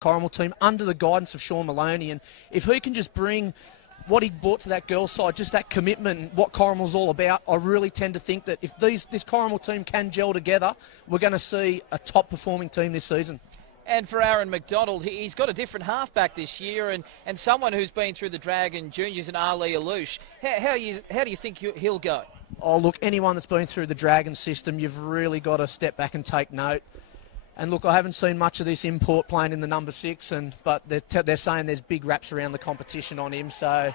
Corrimal team under the guidance of Sean Maloney, and if he can just bring what he brought to that girls' side, just that commitment and what Corrimal's all about, I really tend to think that if this Corrimal team can gel together, we're going to see a top-performing team this season. And for Aaron McDonald, he's got a different halfback this year, and someone who's been through the Dragon Juniors and Ali Alouche. How do you think he'll go? Oh, look, anyone that's been through the Dragon system, you've really got to step back and take note. And look, I haven't seen much of this import playing in the number 6, but they're saying there's big raps around the competition on him. So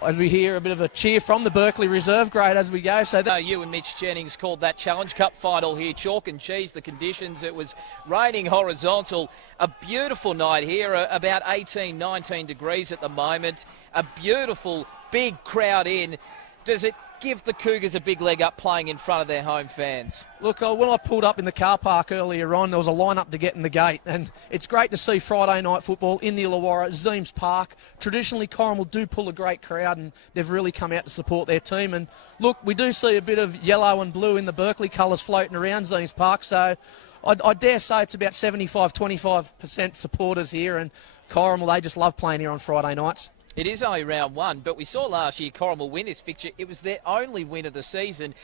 as we hear a bit of a cheer from the Berkeley reserve grade as we go. So you and Mitch Jennings called that Challenge Cup final here chalk and cheese. The conditions, it was raining horizontal. A beautiful night here, about 18, 19 degrees at the moment. A beautiful big crowd in. Does it give the Cougars a big leg up playing in front of their home fans? Look, when I pulled up in the car park earlier on, there was a line-up to get in the gate, and it's great to see Friday night football in the Illawarra, Zeems Park. Traditionally, Corrimal do pull a great crowd, and they've really come out to support their team. And look, we do see a bit of yellow and blue in the Berkeley colours floating around Zeems Park, so I dare say it's about 75-25% supporters here, and Corrimal, they just love playing here on Friday nights. It is only round 1, but we saw last year Corrimal win this fixture. It was their only win of the season.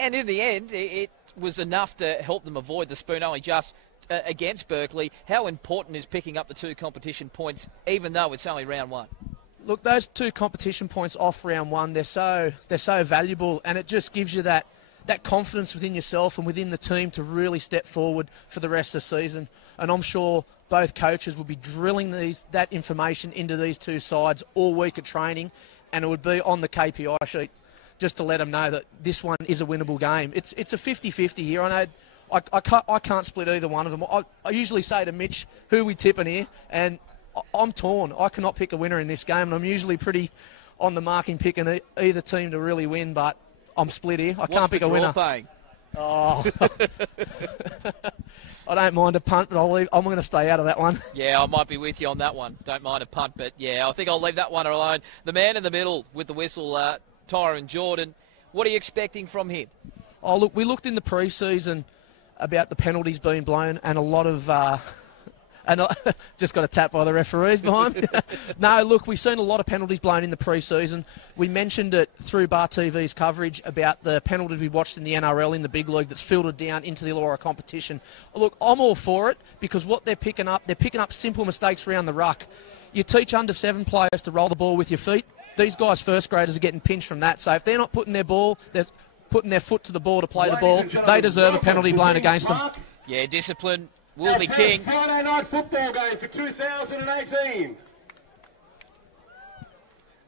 And in the end, it was enough to help them avoid the spoon only just against Berkeley. How important is picking up the 2 competition points, even though it's only round 1? Look, those 2 competition points off round 1, they're so valuable, and it just gives you that confidence within yourself and within the team to really step forward for the rest of the season. And I'm sure both coaches will be drilling that information into these 2 sides all week of training, and it would be on the KPI sheet just to let them know that this one is a winnable game. It's a 50-50 here. I know I can't split either one of them. I usually say to Mitch, who are we tipping here? And I'm torn. I cannot pick a winner in this game, and I'm usually pretty on the mark in picking either team to really win, but I'm split here. I can't pick a winner. Paying? Oh. I don't mind a punt, but I'm going to stay out of that one. Yeah, I might be with you on that one. Don't mind a punt, but yeah, I think I'll leave that one alone. The man in the middle with the whistle, Tyron Jordan. What are you expecting from him? Oh, look, we looked in the pre-season about the penalties being blown, and a lot of... And I just got a tap by the referees behind me. No, look, we've seen a lot of penalties blown in the pre-season. We mentioned it through Bar TV's coverage about the penalties we watched in the NRL in the big league that's filtered down into the Illawarra competition. Look, I'm all for it because what they're picking up simple mistakes around the ruck. You teach under 7 players to roll the ball with your feet. These guys, first graders, are getting pinched from that. So if they're not putting their putting their foot to the ball to play the ball, they deserve a penalty blown against them. Yeah, discipline will be king. Friday night football game for 2018.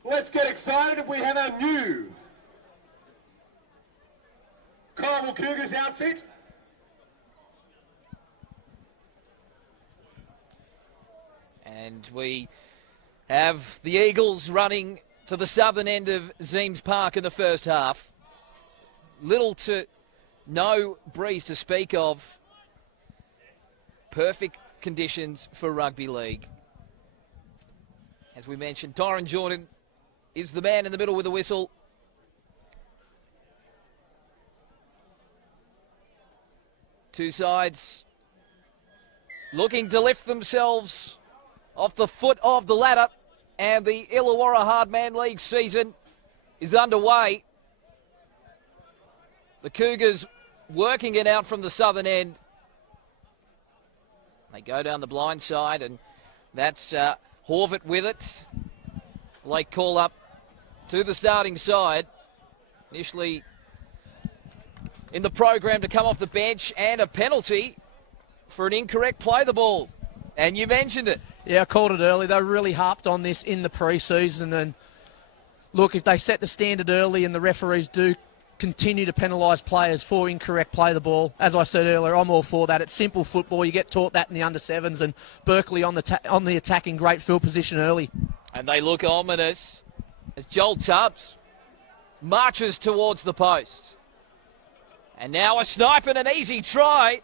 Let's get excited if we have our new Corrimal Cougars outfit. And we have the Eagles running to the southern end of Zeems Park in the first half. Little to no breeze to speak of. Perfect conditions for rugby league. As we mentioned, Tyron Jordan is the man in the middle with a whistle. Two sides looking to lift themselves off the foot of the ladder, and the Illawarra Hardman League season is underway. The Cougars working it out from the southern end. They go down the blind side, and that's Horvath with it. Late call up to the starting side. Initially in the program to come off the bench, and a penalty for an incorrect play the ball. And you mentioned it. Yeah, I called it early. They really harped on this in the pre-season. And look, if they set the standard early and the referees do continue to penalise players for incorrect play the ball, as I said earlier, I'm all for that. It's simple football. You get taught that in the under-7s, and Berkeley on the attack in great field position early. And they look ominous as Joel Tubbs marches towards the post. And now a snipe and an easy try.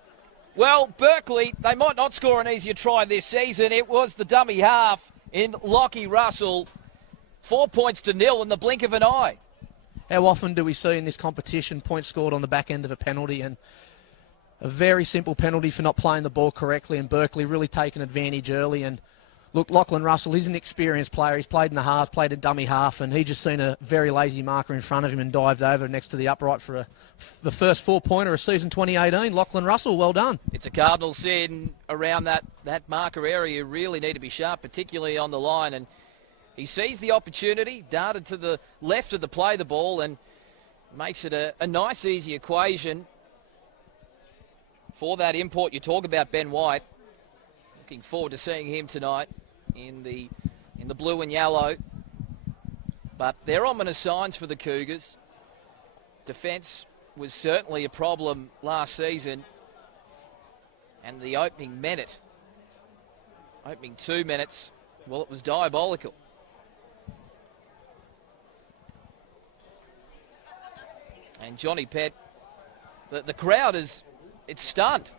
Well, Berkeley, they might not score an easier try this season. It was the dummy half in Lockie Russell. 4-0 in the blink of an eye. How often do we see in this competition points scored on the back end of a penalty? And a very simple penalty for not playing the ball correctly, and Berkeley really taking advantage early. And look, Lachlan Russell, he's an experienced player. He's played in the half, played a dummy half, and he just seen a very lazy marker in front of him and dived over next to the upright for the first 4-pointer of season 2018. Lachlan Russell, well done. It's a Cardinal sin around that marker area. You really need to be sharp, particularly on the line. And he sees the opportunity, darted to the left of the play the ball, and makes it a nice, easy equation for that import. You talk about Ben White. Looking forward to seeing him tonight in the blue and yellow. But they're ominous signs for the Cougars. Defence was certainly a problem last season. And the opening 2 minutes, well, it was diabolical. And Johnny Pett, the crowd it's stunned.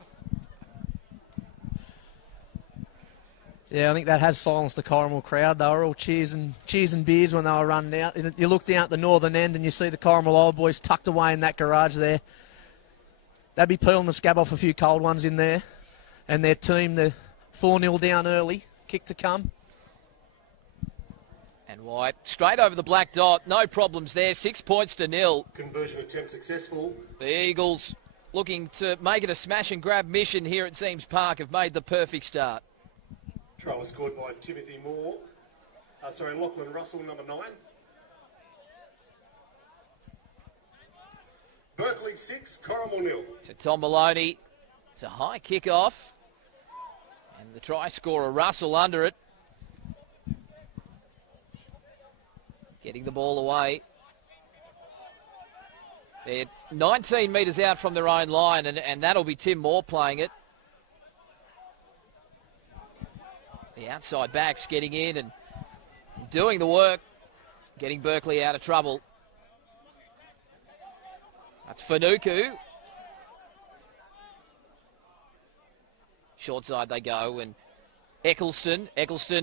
Yeah, I think that has silenced the Corrimal crowd. They were all cheers and beers when they were running out. You look down at the northern end and you see the Corrimal old boys tucked away in that garage there. They'd be peeling the scab off a few cold ones in there. And their team, they're 4-0 down early. Kick to come. And White, straight over the black dot. No problems there. 6 points to 0. Conversion attempt successful. The Eagles, looking to make it a smash and grab mission here at Seams Park, have made the perfect start. Try was scored by Timothy Moore. Lachlan Russell, number 9. Berkeley 6, Corrimal 0. To Tom Maloney. It's a high kickoff. And the try scorer, Russell, under it. Getting the ball away. They're 19 metres out from their own line, and that'll be Tim Moore playing it. The outside backs getting in and doing the work, getting Berkeley out of trouble. That's Fanuku. Short side they go, and Eccleston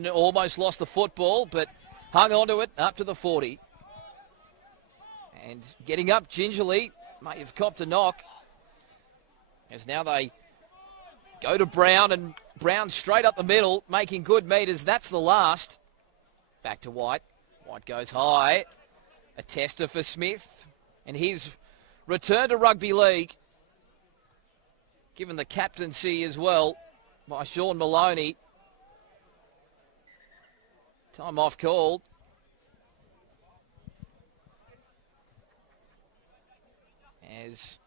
almost lost the football, but hung onto it up to the 40. And getting up gingerly, may have copped a knock. As now they go to Brown, and Brown straight up the middle, making good metres. That's the last. Back to White. White goes high. A tester for Smith. And his return to rugby league, given the captaincy as well by Sean Maloney. Time off called. As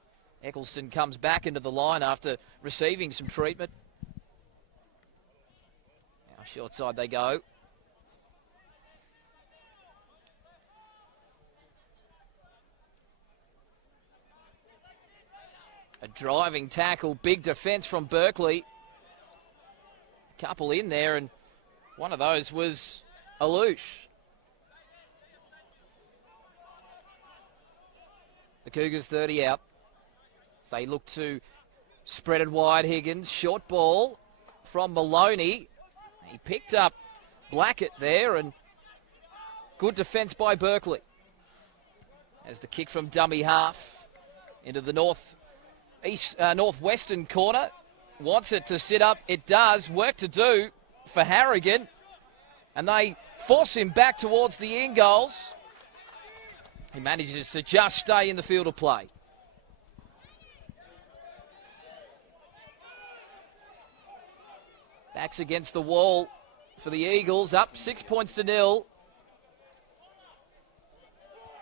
Eccleston comes back into the line after receiving some treatment. Now short side they go. A driving tackle, big defence from Berkeley. Couple in there, and one of those was Alouche. The Cougars 30 out. So they look to spread it wide. Higgins, short ball from Maloney. He picked up Blackett there, and good defence by Berkeley. As the kick from dummy half into the northwestern corner. Wants it to sit up. It does. Work to do for Harrigan. And they force him back towards the in goals. He manages to just stay in the field of play. Backs against the wall for the Eagles. Up 6 points to 0.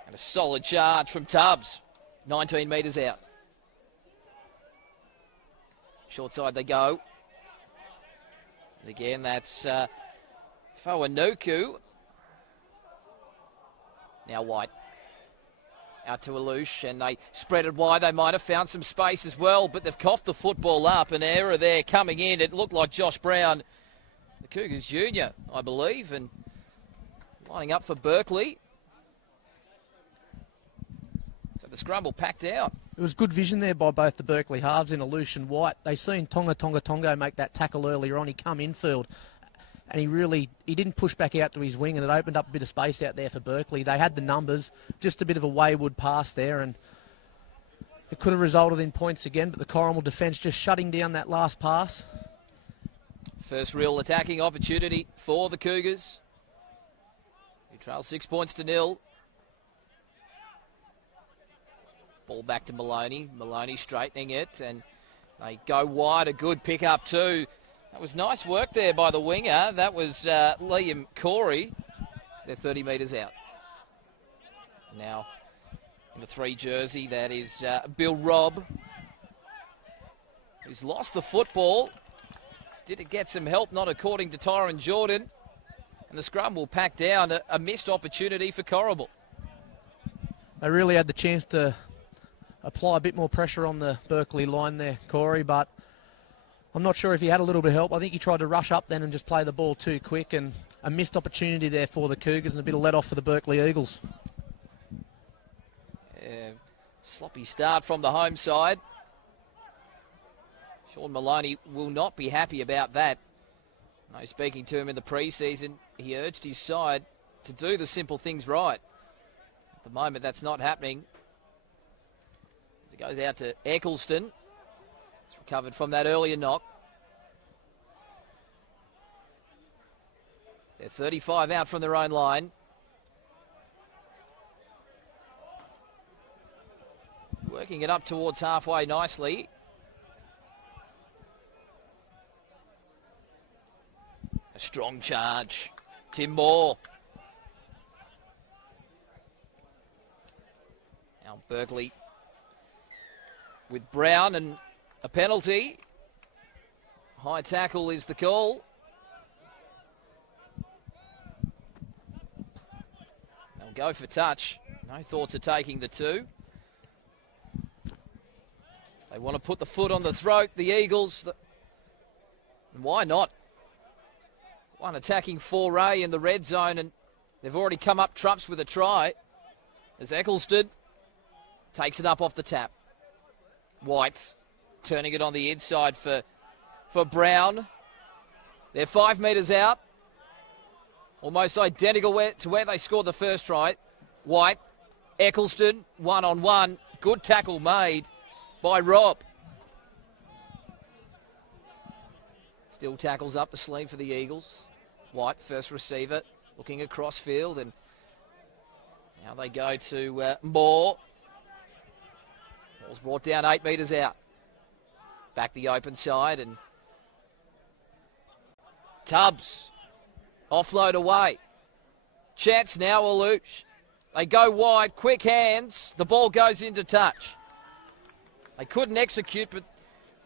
And a solid charge from Tubbs. 19 metres out. Short side they go. And again, that's Fawanuku. Now White. Out to Alouche, and they spread it wide. They might have found some space as well, but they've coughed the football up. An error there coming in. It looked like Josh Brown, the Cougars junior, I believe, and lining up for Berkeley. So the scrum will packed out. It was good vision there by both the Berkeley halves in Alouche and White. They seen Tonga make that tackle earlier on. He come infield, and he didn't push back out to his wing, and it opened up a bit of space out there for Berkeley. They had the numbers, just a bit of a wayward pass there, and It could have resulted in points again, but the Corrimal defence just shutting down that last pass. First real attacking opportunity for the Cougars. They trail 6 points to 0. Ball back to Maloney. Maloney straightening it, and they go wide. A good pick-up too. That was nice work there by the winger. That was Liam Corey. They're 30 metres out. Now, in the 3 jersey, that is Bill Robb, who's lost the football. Did it get some help? Not according to Tyron Jordan. And the scrum will pack down. A missed opportunity for Corrimal. They really had the chance to apply a bit more pressure on the Berkeley line there, Corey, but I'm not sure if he had a little bit of help. I think he tried to rush up then and just play the ball too quick, and a missed opportunity there for the Cougars and a bit of let off for the Berkeley Eagles. Sloppy start from the home side. Sean Maloney will not be happy about that. No, speaking to him in the pre-season, he urged his side to do the simple things right. At the moment, that's not happening. As it goes out to Eccleston. He's recovered from that earlier knock. They're 35 out from their own line. Working it up towards halfway nicely. A strong charge. Tim Moore. Now Berkeley with Brown and a penalty. High tackle is the call. They'll go for touch. No thoughts of taking the 2. They want to put the foot on the throat, the Eagles. And why not? One attacking foray in the red zone, and they've already come up trumps with a try. As Eccleston takes it up off the tap. White turning it on the inside for Brown. They're 5 metres out. Almost identical to where they scored the first try. White, Eccleston, one-on-one. Good tackle made by Rob. Still tackles up the sleeve for the Eagles. White, first receiver, looking across field, and now they go to Moore. Ball's brought down 8 metres out. Back the open side, and Tubbs. Offload away. Chance now, Alouche. They go wide, quick hands. The ball goes into touch. They couldn't execute, but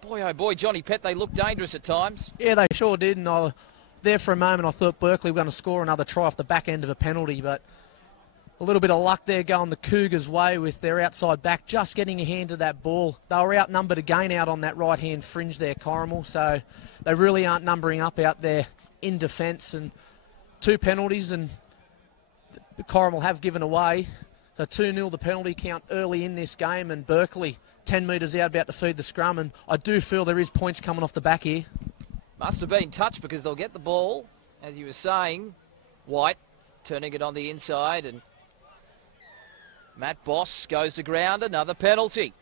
boy, oh boy, Johnny Pett, they looked dangerous at times. Yeah, they sure did, and there for a moment I thought Berkeley were going to score another try off the back end of a penalty, but a little bit of luck there going the Cougars' way with their outside back just getting a hand to that ball. They were outnumbered again out on that right-hand fringe there, Corrimal, so they really aren't numbering up out there in defence, and 2 penalties, and the Corrimal have given away. So 2-0 the penalty count early in this game, and Berkeley 10 metres out about to feed the scrum, and I do feel there is points coming off the back here. Must have been touched because they'll get the ball, as you were saying. White turning it on the inside, and Matt Boss goes to ground, another penalty.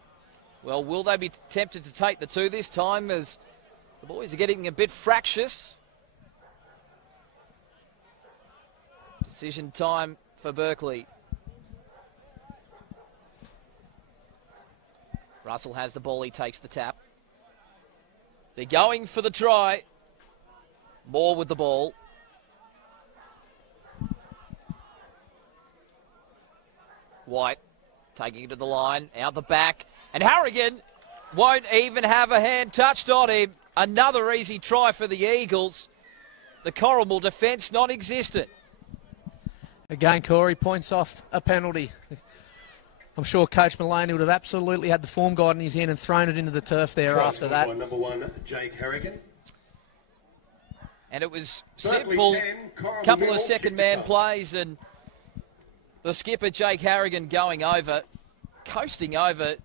Well, will they be tempted to take the 2 this time, as the boys are getting a bit fractious? Decision time for Berkeley. Russell has the ball, he takes the tap. They're going for the try. Moore with the ball. White taking it to the line, out the back. And Harrigan won't even have a hand touched on him. Another easy try for the Eagles. The Corrimal defence non-existent. Again, Corey points off a penalty. I'm sure Coach Maloney would have absolutely had the form guide in his hand and thrown it into the turf there after that. Number 1, Jake Harrigan. And it was simple, couple of second man plays, and the skipper, Jake Harrigan, going over, coasting over.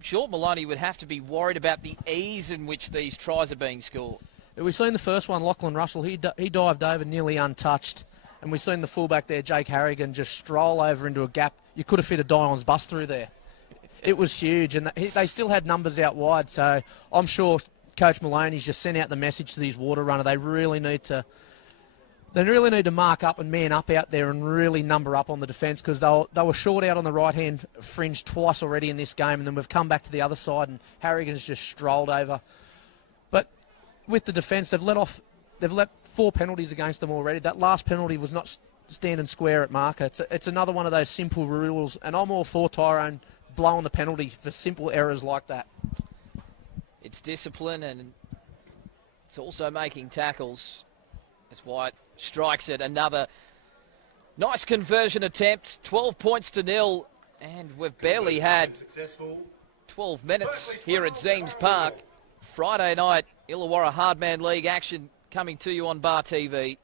Sure, Maloney would have to be worried about the ease in which these tries are being scored. We've seen the first one, Lachlan Russell, he dived over nearly untouched. And we've seen the fullback there, Jake Harrigan, just stroll over into a gap. You could have fit a Dion's bus through there. It was huge, and they still had numbers out wide, so I'm sure Coach Maloney's just sent out the message to these water runner. They really need to mark up and man up out there and really number up on the defence, because they were short out on the right-hand fringe twice already in this game, and then we've come back to the other side, and Harrigan's just strolled over. But with the defence, they've let 4 penalties against them already. That last penalty was not standing square at marker. It's another one of those simple rules, and I'm all for Tyrone blowing the penalty for simple errors like that. It's discipline, and it's also making tackles. As White strikes it, another nice conversion attempt, 12 points to 0, and we've barely had 12 minutes here at Zeems Park. Friday night, Illawarra Hardman League action coming to you on Bar TV.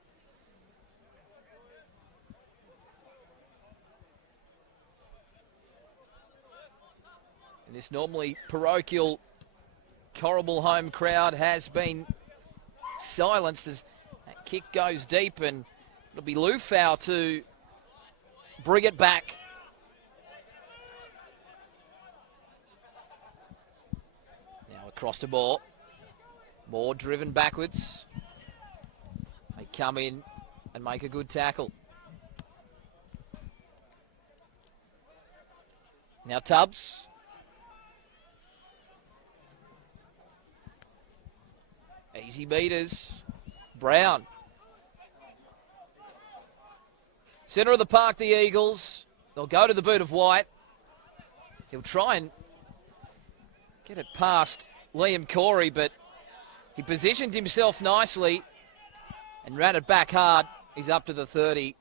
And this normally parochial Corrimal home crowd has been silenced as that kick goes deep, and it'll be Lufau to bring it back. Now across to Moore. Moore driven backwards. They come in and make a good tackle. Now Tubbs. Easy meters. Brown. Centre of the park, the Eagles. They'll go to the boot of White. He'll try and get it past Liam Corey, but he positioned himself nicely and ran it back hard. He's up to the 30.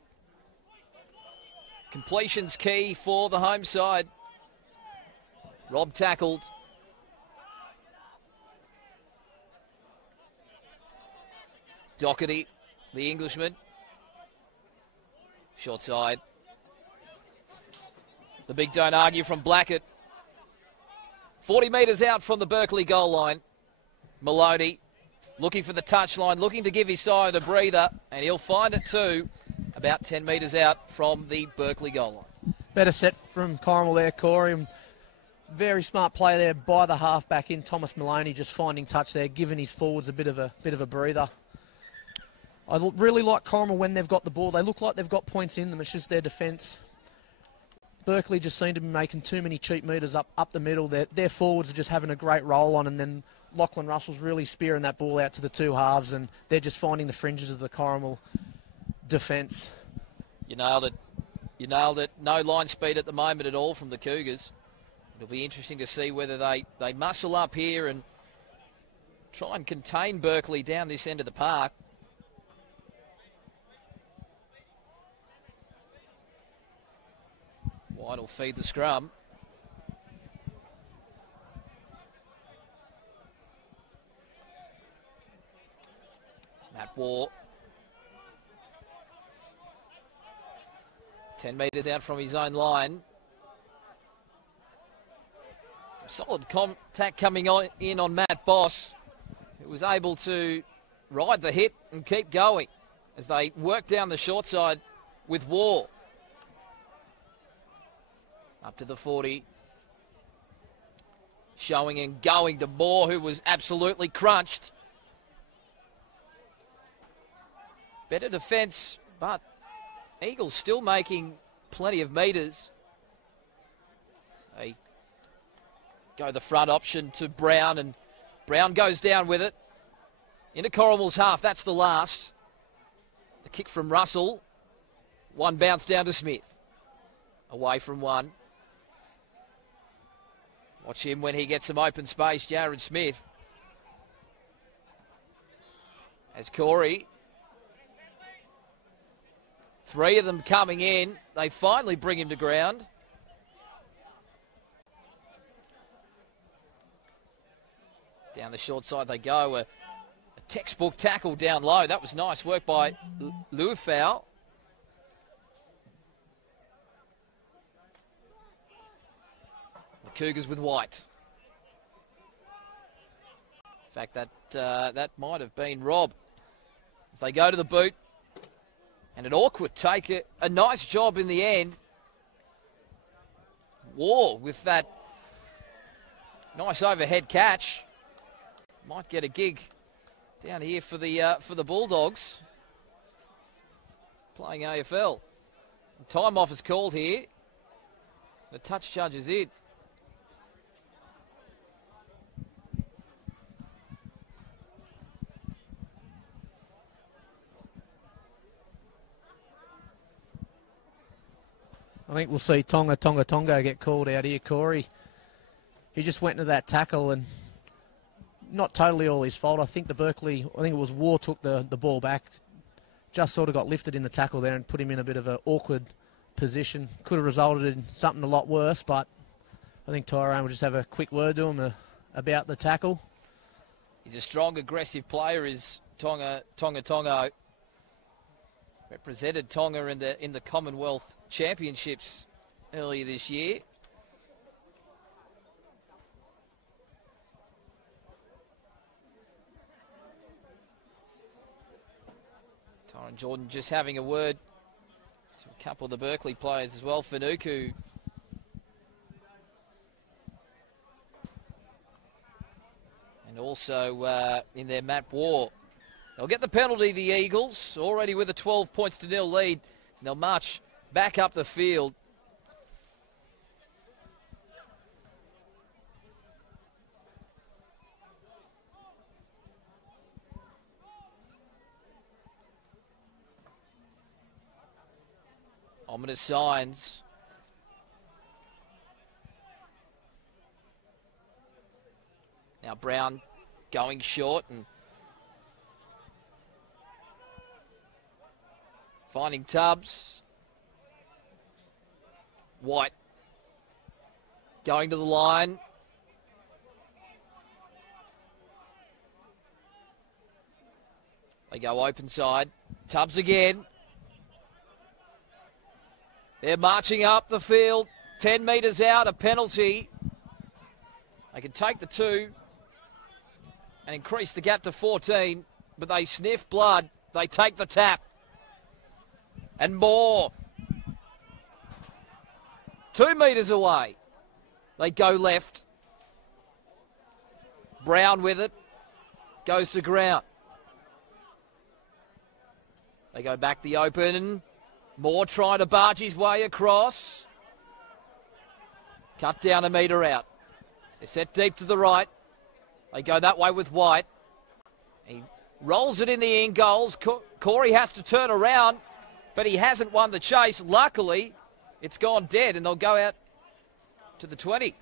Completion's key for the home side. Rob tackled. Doherty, the Englishman. Short side. The big don't argue from Blackett. 40 metres out from the Berkeley goal line. Maloney looking for the touchline, looking to give his side a breather, and he'll find it too, about 10 metres out from the Berkeley goal line. Better set from Corrimal there, Corey. Very smart play there by the halfback in Thomas Maloney, just finding touch there, giving his forwards a bit of a breather. I really like Corrimal when they've got the ball. They look like they've got points in them. It's just their defence. Berkeley just seem to be making too many cheap metres up the middle. Their forwards are just having a great roll on, and then Lachlan Russell's really spearing that ball out to the two halves, and they're just finding the fringes of the Corrimal defence. You nailed it. You nailed it. No line speed at the moment at all from the Cougars. It'll be interesting to see whether they muscle up here and try and contain Berkeley down this end of the park. White will feed the scrum. Matt Waugh. 10 metres out from his own line. Some solid contact coming in on Matt Boss, who was able to ride the hit and keep going as they work down the short side with Waugh. Up to the 40. Showing and going to Moore, who was absolutely crunched. Better defence, but Eagles still making plenty of metres. They go the front option to Brown, and Brown goes down with it. Into Corrimal's half, that's the last. The kick from Russell. One bounce down to Smith. Away from one. Watch him when he gets some open space, Jared Smith. As Corey. 3 of them coming in. They finally bring him to ground. Down the short side they go. A textbook tackle down low. That was nice work by Lufau. Cougars with White. In fact, that might have been Rob. As they go to the boot. And an awkward take. A nice job in the end. Waugh with that Nice overhead catch. Might get a gig down here for the Bulldogs. Playing AFL. Time off is called here. The touch judge is in. I think we'll see Tonga get called out here, Corey. He just went into that tackle and not totally all his fault. I think it was War took the ball back, just sort of got lifted in the tackle there and put him in a bit of an awkward position. Could have resulted in something a lot worse, but I think Tyrone will just have a quick word to him about the tackle. He's a strong, aggressive player, is Tonga. Represented Tonga in the Commonwealth Championships earlier this year. Tyron Jordan just having a word to a couple of the Berkeley players as well. Fanuku. And also in their Matt War. They'll get the penalty, the Eagles, already with a 12 points to 0 lead. And they'll march back up the field. Ominous signs. Now Brown going short and finding Tubbs. White going to the line. They go open side. Tubbs again. They're marching up the field. 10 metres out, a penalty. They can take the 2 and increase the gap to 14, but they sniff blood. They take the tap. And more. 2 metres away. They go left. Brown with it. Goes to ground. They go back the open. Moore trying to barge his way across. Cut down a metre out. They're set deep to the right. They go that way with White. He rolls it in the in goals. Corey has to turn around, but he hasn't won the chase. Luckily, it's gone dead, and they'll go out to the 20.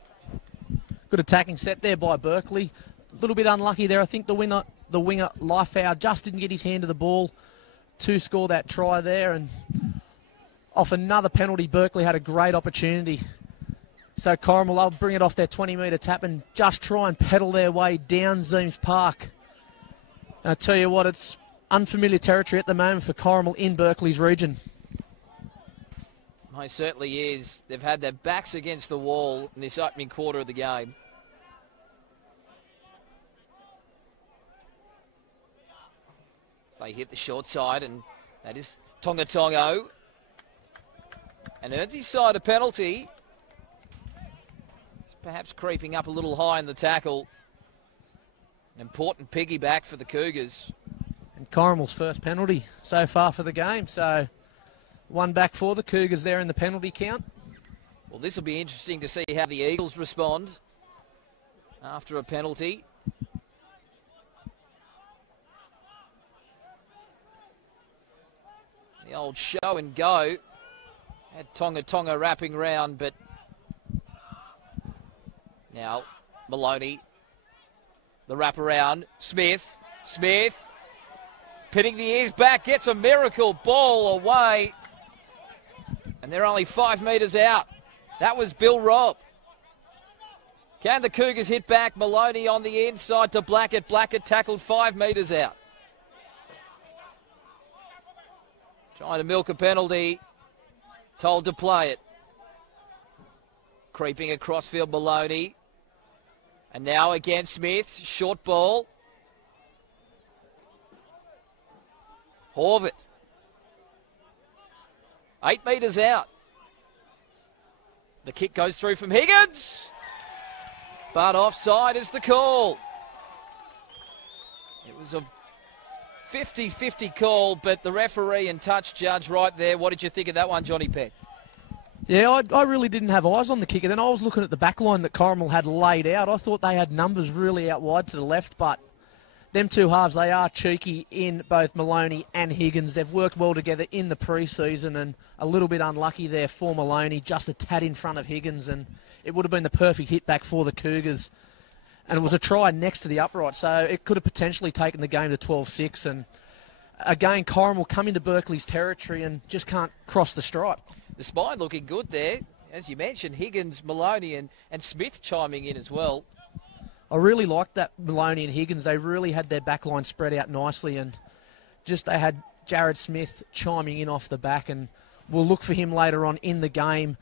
Good attacking set there by Berkeley. A little bit unlucky there. I think the winger Lifehour just didn't get his hand to the ball to score that try there, and off another penalty, Berkeley had a great opportunity. So Corrimal, they'll bring it off their 20-metre tap and just try and pedal their way down Zeems Park. And I tell you what, it's unfamiliar territory at the moment for Corrimal in Berkeley's region. Most certainly is. They've had their backs against the wall in this opening quarter of the game. So they hit the short side, and that is Tonga. And earns his side a penalty. He's perhaps creeping up a little high in the tackle. An important piggyback for the Cougars. And Corrimal's first penalty so far for the game. So one back for the Cougars there in the penalty count. Well, this will be interesting to see how the Eagles respond after a penalty. The old show and go. Had Tonga wrapping round, but now Maloney, the wraparound. Smith, pinning the ears back, gets a miracle ball away, and they're only 5 metres out. That was Bill Robb. Can the Cougars hit back? Maloney on the inside to Blackett. Blackett tackled 5 metres out. Trying to milk a penalty. Told to play it. Creeping across field, Maloney. And now again Smith. Short ball. Horvath. 8 metres out. The kick goes through from Higgins. But offside is the call. It was a 50-50 call, but the referee and touch judge right there. What did you think of that one, Johnny Peck? Yeah, I really didn't have eyes on the kicker. Then I was looking at the back line that Corrimal had laid out. I thought they had numbers really out wide to the left, but them two halves, they are cheeky in both Maloney and Higgins. They've worked well together in the pre-season, and a little bit unlucky there for Maloney, just a tad in front of Higgins, and it would have been the perfect hit back for the Cougars. And it was a try next to the upright, so it could have potentially taken the game to 12-6. And again, Corrimal come into Berkeley's territory and just can't cross the stripe. The spine looking good there. As you mentioned, Higgins, Maloney and Smith chiming in as well. I really liked that Maloney and Higgins. They really had their back line spread out nicely, and just they had Jared Smith chiming in off the back, and we'll look for him later on in the game,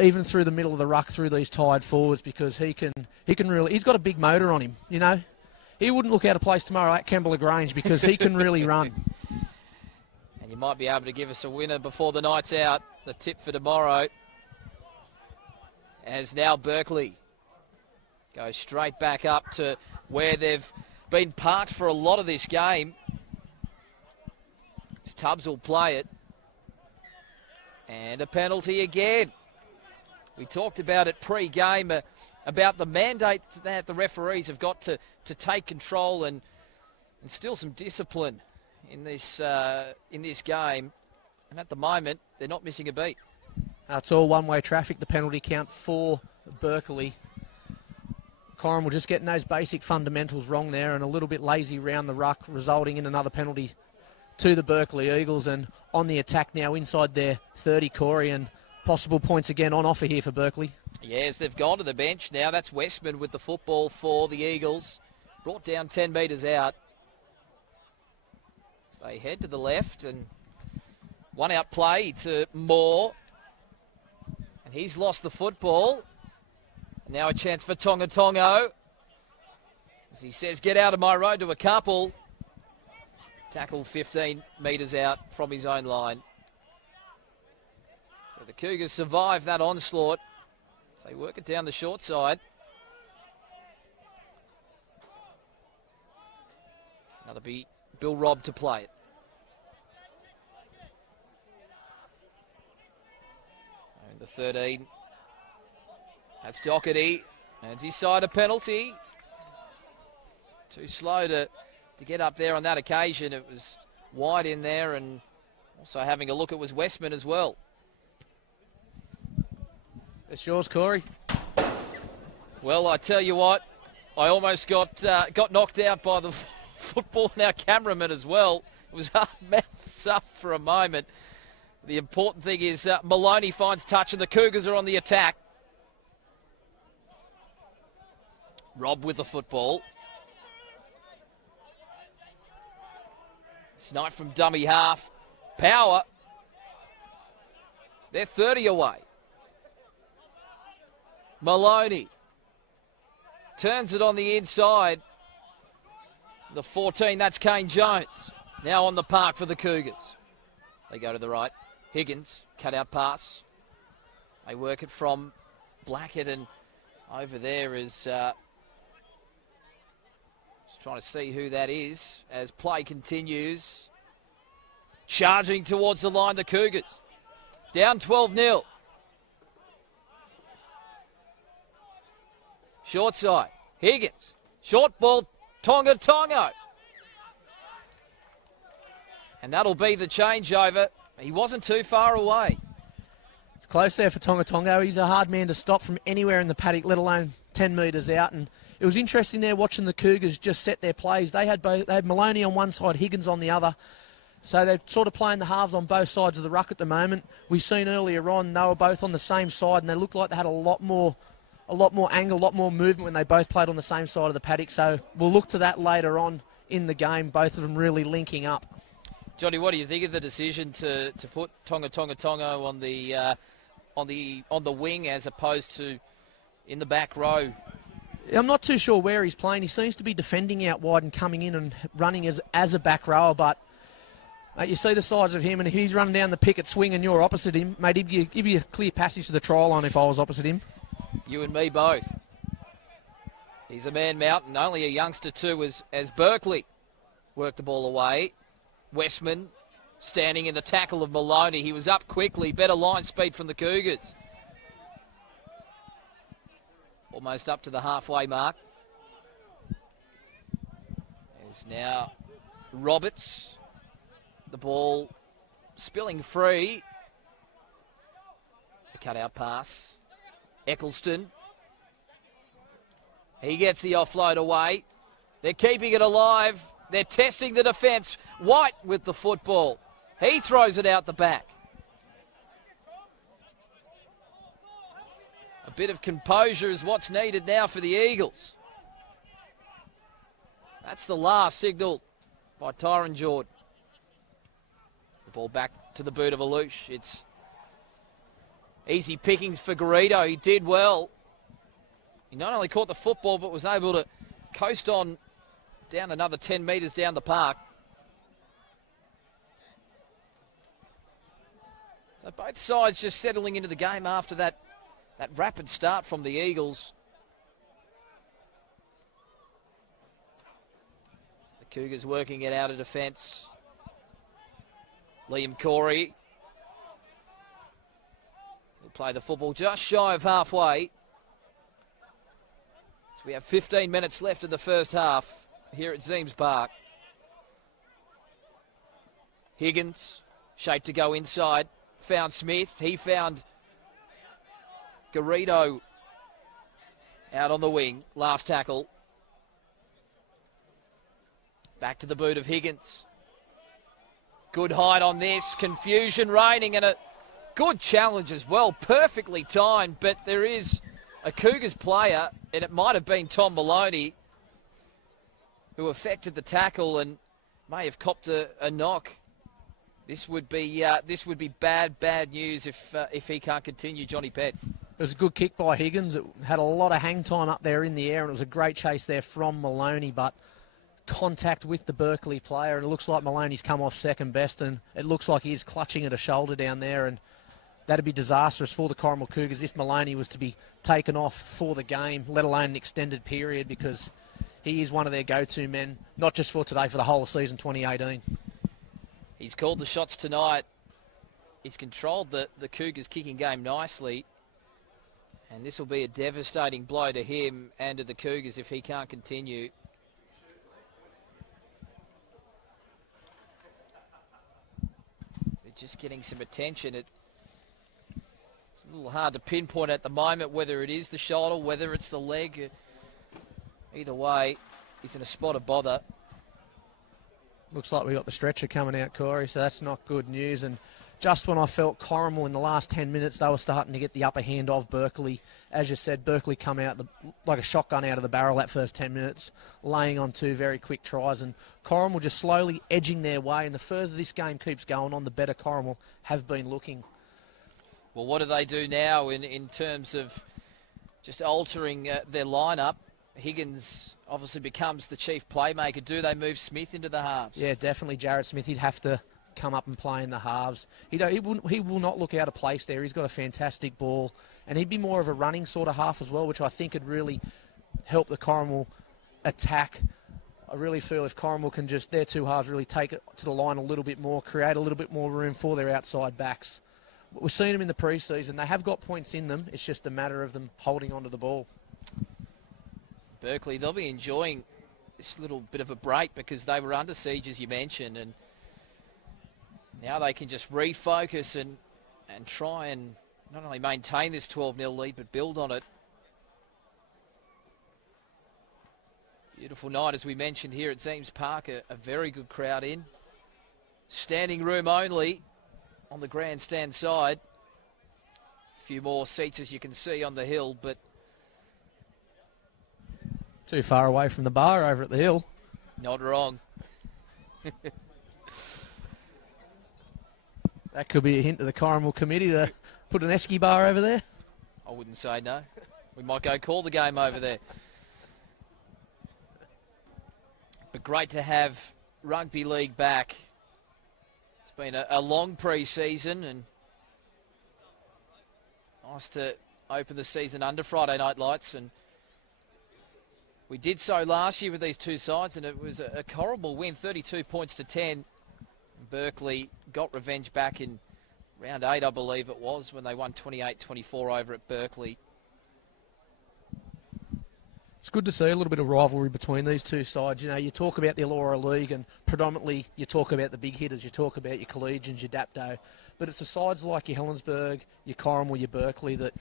even through the middle of the ruck through these tired forwards, because he can really, he's got a big motor on him, you know. He wouldn't look out of place tomorrow at Kembla Grange because he can really run. And you might be able to give us a winner before the night's out. The tip for tomorrow, as now Berkeley goes straight back up to where they've been parked for a lot of this game. Tubbs will play it. And a penalty again. We talked about it pre-game, about the mandate that the referees have got to take control and instill some discipline in this game. And at the moment, they're not missing a beat. It's all one-way traffic, the penalty count for Berkeley. Corrimal just getting those basic fundamentals wrong there and a little bit lazy round the ruck, resulting in another penalty to the Berkeley Eagles. And on the attack now inside their 30, Corey, and possible points again on offer here for Berkeley. Yes, they've gone to the bench now. That's Westman with the football for the Eagles. Brought down 10 metres out. So they head to the left, and one out play to Moore. And he's lost the football. Now a chance for Tonga Tongo. As he says, get out of my road to a couple. Tackle 15 metres out from his own line. So the Cougars survive that onslaught. So they work it down the short side. That'll be Bill Robb to play it. And the 13. That's Doherty. And his side a penalty. Too slow to get up there on that occasion. It was wide in there, and also having a look, it was Westman as well. It's yours, Corey. Well, I tell you what, I almost got knocked out by the football and our cameraman as well. It was mouths up for a moment. The important thing is Maloney finds touch and the Cougars are on the attack. Robb with the football. Snipe from dummy half. Power. They're 30 away. Maloney turns it on the inside. The 14, that's Kane Jones. Now on the park for the Cougars. They go to the right. Higgins, cut out pass. They work it from Blackett, and over there is trying to see who that is as play continues. Charging towards the line, the Cougars. Down 12-0. Short side. Higgins. Short ball. Tonga Tongo. And that'll be the changeover. He wasn't too far away. It's close there for Tonga Tongo. He's a hard man to stop from anywhere in the paddock, let alone 10 metres out. And it was interesting there watching the Cougars just set their plays. They had Maloney on one side, Higgins on the other. So they're sort of playing the halves on both sides of the ruck at the moment. We've seen earlier on they were both on the same side, and they looked like they had a lot more angle, a lot more movement when they both played on the same side of the paddock. So we'll look to that later on in the game, both of them really linking up. Johnny, what do you think of the decision to put Tonga Tongo on the wing as opposed to in the back row? I'm not too sure where he's playing. He seems to be defending out wide and coming in and running as a back rower, but you see the size of him, and if he's running down the picket swing and you're opposite him, mate, he'd give you a clear passage to the try line if I was opposite him. You and me both. He's a man mountain, only a youngster too, as Berkeley worked the ball away. Westman standing in the tackle of Maloney. He was up quickly, better line speed from the Cougars. Almost up to the halfway mark. There's now Roberts. The ball spilling free. The cut-out pass. Eccleston. He gets the offload away. They're keeping it alive. They're testing the defence. White with the football. He throws it out the back. A bit of composure is what's needed now for the Eagles. That's the last signal by Tyron Jordan. The ball back to the boot of Alouche. It's easy pickings for Garrido. He did well. He not only caught the football, but was able to coast on down another 10 metres down the park. So both sides just settling into the game after that rapid start from the Eagles. The Cougars working it out of defence. Liam Corey will play the football just shy of halfway. So we have 15 minutes left in the first half here at Zeems Park. Higgins, shaped to go inside, found Smith. He found Garrido out on the wing. Last tackle. Back to the boot of Higgins. Good height on this. Confusion reigning and a good challenge as well. Perfectly timed, but there is a Cougars player, and it might have been Tom Maloney, who affected the tackle and may have copped a knock. This would be bad news if he can't continue, Johnny Pett. It was a good kick by Higgins. It had a lot of hang time up there in the air, and it was a great chase there from Maloney, but contact with the Berkeley player, and it looks like Maloney's come off second best, and it looks like he is clutching at a shoulder down there, and that'd be disastrous for the Corrimal Cougars if Maloney was to be taken off for the game, let alone an extended period, because he is one of their go-to men, not just for today, for the whole of season 2018. He's called the shots tonight. He's controlled the Cougars kicking game nicely. And this will be a devastating blow to him and to the Cougars if he can't continue. They're just getting some attention. It's a little hard to pinpoint at the moment whether it is the shoulder, whether it's the leg. Either way, he's in a spot of bother. Looks like we got the stretcher coming out, Corey, so that's not good news. And just when I felt Corrimal in the last 10 minutes, they were starting to get the upper hand of Berkeley. As you said, Berkeley come out like a shotgun out of the barrel that first 10 minutes, laying on two very quick tries. And Corrimal just slowly edging their way. And the further this game keeps going on, the better Corrimal have been looking. Well, what do they do now in terms of just altering their lineup? Higgins obviously becomes the chief playmaker. Do they move Smith into the halves? Yeah, definitely Jared Smith. He'd have to come up and play in the halves. He will not look out of place there. He's got a fantastic ball, and he'd be more of a running sort of half as well, which I think would really help the Corrimal attack. I really feel if Corrimal can just, their two halves really take it to the line a little bit more, create a little bit more room for their outside backs. We've seen them in the pre-season. They have got points in them. It's just a matter of them holding onto the ball. Berkeley, they'll be enjoying this little bit of a break because they were under siege, as you mentioned, and now they can just refocus and try and not only maintain this 12-0 lead, but build on it. Beautiful night, as we mentioned, here at Zeems Park. A very good crowd in. Standing room only on the grandstand side. A few more seats, as you can see, on the hill, but too far away from the bar over at the hill. Not wrong. That could be a hint to the Corrimal committee to put an esky bar over there. I wouldn't say no. We might go call the game over there. But great to have rugby league back. It's been a long pre-season, and nice to open the season under Friday night lights. And We did so last year with these two sides, and it was a Corrimal win, 32 points to 10. Berkeley got revenge back in round 8, I believe it was, when they won 28-24 over at Berkeley. It's good to see a little bit of rivalry between these two sides. You know, you talk about the Illawarra League and predominantly you talk about the big hitters. You talk about your Collegians, your Dapto. But it's the sides like your Helensburgh, your Corrimal, your Berkeley, that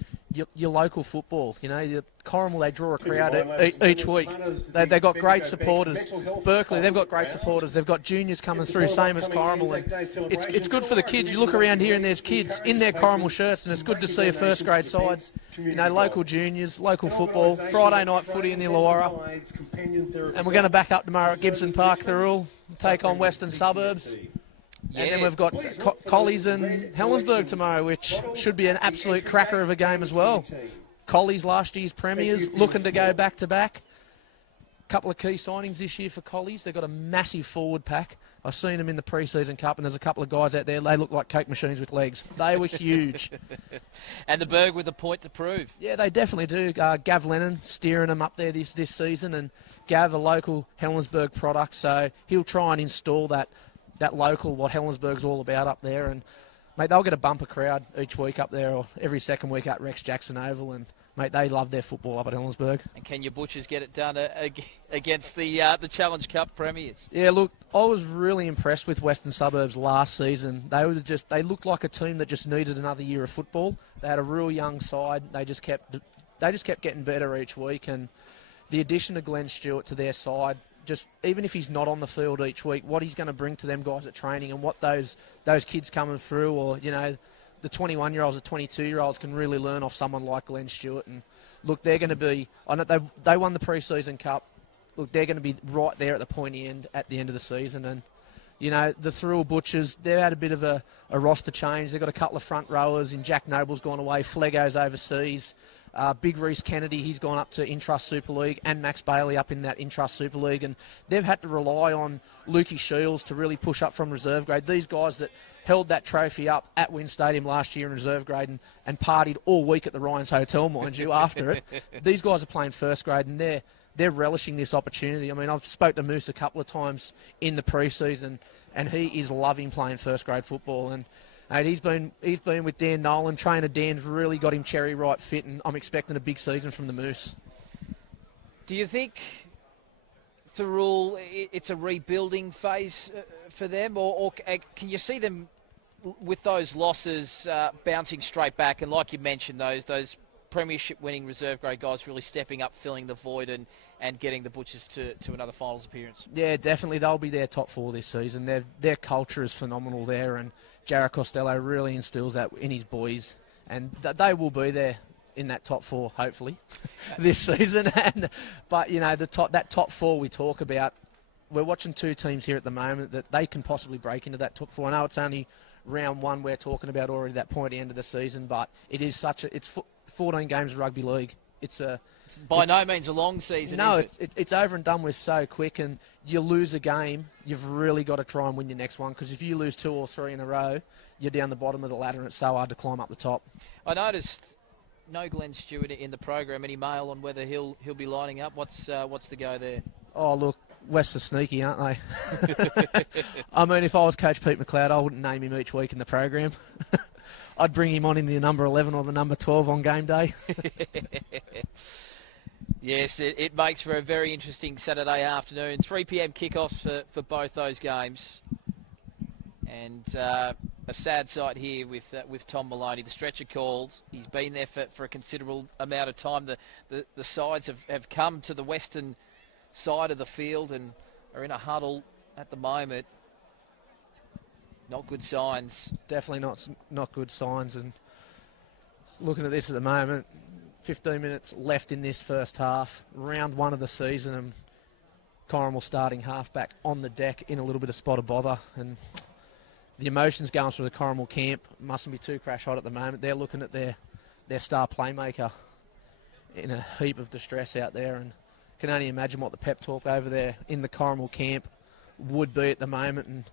your local football. You know, your Corrimal, they draw a crowd each week. They've got great supporters. Berkeley, they've got great supporters. They've got juniors coming through, same as Corrimal. And it's good for the kids. You look around here and there's kids in their Corrimal shirts, and it's good to see a first grade side. You know, local juniors, local football, Friday night footy in the Illawarra. And we're going to back up tomorrow at Gibson Park, Thurrool, take on Western Suburbs. Yeah. And then we've got Collies and Helensburgh tomorrow, which should be an absolute cracker of a game as well. Collies, last year's premiers, looking to go back-to-back. Couple of key signings this year for Collies. They've got a massive forward pack. I've seen them in the pre-season cup, and there's a couple of guys out there, they look like Coke machines with legs. They were huge. And the Berg with a point to prove. Yeah, they definitely do. Gav Lennon steering them up there this season, and Gav, a local Helensburgh product, so he'll try and install that local, what Helensburgh's all about up there. And, mate, they'll get a bumper crowd each week up there, or every second week at Rex Jackson Oval, and, mate, they love their football up at Helensburgh. And can your Butchers get it done against the Challenge Cup premiers? Yeah, look, I was really impressed with Western Suburbs last season. They looked like a team that just needed another year of football. They had a real young side. They just kept getting better each week, and the addition of Glenn Stewart to their side, just even if he's not on the field each week, what he's going to bring to them guys at training, and what those kids coming through, or, you know, the 21-year-olds, the 22-year-olds can really learn off someone like Glenn Stewart. And look, they're going to be, I know they won the pre-season cup. Look, they're going to be right there at the pointy end at the end of the season. And, you know, the Thurrool Butchers, they've had a bit of a roster change. They've got a couple of front rowers, and Jack Noble's gone away, Flego's overseas. Big Reece Kennedy, he's gone up to Intrust Super League, and Max Bailey up in that Intrust Super League, and they've had to rely on Lukey Shields to really push up from reserve grade. These guys that held that trophy up at Wynn Stadium last year in reserve grade and partied all week at the Ryan's Hotel, mind you, after it. These guys are playing first grade, and they're relishing this opportunity. I mean, I've spoke to Moose a couple of times in the pre-season, and he is loving playing first grade football. And he's been with Dan Nolan. Trainer Dan's really got him cherry right fit, and I'm expecting a big season from the Moose. Do you think Thurrool, it's a rebuilding phase for them, or can you see them with those losses bouncing straight back? And like you mentioned, those premiership-winning reserve grade guys really stepping up, filling the void, and getting the Butchers to another finals appearance. Yeah, definitely. They'll be their top four this season. Their culture is phenomenal there, and Jared Costello really instills that in his boys, and they will be there in that top four, hopefully, this season. But, you know, that top four we talk about, we're watching two teams here at the moment that they can possibly break into that top four. I know it's only round one we're talking about already, that point at the end of the season, but it's 14 games of rugby league. It's by no means a long season. No, is it? It's over and done with so quick, and you lose a game, you've really got to try and win your next one, because if you lose 2 or 3 in a row, you're down the bottom of the ladder, and it's so hard to climb up the top. I noticed no Glenn Stewart in the program. Any mail on whether he'll be lining up? What's the go there? Oh, look, Wests are sneaky, aren't they? I mean, if I was Coach Pete McLeod, I wouldn't name him each week in the program. I'd bring him on in the number 11 or the number 12 on game day. Yes, it makes for a very interesting Saturday afternoon. 3 p.m. kickoffs for both those games. And a sad sight here with Tom Maloney. The stretcher called. He's been there for a considerable amount of time. The sides have come to the western side of the field and are in a huddle at the moment. Not good signs. Definitely not good signs. And looking at this at the moment, 15 minutes left in this first half, round one of the season, and Corrimal starting halfback on the deck in a little bit of spot of bother. And the emotions going through the Corrimal camp mustn't be too crash hot at the moment. They're looking at their star playmaker in a heap of distress out there, and can only imagine what the pep talk over there in the Corrimal camp would be at the moment. And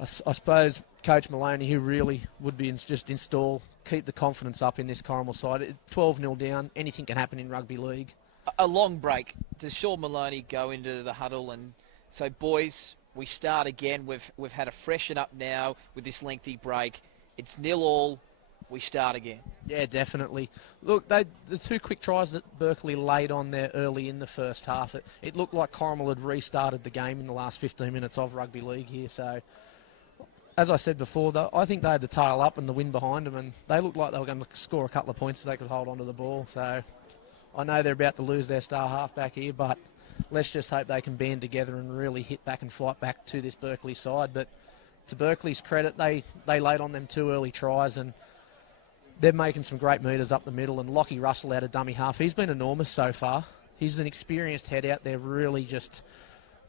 I suppose Coach Maloney, who really would be keep the confidence up in this Corrimal side. 12-0 down, anything can happen in rugby league. a long break. Does Sean Maloney go into the huddle and say, boys, we start again. We've had a freshen up now with this lengthy break. It's 0-0. We start again. Yeah, definitely. Look, the two quick tries that Berkeley laid on there early in the first half, it looked like Corrimal had restarted the game in the last 15 minutes of rugby league here. So, as I said before, I think they had the tail up and the wind behind them, and they looked like they were going to score a couple of points if they could hold on to the ball. So, I know they're about to lose their star halfback here, but let's just hope they can band together and really hit back and fight back to this Berkeley side. But to Berkeley's credit, they laid on them 2 early tries, and they're making some great metres up the middle, and Lockie Russell out of dummy half. He's been enormous so far. He's an experienced head out there, really just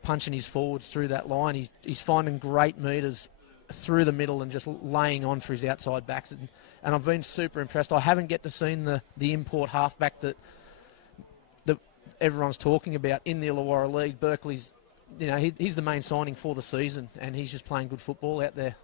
punching his forwards through that line. He's finding great metres through the middle and just laying on for his outside backs. And I've been super impressed. I haven't get to seen the import halfback that everyone's talking about in the Illawarra League. Berkeley's, he's the main signing for the season, and he's just playing good football out there.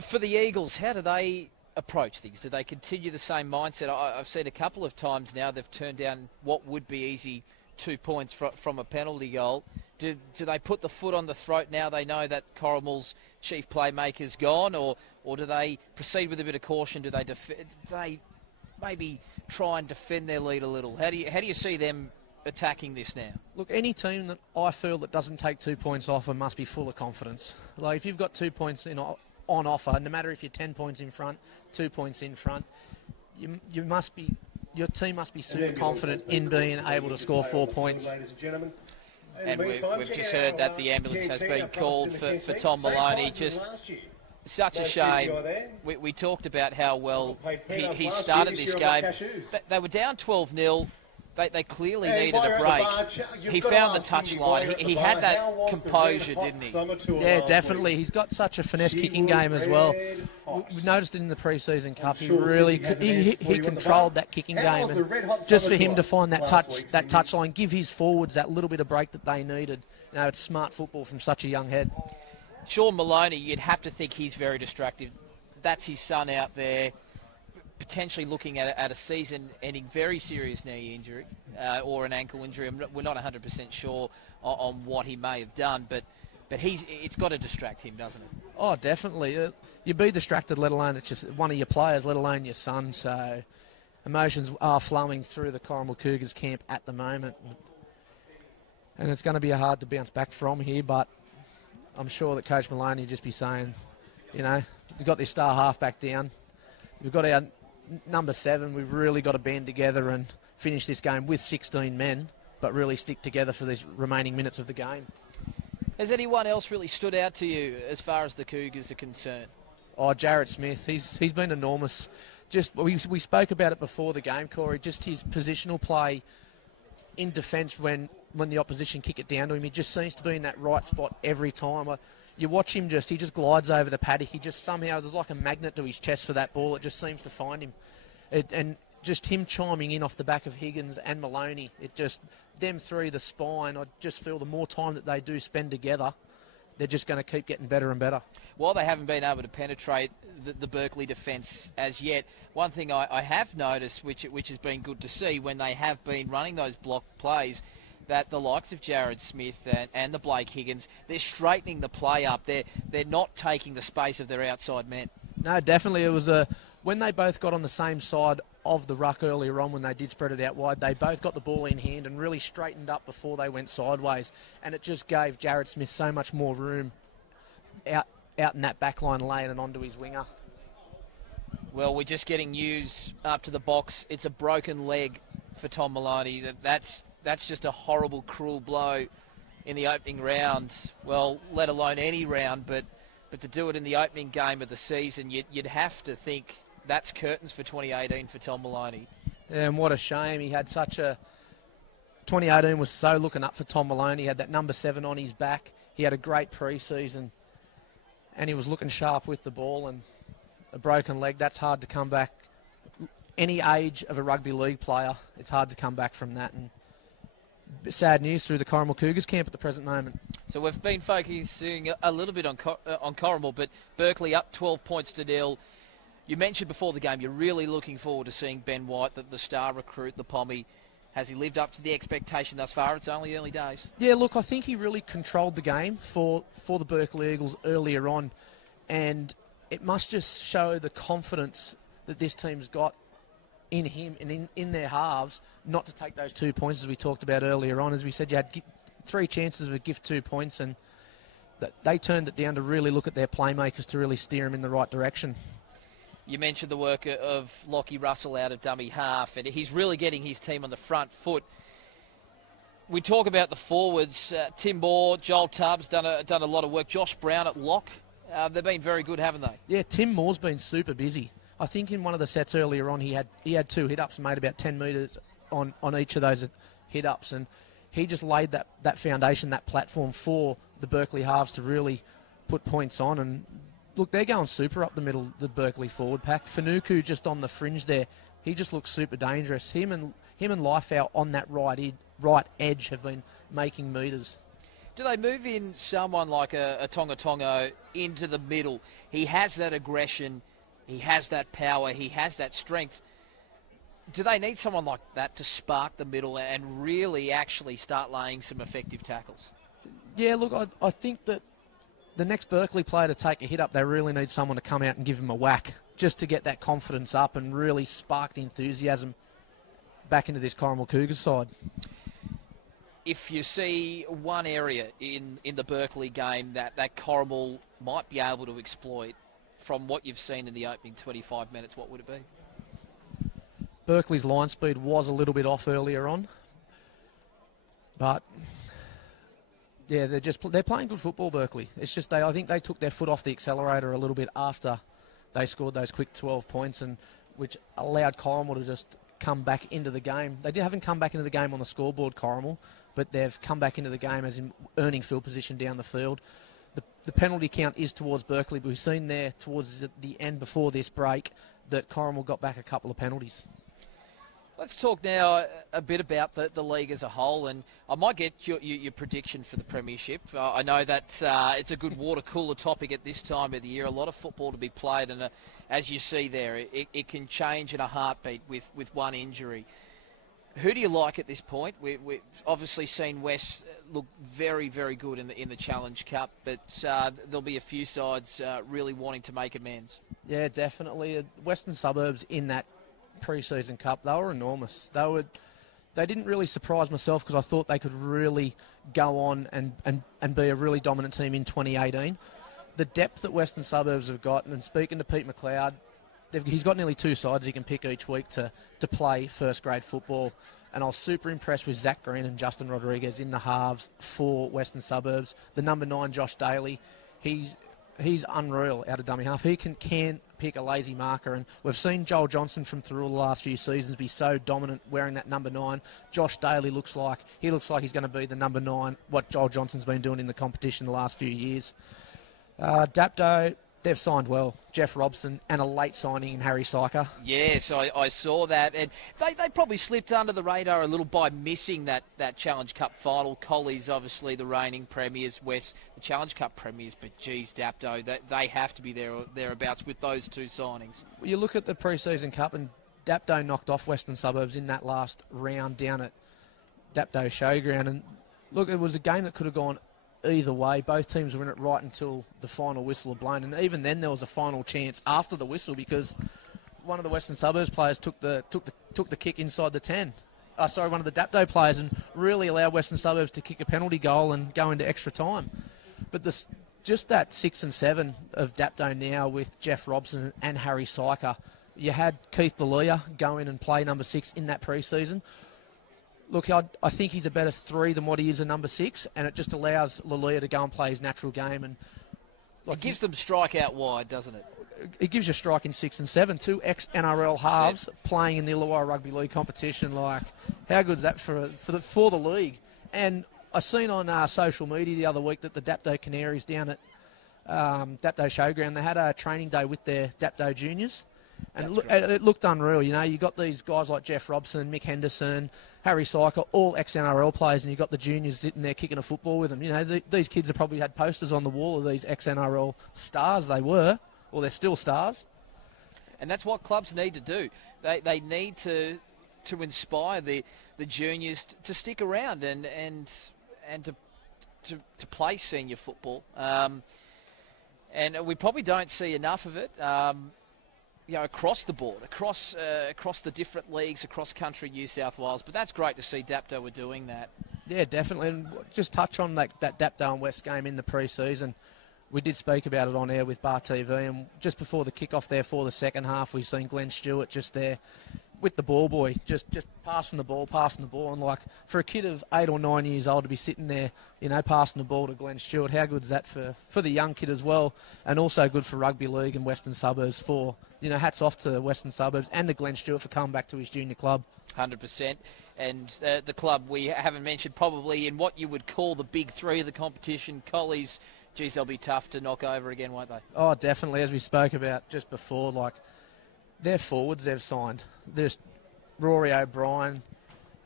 For the Eagles, how do they approach things? Do they continue the same mindset? I've seen a couple of times now they've turned down what would be easy 2 points from a penalty goal. Do they put the foot on the throat now they know that Corrimal's chief playmaker's gone, or do they proceed with a bit of caution? Do they maybe try and defend their lead a little? How do you see them attacking this now? Look, any team that I feel that doesn't take 2 points off must be full of confidence. Like, if you've got 2 points on offer, no matter if you're 10 points in front, 2 points in front, your team must be super confident in being able to score 4 points. And we've just heard that the ambulance has been called for Tom Maloney. Just such a shame. We talked about how well he started this game. They were down 12-0. They clearly needed a break. He found the touchline. He had that composure, didn't he? Yeah, definitely. He's got such a finesse kicking game as well. We noticed it in the pre-season cup. He really he controlled that kicking game, and just for him to find that touchline, give his forwards that little bit of break that they needed. It's smart football from such a young head. Sean Maloney, you'd have to think he's very distracted. That's his son out there, potentially looking at a season-ending very serious knee injury or an ankle injury. We're not 100% sure on what he may have done, but it's got to distract him, doesn't it? Oh, definitely. You'd be distracted, let alone it's just one of your players, let alone your son. So emotions are flowing through the Corrimal Cougars camp at the moment. And it's going to be hard to bounce back from here, but I'm sure that Coach Maloney will just be saying, we've got this star halfback down. We've got our number 7. We've really got to band together and finish this game with 16 men, but really stick together for these remaining minutes of the game. Has anyone else really stood out to you as far as the Cougars are concerned? Oh, Jared Smith. He's been enormous. Just we spoke about it before the game, Corey. Just his positional play in defence when the opposition kick it down to him. He just seems to be in that right spot every time. You watch him he just glides over the paddock. He just somehow, there's like a magnet to his chest for that ball. It just seems to find him. And just him chiming in off the back of Higgins and Maloney, them through the spine, I just feel the more time that they do spend together, they're just going to keep getting better and better. While they haven't been able to penetrate the Berkeley defence as yet, one thing I have noticed, which has been good to see when they have been running those block plays, that the likes of Jared Smith and the Blake Higgins, they're straightening the play up. They're not taking the space of their outside men. No, definitely. It was when they both got on the same side of the ruck earlier on, when they did spread it out wide, they both got the ball in hand and really straightened up before they went sideways. And it just gave Jared Smith so much more room out in that backline lane and onto his winger. Well, we're just getting news up to the box. It's a broken leg for Tom Maloney. That's just a horrible, cruel blow in the opening round. Well, let alone any round, but to do it in the opening game of the season, you'd have to think that's curtains for 2018 for Tom Maloney. Yeah, and what a shame. He had 2018 was so looking up for Tom Maloney. He had that number 7 on his back. He had a great pre-season, and he was looking sharp with the ball, and a broken leg, that's hard to come back. Any age of a rugby league player, it's hard to come back from that, and sad news through the Corrimal Cougars camp at the present moment. So we've been focusing a little bit on Corrimal, but Berkeley up 12 points to 0. You mentioned before the game you're really looking forward to seeing Ben White, the star recruit, the Pommy. Has he lived up to the expectation thus far? It's only early days. Yeah, look, I think he really controlled the game for the Berkeley Eagles earlier on, and it must just show the confidence that this team's got in him and in their halves not to take those 2 points, as we talked about earlier on. As we said, you had 3 chances of a gift 2 points, and they turned it down to really look at their playmakers to really steer them in the right direction. You mentioned the work of Lockie Russell out of dummy half, and he's really getting his team on the front foot. We talk about the forwards. Tim Moore, Joel Tubbs done a lot of work. Josh Brown at lock. They've been very good, haven't they? Yeah, Tim Moore's been super busy. I think in one of the sets earlier on, he had 2 hit-ups and made about 10 metres on each of those hit-ups, and he just laid that foundation, that platform for the Berkeley halves to really put points on. And look, they're going super up the middle, the Berkeley forward pack. Fanuku just on the fringe there. He just looks super dangerous. Him and Lifeout on that right edge have been making metres. Do they move in someone like a Tonga Tonga into the middle? He has that aggression, he has that power, he has that strength. Do they need someone like that to spark the middle and really actually start laying some effective tackles? Yeah, look, I think that the next Berkeley player to take a hit up, they really need someone to come out and give him a whack just to get that confidence up and really spark the enthusiasm back into this Corrimal Cougars side. If you see one area in the Berkeley game that Corrimal might be able to exploit from what you've seen in the opening 25 minutes, what would it be? Berkeley's line speed was a little bit off earlier on, but yeah, they're playing good football, Berkeley. It's just I think they took their foot off the accelerator a little bit after they scored those quick 12 points, and which allowed Corrimal to just come back into the game. They haven't come back into the game on the scoreboard, Corrimal, but they've come back into the game as in earning field position down the field. The penalty count is towards Berkeley, but we've seen there towards the end before this break that Corrimal got back a couple of penalties. Let's talk now a bit about the league as a whole, and I might get your prediction for the premiership. I know that it's a good water cooler topic at this time of the year. A lot of football to be played, and as you see there, it can change in a heartbeat with one injury. Who do you like at this point? We've obviously seen West look very, very good in the Challenge Cup, but there'll be a few sides really wanting to make amends. Yeah, definitely. Western Suburbs in that pre-season cup, they were enormous. They didn't really surprise myself because I thought they could really go on and be a really dominant team in 2018. The depth that Western Suburbs have got, and speaking to Pete McLeod, he's got nearly 2 sides he can pick each week to play first-grade football. And I was super impressed with Zach Green and Justin Rodriguez in the halves for Western Suburbs. The number 9, Josh Daly, he's unreal out of dummy half. He can pick a lazy marker, and we've seen Joel Johnson from through the last few seasons be so dominant wearing that number 9. Josh Daly looks like he's going to be the number 9, what Joel Johnson's been doing in the competition the last few years. Dapto, they've signed well. Jeff Robson and a late signing in Harry Syker. Yes, I saw that. And they probably slipped under the radar a little by missing that Challenge Cup final. Collie's obviously the reigning premiers, West the Challenge Cup premiers, but geez, Dapto, they have to be there or thereabouts with those 2 signings. Well, you look at the pre-season cup, and Dapto knocked off Western Suburbs in that last round down at Dapto Showground. And look, it was a game that could have gone either way. Both teams were in it right until the final whistle had blown, and even then there was a final chance after the whistle because one of the Western Suburbs players took the kick inside the 10. One of the Dapto players, and really allowed Western Suburbs to kick a penalty goal and go into extra time. But just that 6 and 7 of Dapto now with Jeff Robson and Harry Syker. You had Keith Delia go in and play number 6 in that pre-season. Look, I think he's a better 3 than what he is a number 6, and it just allows Lalia to go and play his natural game. And it gives them strike out wide, doesn't it? It gives you strike in 6 and 7. 2 ex-NRL halves playing in the Illawarra Rugby League competition. Like, how good is that for the league? And I seen on social media the other week that the Dapto Canaries down at Dapto Showground, they had a training day with their Dapto juniors. And it looked unreal. You know, you got these guys like Jeff Robson, Mick Henderson, Harry Syker, all ex-NRL players, and you got the juniors sitting there kicking a football with them. You know, these kids have probably had posters on the wall of these ex-NRL stars. They were, or they're still stars. And that's what clubs need to do. They need to inspire the the juniors to stick around and to play senior football. And we probably don't see enough of it, across the board, across the different leagues, across country New South Wales. But that's great to see Dapto were doing that. Yeah, definitely. And just touch on that Dapto and West game in the pre-season. We did speak about it on air with Bar TV, and just before the kickoff there for the second half, we've seen Glenn Stewart just there with the ball boy, just passing the ball, and like for a kid of 8 or 9 years old to be sitting there, passing the ball to Glenn Stewart, how good is that for the young kid as well, and also good for rugby league and Western Suburbs hats off to Western Suburbs and to Glenn Stewart for coming back to his junior club. 100%. And the club we haven't mentioned probably in what you would call the big three of the competition, Collies, geez, they'll be tough to knock over again, won't they? Oh, definitely. As we spoke about just before, like their forwards they've signed. There's Rory O'Brien,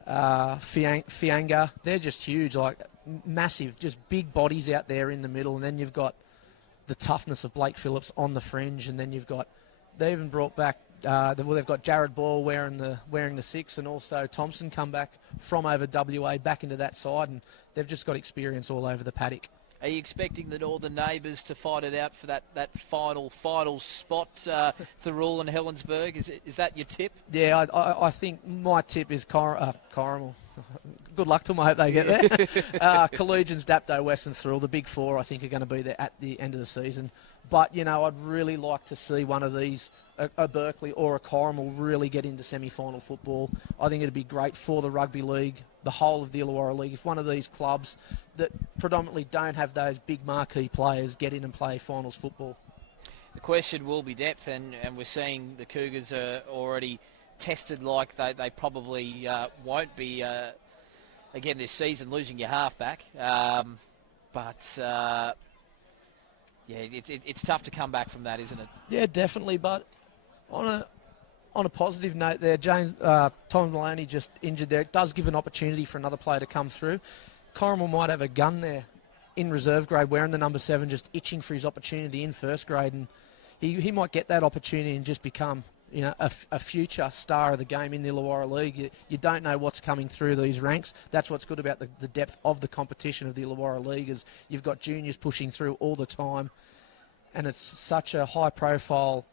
Fianga. They're just huge, like massive, just big bodies out there in the middle. And then you've got the toughness of Blake Phillips on the fringe. And then they even brought back, they've got Jared Ball wearing the 6, and also Thompson come back from over WA back into that side. And they've just got experience all over the paddock. Are you expecting the Northern Neighbours to fight it out for that final spot, Thirroul and Helensburgh? Is that your tip? Yeah, I think my tip is Corrimal. Good luck to them. I hope they get there. Collegians, Dapto, West and Thirroul, the big four, I think are going to be there at the end of the season. But, I'd really like to see one of these, a Berkeley or a Corrimal, really get into semi-final football. I think it'd be great for the rugby league, the whole of the Illawarra League, if one of these clubs that predominantly don't have those big marquee players get in and play finals football. The question will be depth, and we're seeing the Cougars are already tested like they probably won't be again this season, losing your halfback. It's tough to come back from that, isn't it? Yeah, definitely. But on a positive note there, Tom Maloney just injured there. It does give an opportunity for another player to come through. Corrimal might have a gun there in reserve grade wearing the number 7, just itching for his opportunity in first grade, and he might get that opportunity and just become a future star of the game in the Illawarra League. You don't know what's coming through these ranks. That's what's good about the depth of the competition of the Illawarra League, is you've got juniors pushing through all the time, and it's such a high-profile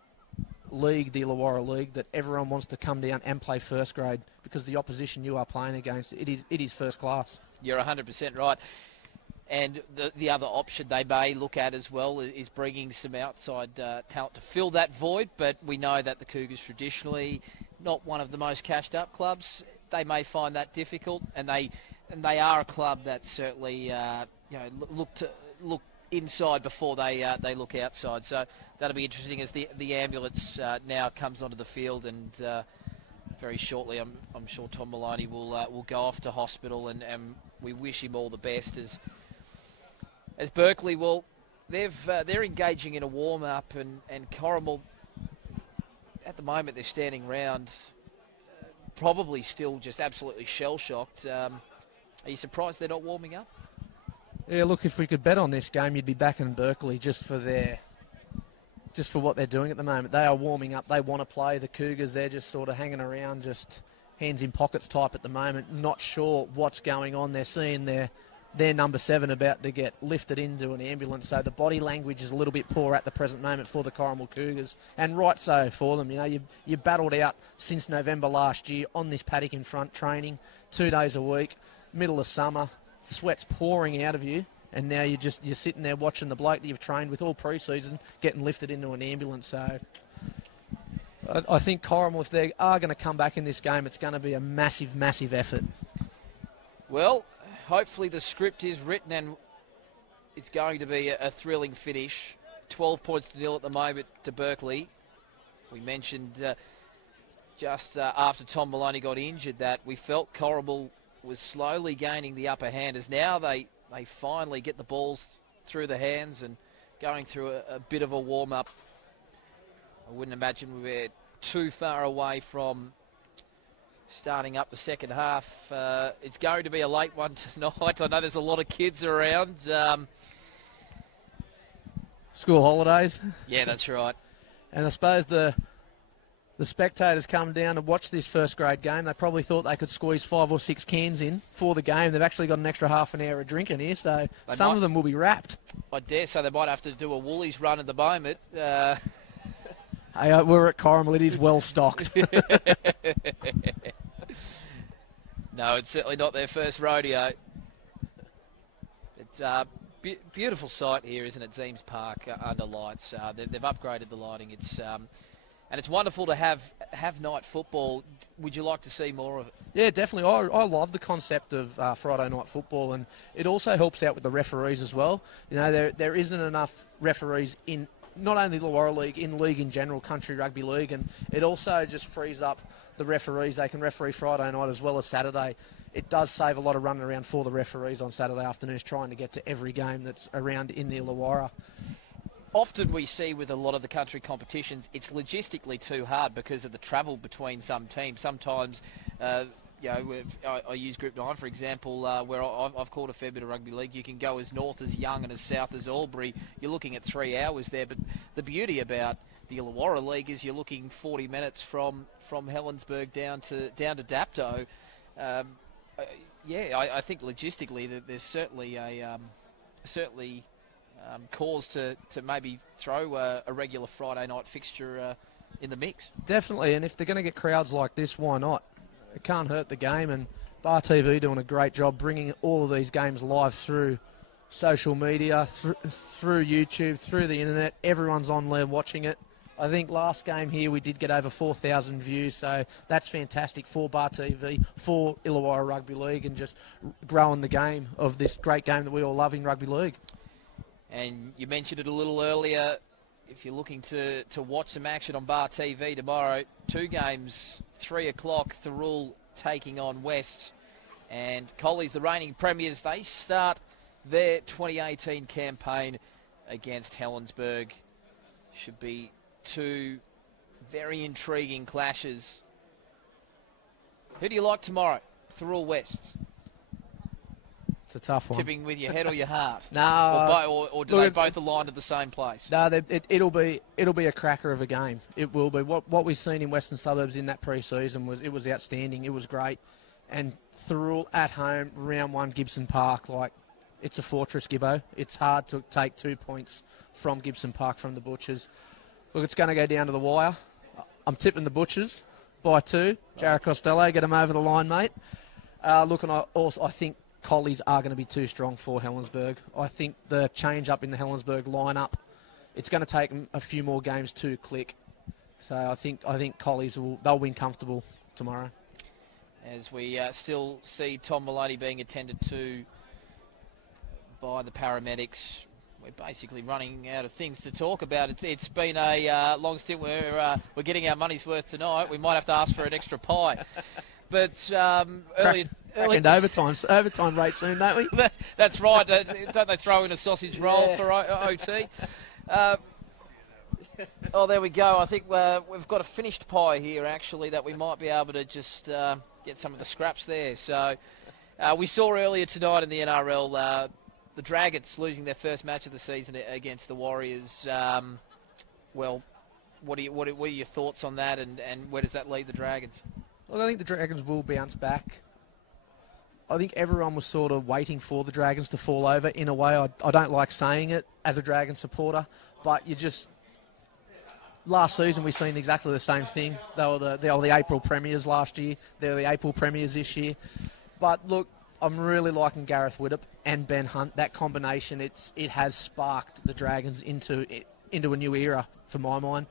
league, the Illawarra League, that everyone wants to come down and play first grade because the opposition you are playing against, it is first class. You're 100% right. And the other option they may look at as well is bringing some outside talent to fill that void. But we know that the Cougars traditionally not one of the most cashed up clubs. They may find that difficult, and they are a club that certainly look inside before they look outside. So that'll be interesting as the ambulance now comes onto the field, and very shortly I'm sure Tom Maloney will go off to hospital, and we wish him all the best as Berkeley. Well, they're engaging in a warm up, and Corrimal at the moment they're standing round, probably still just absolutely shell shocked. Are you surprised they're not warming up? Yeah, look, if we could bet on this game, you'd be back in Berkeley just for what they're doing at the moment. They are warming up. They want to play. The Cougars, they're just sort of hanging around, just hands in pockets type at the moment. Not sure what's going on. They're seeing their number 7 about to get lifted into an ambulance. So the body language is a little bit poor at the present moment for the Corrimal Cougars, and right so for them. You battled out since November last year on this paddock in front, training 2 days a week, middle of summer, sweat's pouring out of you, and now you're sitting there watching the bloke that you've trained with all pre-season getting lifted into an ambulance. So I think Corrimal, if they are going to come back in this game, it's going to be a massive, massive effort. Well, hopefully the script is written and it's going to be a thrilling finish. 12 points to 0 at the moment to Berkeley. We mentioned just after Tom Maloney got injured that we felt Corrimal was slowly gaining the upper hand, as now they finally get the balls through the hands and going through a bit of a warm-up. I wouldn't imagine we're too far away from starting up the second half. It's going to be a late one tonight. I know there's a lot of kids around. School holidays. Yeah, that's right. And I suppose the the spectators come down to watch this first grade game. They probably thought they could squeeze 5 or 6 cans in for the game. They've actually got an extra half an hour of drinking here, so some of them will be wrapped. I dare say they might have to do a Woolies run at the moment. Hey, we're at Corrimal. It is well stocked. No, it's certainly not their first rodeo. It's a beautiful sight here, isn't it? Zeems Park under lights. They've upgraded the lighting. And it's wonderful to have night football. Would you like to see more of it? Yeah, definitely. I love the concept of Friday night football, and it also helps out with the referees as well. You know, there isn't enough referees in not only the Illawarra League, in league in general, country rugby league, and it also just frees up the referees. They can referee Friday night as well as Saturday. It does save a lot of running around for the referees on Saturday afternoons trying to get to every game that's around in the Illawarra. Often we see with a lot of the country competitions, it's logistically too hard because of the travel between some teams. Sometimes, I use Group 9, for example, where I've called a fair bit of rugby league. You can go as north as Young and as south as Albury. You're looking at 3 hours there. But the beauty about the Illawarra League is you're looking 40 minutes from Helensburgh down to Dapto. I think logistically that there's certainly cause to maybe throw a regular Friday night fixture in the mix. Definitely, and if they're going to get crowds like this, why not? It can't hurt the game, and Bar TV doing a great job bringing all of these games live through social media, through YouTube, through the internet. Everyone's on there watching it. I think last game here we did get over 4,000 views, so that's fantastic for Bar TV, for Illawarra Rugby League, and just growing the game of this great game that we all love in rugby league. And you mentioned it a little earlier, if you're looking to watch some action on Bar TV tomorrow, 2 games, 3 o'clock, Thirroul taking on West. And Collies, the reigning premiers, they start their 2018 campaign against Helensburgh. Should be 2 very intriguing clashes. Who do you like tomorrow? Thirroul West? It's a tough one. Tipping with your head or your heart? No. Or do they both align at the same place? No, it'll be a cracker of a game. It will be. What we've seen in Western Suburbs in that pre-season was outstanding. It was great. And Thirroul at home, round 1, Gibson Park, it's a fortress, Gibbo. It's hard to take 2 points from Gibson Park from the Butchers. Look, it's going to go down to the wire. I'm tipping the Butchers by 2. Jared Costello, get him over the line, mate. I think Collies are going to be too strong for Helensburgh. I think the change up in the Helensburgh lineup, it's going to take them a few more games to click. So I think Collies they'll win comfortable tomorrow. As we still see Tom Maloney being attended to by the paramedics. We're basically running out of things to talk about. It's been a long stint where we're getting our money's worth tonight. We might have to ask for an extra pie. But early overtime rate soon, don't we? That's right. Don't they throw in a sausage roll for OT? There we go. I think we've got a finished pie here, actually, that we might be able to just get some of the scraps there. So we saw earlier tonight in the NRL the Dragons losing their first match of the season against the Warriors. What are your thoughts on that, and where does that leave the Dragons? Look, I think the Dragons will bounce back. I think everyone was sort of waiting for the Dragons to fall over in a way. I don't like saying it as a Dragon supporter, but last season we've seen exactly the same thing. They were the April premiers last year. They're the April premiers this year. But look, I'm really liking Gareth Widdop and Ben Hunt. That combination, it has sparked the Dragons into a new era for my mind.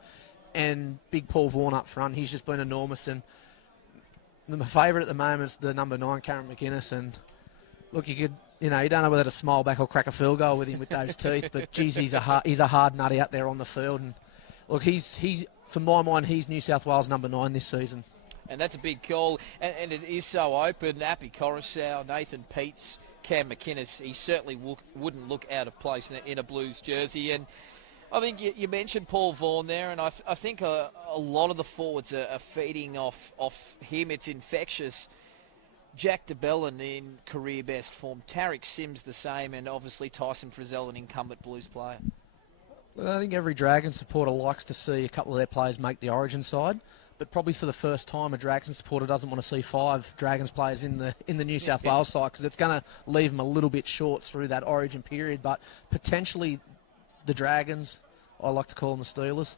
And big Paul Vaughan up front, he's just been enormous. And my favourite at the moment is the number 9, Karen McInnes. And look, you don't know whether to smile back or crack a field goal with him with those teeth. But geez, he's a hard nut out there on the field. And look, for my mind, he's New South Wales number 9 this season. And that's a big call, and it is so open. Appy Coruscant, Nathan Peets, Cam McInnes, he certainly wouldn't look out of place in a Blues jersey. And I think you mentioned Paul Vaughan there, and I think a lot of the forwards are feeding off him. It's infectious. Jack DeBellin in career best form, Tarek Sims the same, and obviously Tyson Frizzell, an incumbent Blues player. I think every Dragon supporter likes to see a couple of their players make the Origin side. but probably for the first time a Dragons supporter doesn't want to see 5 Dragons players in the New South Wales side, because it's going to leave them a little bit short through that Origin period. But potentially the Dragons, I like to call them the Steelers,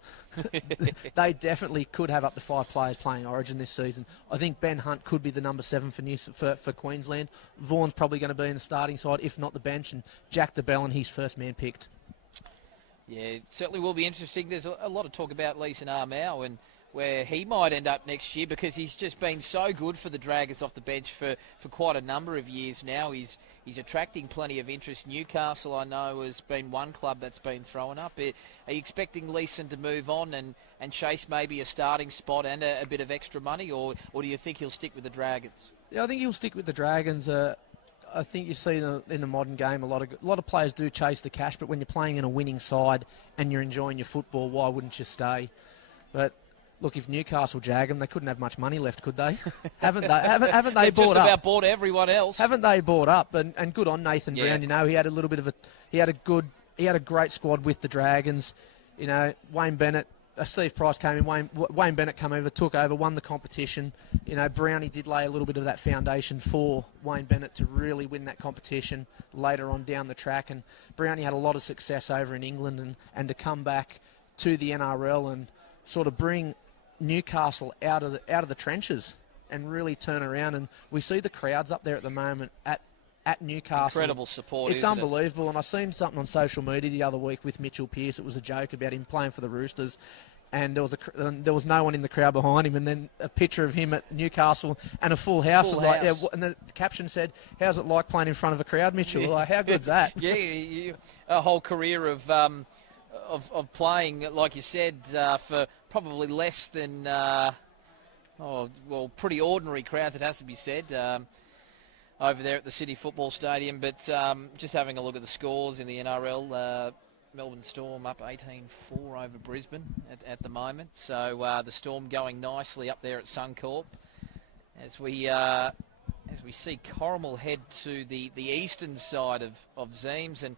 they definitely could have up to 5 players playing Origin this season. I think Ben Hunt could be the number 7 for Queensland. Vaughan's probably going to be in the starting side, if not the bench, and Jack DeBellin, his first man picked. Yeah, it certainly will be interesting. There's a lot of talk about Leeson Armour and where he might end up next year, because he's just been so good for the Dragons off the bench for quite a number of years now. He's attracting plenty of interest. Newcastle, I know, has been one club that's been thrown up. Are you expecting Leeson to move on and chase maybe a starting spot and a bit of extra money, or do you think he'll stick with the Dragons? Yeah, I think he'll stick with the Dragons. I think you see in the modern game a lot of players do chase the cash, but when you're playing in a winning side and you're enjoying your football, why wouldn't you stay? But look, if Newcastle jag them, they couldn't have much money left, could they? Haven't they? Haven't they bought up? Just about bought everyone else. Haven't they bought up? And good on Nathan Yeah. Brown. You know, he had a great squad with the Dragons. You know, Wayne Bennett. Steve Price came in. Wayne Bennett came over, took over, won the competition. You know, Brownie did lay a little bit of that foundation for Wayne Bennett to really win that competition later on down the track. And Brownie had a lot of success over in England, and to come back to the NRL and sort of bring Newcastle out of the trenches and really turn around. And we see the crowds up there at the moment at Newcastle. Incredible support. It's isn't unbelievable. And I seen something on social media the other week with Mitchell Pearce. It was a joke about him playing for the Roosters, and there was no one in the crowd behind him. And then a picture of him at Newcastle and a full house. Full Like, house. yeah, and the caption said, "How's it like playing in front of a crowd, Mitchell?" Yeah. Like, how good's that? Yeah, a whole career of playing, like you said, for probably less than, pretty ordinary crowds, it has to be said, over there at the City Football Stadium. But just having a look at the scores in the NRL, Melbourne Storm up 18-4 over Brisbane at the moment. So the Storm going nicely up there at Suncorp. As we see Corrimal head to the eastern side of Zeems, and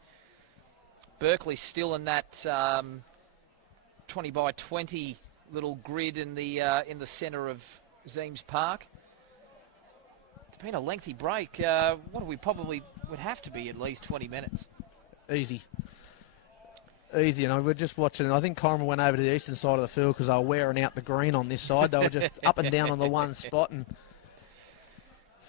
Berkeley still in that 20 by 20 little grid in the centre of Zeems Park. It's been a lengthy break. We probably would have to be at least 20 minutes. Easy. And we're just watching. I think Corrimal went over to the eastern side of the field because they were wearing out the green on this side. They were just up and down on the one spot, and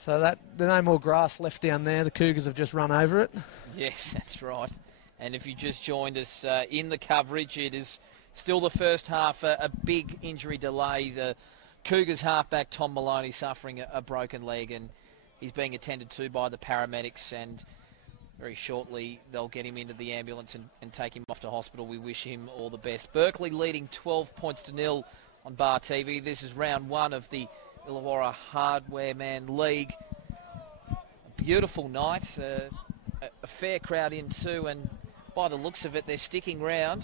so there's no more grass left down there. The Cougars have just run over it. Yes, that's right. And if you just joined us in the coverage, it is still the first half, a big injury delay. The Cougars halfback Tom Maloney suffering a broken leg, and he's being attended to by the paramedics, and very shortly they'll get him into the ambulance and take him off to hospital. We wish him all the best. Berkeley leading 12-0 on Bar TV. This is round 1 of the Illawarra Hardware Man League. A beautiful night, a fair crowd in too, and by the looks of it, they're sticking round.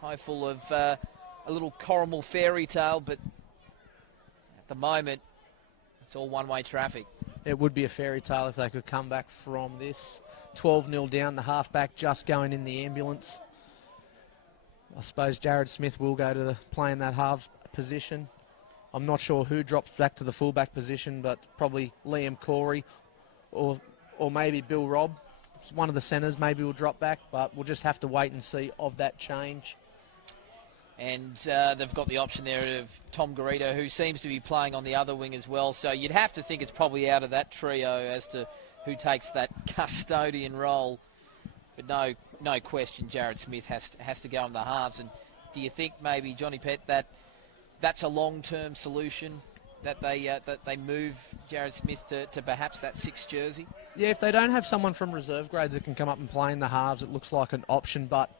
Hopeful of a little Corrimal fairy tale, but at the moment, it's all one-way traffic. It would be a fairy tale if they could come back from this. 12-0 down, the halfback just going in the ambulance. I suppose Jared Smith will go to play in that halves position. I'm not sure who drops back to the fullback position, but probably Liam Corey or maybe Bill Robb. One of the centres maybe will drop back, but we'll just have to wait and see of that change. And they've got the option there of Tom Garrido, who seems to be playing on the other wing as well. So you'd have to think it's probably out of that trio as to who takes that custodian role. But no question, Jared Smith has to go in the halves. And do you think maybe, Johnny Pett, that's a long-term solution, that they move Jared Smith to perhaps that 6th jersey? Yeah, if they don't have someone from reserve grade that can come up and play in the halves, it looks like an option, but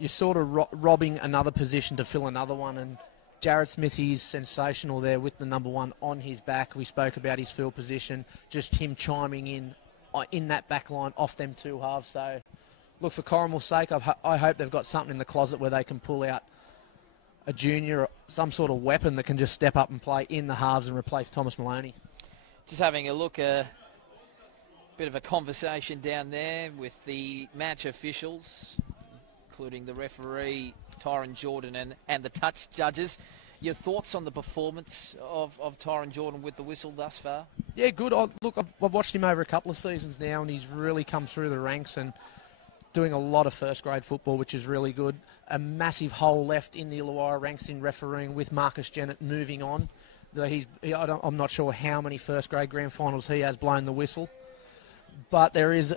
you're sort of robbing another position to fill another one, and Jared Smith, he's sensational there with the number 1 on his back. We spoke about his field position, just him chiming in that back line off them 2 halves. So, look, for Corrimal's sake, I hope they've got something in the closet where they can pull out a junior, or some sort of weapon that can just step up and play in the halves and replace Thomas Maloney. Just having a look, a bit of a conversation down there with the match officials, including the referee, Tyron Jordan, and the touch judges. Your thoughts on the performance of Tyron Jordan with the whistle thus far? Yeah, good. I've watched him over a couple of seasons now, and he's really come through the ranks and doing a lot of first-grade football, which is really good. A massive hole left in the Illawarra ranks in refereeing with Marcus Jennett moving on. I'm not sure how many first-grade grand finals he has blown the whistle, but there is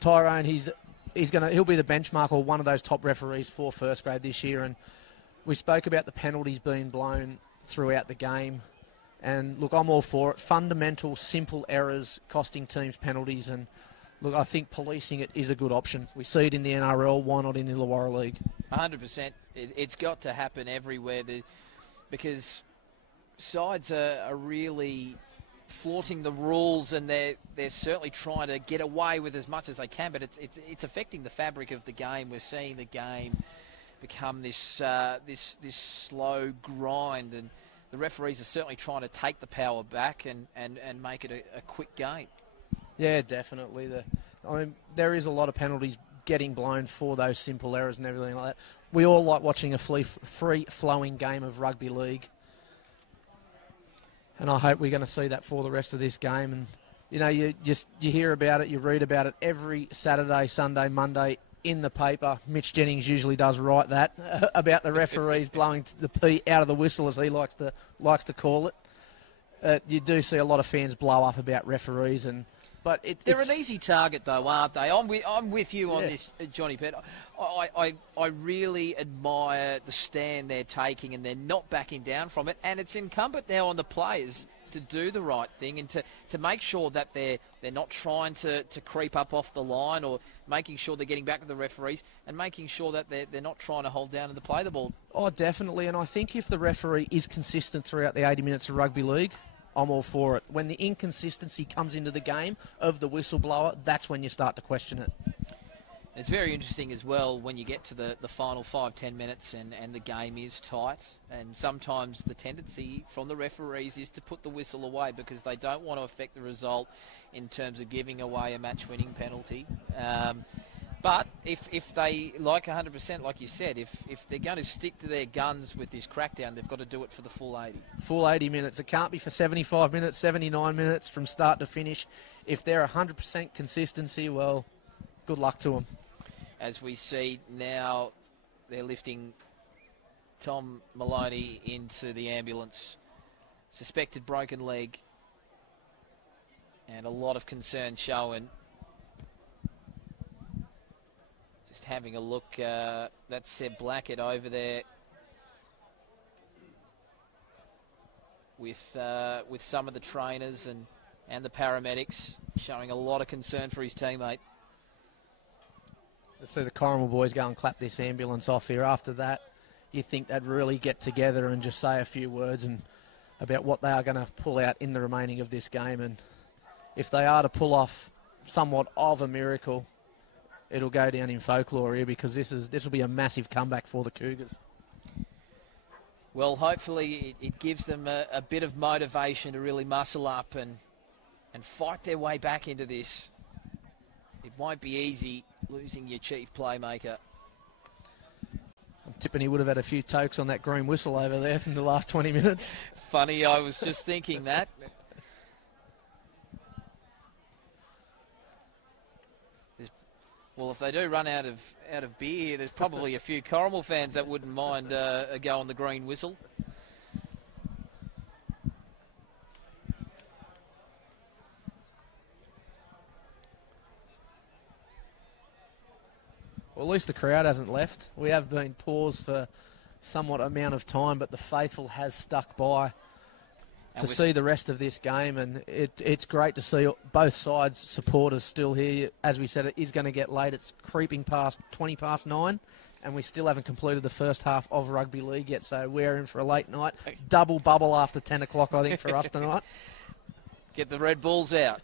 Tyrone. He'll be the benchmark or one of those top referees for first grade this year. And we spoke about the penalties being blown throughout the game. And look, I'm all for it. Fundamental, simple errors costing teams penalties. And look, I think policing it is a good option. We see it in the NRL. Why not in the Illawarra League? 100%. It's got to happen everywhere because sides are really flaunting the rules, and they're certainly trying to get away with as much as they can. But it's affecting the fabric of the game. We're seeing the game become this slow grind, and the referees are certainly trying to take the power back and make it a quick game. Yeah, definitely. There is a lot of penalties getting blown for those simple errors and everything like that. We all like watching a free-flowing game of rugby league. And I hope we're going to see that for the rest of this game. And, you know, you hear about it, you read about it every Saturday, Sunday, Monday in the paper. Mitch Jennings usually does write that about the referees blowing the pee out of the whistle, as he likes to call it. You do see a lot of fans blow up about referees, but they're an easy target, though, aren't they? I'm with you on this, Johnny Pett. I really admire the stand they're taking, and they're not backing down from it. And it's incumbent now on the players to do the right thing and to make sure that they're not trying to creep up off the line, or making sure they're getting back to the referees and making sure that they're not trying to hold down and to play the ball. Oh, definitely. And I think if the referee is consistent throughout the 80 minutes of rugby league, I'm all for it. When the inconsistency comes into the game of the whistleblower, that's when you start to question it. It's very interesting as well when you get to the final 5-10 minutes and the game is tight, and sometimes the tendency from the referees is to put the whistle away because they don't want to affect the result in terms of giving away a match-winning penalty. But if they, like 100%, like you said, if they're going to stick to their guns with this crackdown, they've got to do it for the full 80. Full 80 minutes. It can't be for 75 minutes, 79 minutes from start to finish. If they're 100% consistency, well, good luck to them. As we see now, they're lifting Tom Maloney into the ambulance. Suspected broken leg. And a lot of concern showing. Just having a look. That's Seb Blackett over there with some of the trainers and the paramedics, showing a lot of concern for his teammate. Let's see the Corrimal boys go and clap this ambulance off here. After that, you think they'd really get together and just say a few words about what they are going to pull out in the remaining of this game. And if they are to pull off somewhat of a miracle, it'll go down in folklore here, because this will be a massive comeback for the Cougars. Well, hopefully it gives them a bit of motivation to really muscle up and fight their way back into this. It won't be easy losing your chief playmaker. I'm tipping he would have had a few tokes on that green whistle over there in the last 20 minutes. Funny, I was just thinking that. Well, if they do run out of beer, there's probably a few Corrimal fans that wouldn't mind a go on the green whistle. Well, at least the crowd hasn't left. We have been paused for somewhat amount of time, but the faithful has stuck by to see the rest of this game, and it's great to see both sides' supporters still here. As we said, it is going to get late. It's creeping past 20 past 9, and we still haven't completed the first half of rugby league yet, so we're in for a late night. Double bubble after 10 o'clock, I think, for us tonight. Get the Red Bulls out.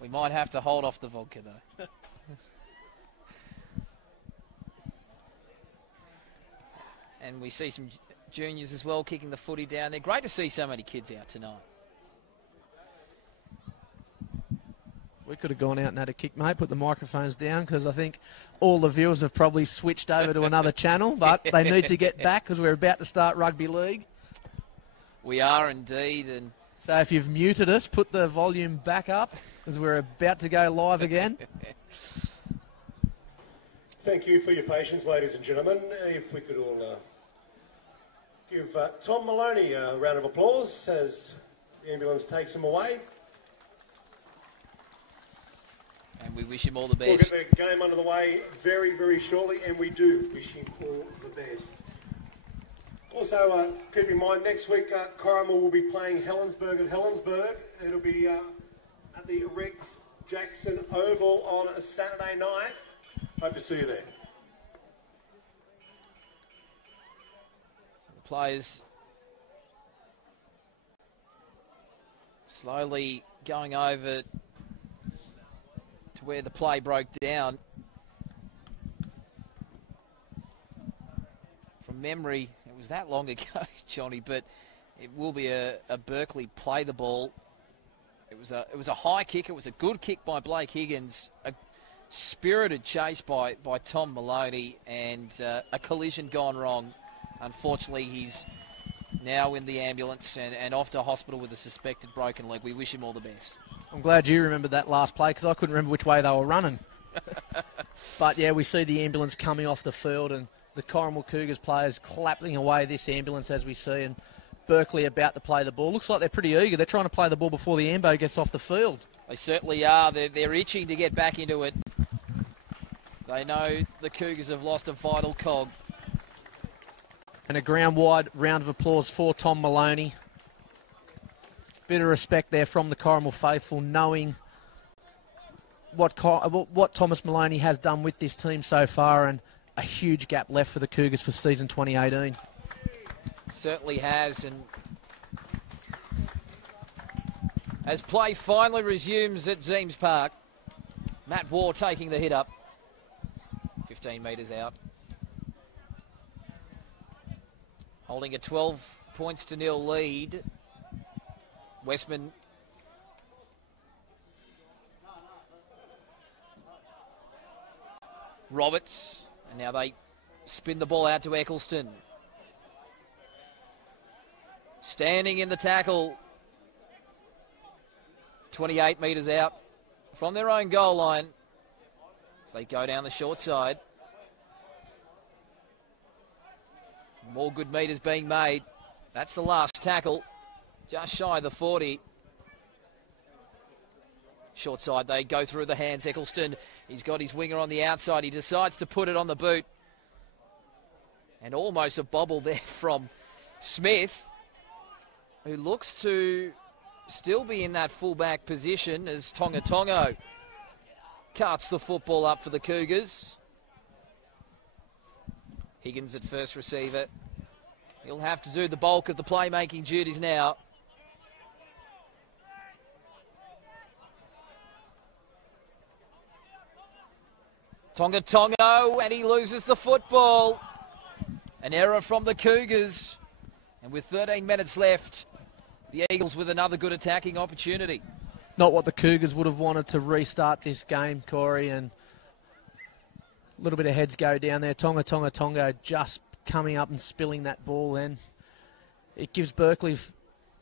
We might have to hold off the vodka, though. And we see some juniors as well kicking the footy down there. Great to see so many kids out tonight. We could have gone out and had a kick, mate, put the microphones down, because I think all the viewers have probably switched over to another channel, but they need to get back because we're about to start rugby league. We are indeed. And so if you've muted us, put the volume back up because we're about to go live again. Thank you for your patience, ladies and gentlemen. If we could all give Tom Maloney a round of applause as the ambulance takes him away. And we wish him all the best. We'll get the game under the way very, very shortly, and we do wish him all the best. Also, keep in mind, next week, Corrimal will be playing Helensburgh at Helensburgh. It'll be at the Rex Jackson Oval on a Saturday night. Hope to see you there. The players slowly going over to where the play broke down. From memory, it was that long ago, Johnny, but it will be a Berkeley play the ball. It was a high kick. It was a good kick by Blake Higgins. A spirited chase by Tom Maloney, and a collision gone wrong. Unfortunately, he's now in the ambulance and off to hospital with a suspected broken leg. We wish him all the best. I'm glad you remembered that last play because I couldn't remember which way they were running. But, yeah, we see the ambulance coming off the field and the Corrimal Cougars players clapping away this ambulance as we see, and Berkeley about to play the ball. Looks like they're pretty eager. They're trying to play the ball before the ambo gets off the field. They certainly are. They're itching to get back into it. They know the Cougars have lost a vital cog. And a ground-wide round of applause for Tom Maloney. Bit of respect there from the Corrimal faithful, knowing what Thomas Maloney has done with this team so far, and a huge gap left for the Cougars for season 2018. Certainly has, and as play finally resumes at Zeems Park, Matt Waugh taking the hit up, 15 metres out. Holding a 12 points to 0 lead. Westman Roberts, and now they spin the ball out to Eccleston. Standing in the tackle, 28 metres out from their own goal line as they go down the short side. More good metres being made. That's the last tackle, just shy of the 40. Short side, they go through the hands. Eccleston, he's got his winger on the outside. He decides to put it on the boot. And almost a bobble there from Smith, who looks to still be in that fullback position as Tonga Tongo cuts the football up for the Cougars. Higgins at first receiver. He'll have to do the bulk of the playmaking duties now. Tonga Tongo, and he loses the football. An error from the Cougars. And with 13 minutes left, the Eagles with another good attacking opportunity. Not what the Cougars would have wanted to restart this game, Corey, and a little bit of heads go down there. Tonga Tongo just coming up and spilling that ball then. It gives Berkeley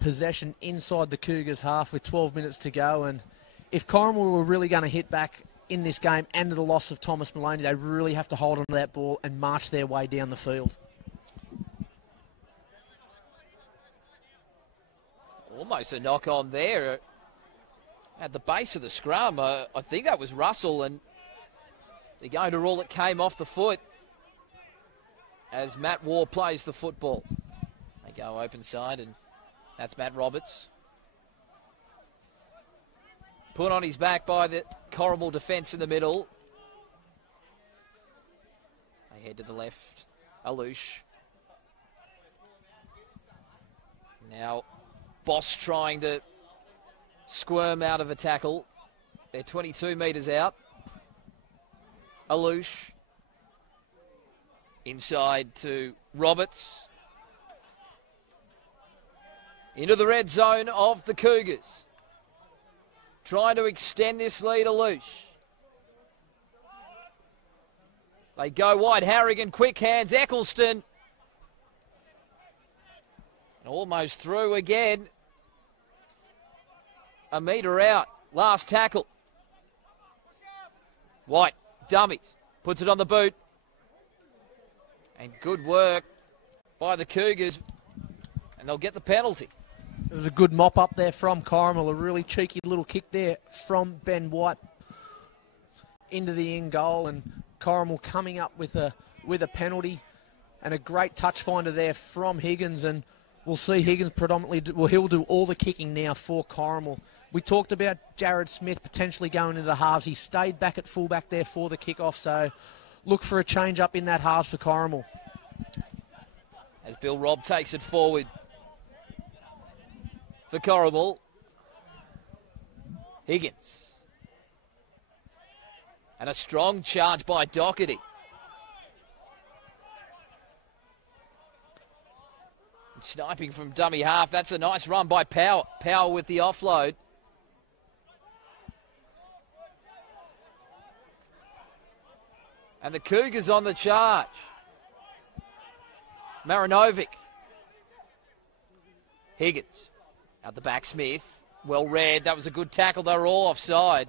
possession inside the Cougars half with 12 minutes to go, and if Corrimal were really going to hit back in this game and the loss of Thomas Maloney, they really have to hold on to that ball and march their way down the field. Almost a knock on there at the base of the scrum. I think that was Russell, and they're going to rule it came off the foot as Matt Waugh plays the football. They go open side, and that's Matt Roberts. Put on his back by the Corrimal defence in the middle. They head to the left. Alouche. Now Boss trying to squirm out of a tackle. They're 22 metres out. Alouche. Inside to Roberts. Into the red zone of the Cougars. trying to extend this lead a loose. They go wide. Harrigan, quick hands. Eccleston. Almost through again. A metre out. Last tackle. White, dummies. Puts it on the boot. And good work by the Cougars. And they'll get the penalty. It was a good mop up there from Corrimal. A really cheeky little kick there from Ben White into the in goal. And Corrimal coming up with a penalty. And a great touch finder there from Higgins. And we'll see Higgins predominantly, he'll do all the kicking now for Corrimal. We talked about Jared Smith potentially going into the halves. He stayed back at fullback there for the kickoff, so look for a change up in that halves for Corrimal. As Bill Robb takes it forward for Corrimal. Higgins. And a strong charge by Doherty. Sniping from dummy half. That's a nice run by Power. Power with the offload. And the Cougars on the charge. Marinovic. Higgins. Out the back, Smith. Well read. That was a good tackle. They were all offside.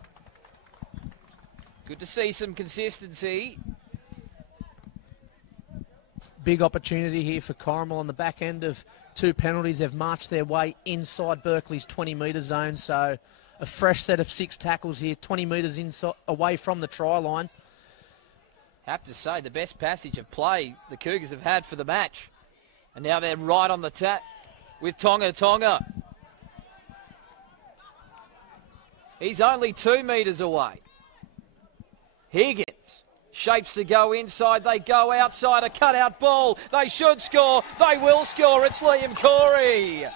Good to see some consistency. Big opportunity here for Corrimal on the back end of two penalties. They've marched their way inside Berkeley's 20-metre zone. So a fresh set of 6 tackles here, 20 metres inside, away from the try line. Have to say, the best passage of play the Cougars have had for the match. And now they're right on the tap with Tonga. He's only 2 metres away. Higgins shapes to go inside. They go outside. A cutout ball. They should score. They will score. It's Liam Corey.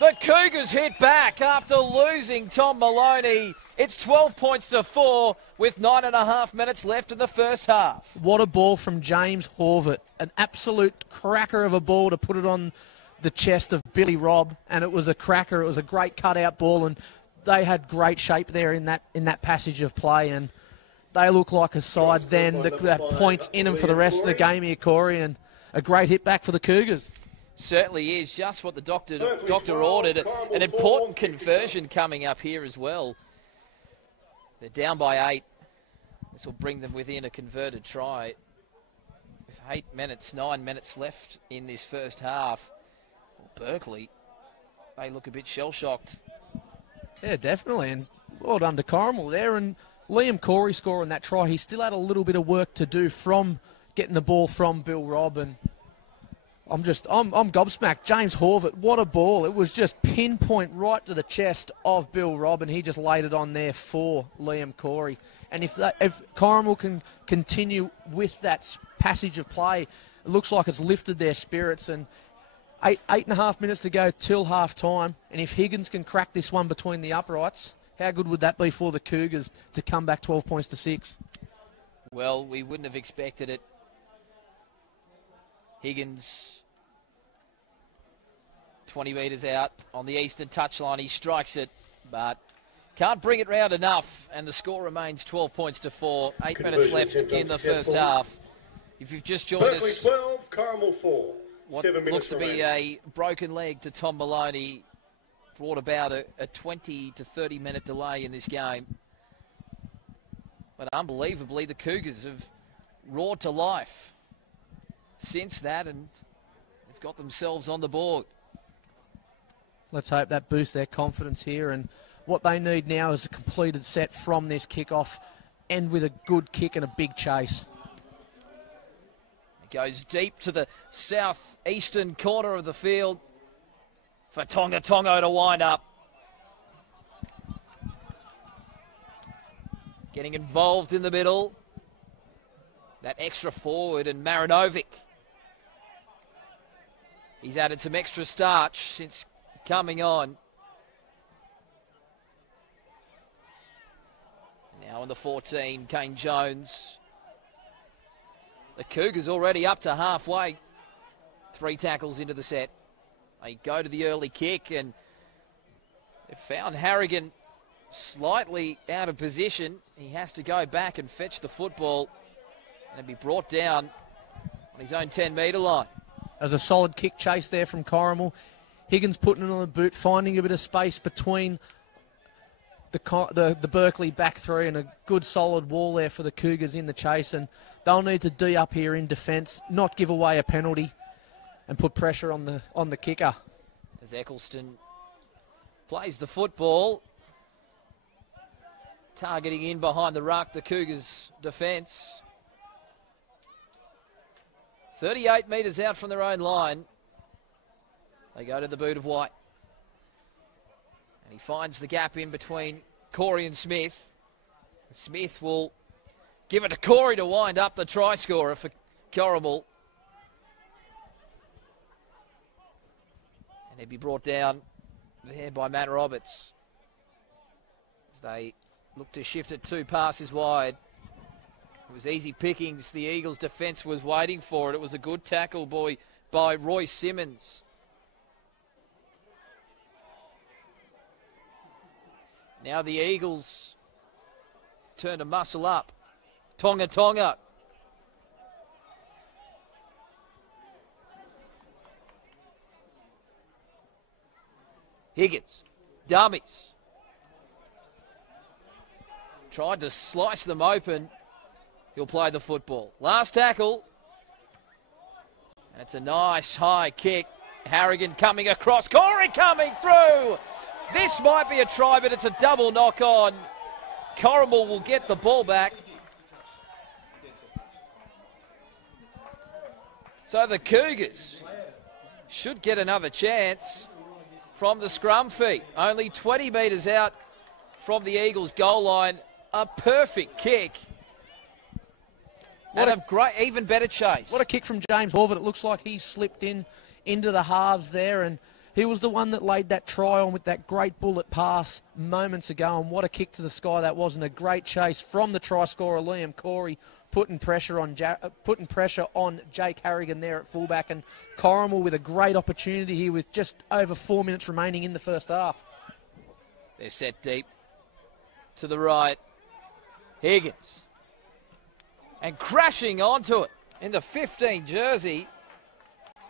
The Cougars hit back after losing Tom Maloney. It's 12 points to 4 with 9.5 minutes left in the first half. What a ball from James Horvath. An absolute cracker of a ball to put it on the chest of Billy Robb. And it was a cracker. It was a great cutout ball. And they had great shape there in that passage of play. And they look like a side then that could have points in them for the rest of the game here, Corey. And a great hit back for the Cougars. Certainly is just what the doctor ordered. An important conversion coming up here as well. They're down by 8. This will bring them within a converted try. With 9 minutes left in this first half. Well, Berkeley, they look a bit shell-shocked. Yeah, definitely. And well done to Corrimal there. And Liam Corey scoring that try. He still had a little bit of work to do from getting the ball from Bill Robb. And I'm gobsmacked. James Horvath, what a ball. It was just pinpoint right to the chest of Bill Robb, and he just laid it on there for Liam Corey. And if Corrimal can continue with that passage of play, it looks like it's lifted their spirits. And 8.5 minutes to go till half time. And if Higgins can crack this one between the uprights, how good would that be for the Cougars to come back 12 points to 6? Well, we wouldn't have expected it. Higgins, 20 metres out on the eastern touchline. He strikes it, but can't bring it round enough. And the score remains 12 points to 4. 8 minutes left in the first half. If you've just joined Berkeley us, 12, Corrimal 4. what 7 minutes looks to be remaining. a broken leg to Tom Maloney brought about a 20 to 30 minute delay in this game. But unbelievably, the Cougars have roared to life since that, and they've got themselves on the board. Let's hope that boosts their confidence here. And what they need now is a completed set from this kickoff, and with a good kick and a big chase. It goes deep to the southeastern corner of the field for Tonga to wind up. Getting involved in the middle. That extra forward, and Marinovic. He's added some extra starch since coming on. Now in the 14, Kane Jones. The Cougars already up to halfway. 3 tackles into the set. They go to the early kick, and they've found Harrigan slightly out of position. He has to go back and fetch the football and be brought down on his own 10-metre line. There's a solid kick chase there from Corrimal. Higgins putting it on the boot, finding a bit of space between the Berkeley back three, and a good solid wall there for the Cougars in the chase. And they'll need to D up here in defence, not give away a penalty, and put pressure on the kicker. As Eccleston plays the football, targeting in behind the ruck, the Cougars' defence. 38 metres out from their own line. They go to the boot of White. And he finds the gap in between Corey and Smith. Smith will give it to Corey to wind up the try scorer for Corrimal. And he'd be brought down there by Matt Roberts as they look to shift it 2 passes wide. It was easy pickings. The Eagles' defence was waiting for it. It was a good tackle by Roy Simmons. Now the Eagles turn to muscle up. Tonga. Higgins, dummies. Tried to slice them open. He'll play the football. Last tackle. That's a nice high kick. Harrigan coming across. Corey coming through. This might be a try, but it's a double knock on. Corrimal will get the ball back. So the Cougars should get another chance from the scrum feet. Only 20 metres out from the Eagles' goal line. A perfect kick. And a great, even better chase. What a kick from James Horvath. It looks like he slipped into the halves there, and he was the one that laid that try on with that great bullet pass moments ago. And what a kick to the sky that was, and a great chase from the try scorer, Liam Corey, putting pressure on Jake Harrigan there at fullback. And Corrimal with a great opportunity here with just over 4 minutes remaining in the first half. They're set deep to the right. Higgins. And crashing onto it in the 15 jersey.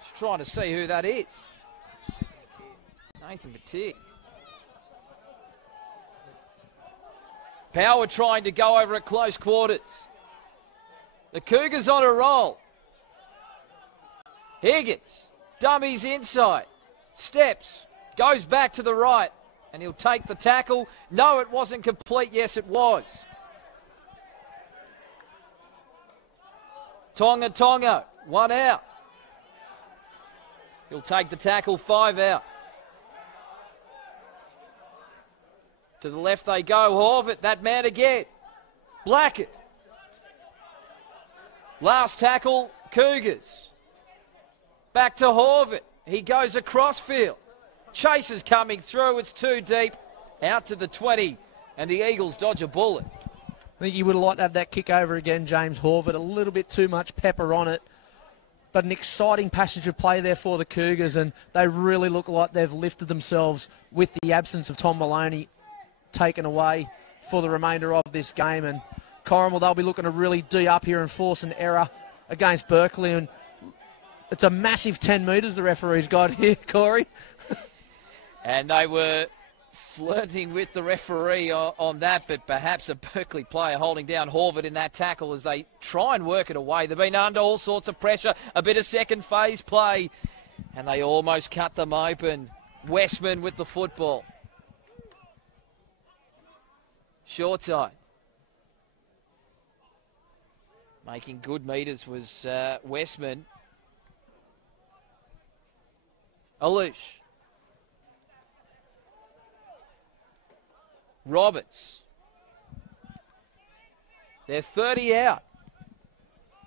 Just trying to see who that is. Nathan Batir. Power trying to go over at close quarters. The Cougars on a roll. Higgins. Dummies inside. Steps. Goes back to the right. And he'll take the tackle. No, it wasn't complete. Yes, it was. Tonga, 1 out. He'll take the tackle, 5 out. To the left they go, Horvath, that man again. Blackett. Last tackle, Cougars. Back to Horvath. He goes across field. Chase is coming through, it's too deep. Out to the 20, and the Eagles dodge a bullet. I think you would have liked to have that kick over again, James Horvath. A little bit too much pepper on it. But an exciting passage of play there for the Cougars, and they really look like they've lifted themselves with the absence of Tom Maloney taken away for the remainder of this game. And Corrimal, they'll be looking to really D up here and force an error against Berkeley. And it's a massive 10 metres the referee's got here, Corey. And they were flirting with the referee on that, but perhaps a Berkeley player holding down Horvath in that tackle as they try and work it away. They've been under all sorts of pressure, a bit of second phase play, and they almost cut them open. Westman with the football. Short side. Making good metres was Westman. Alush. Roberts. They're 30 out.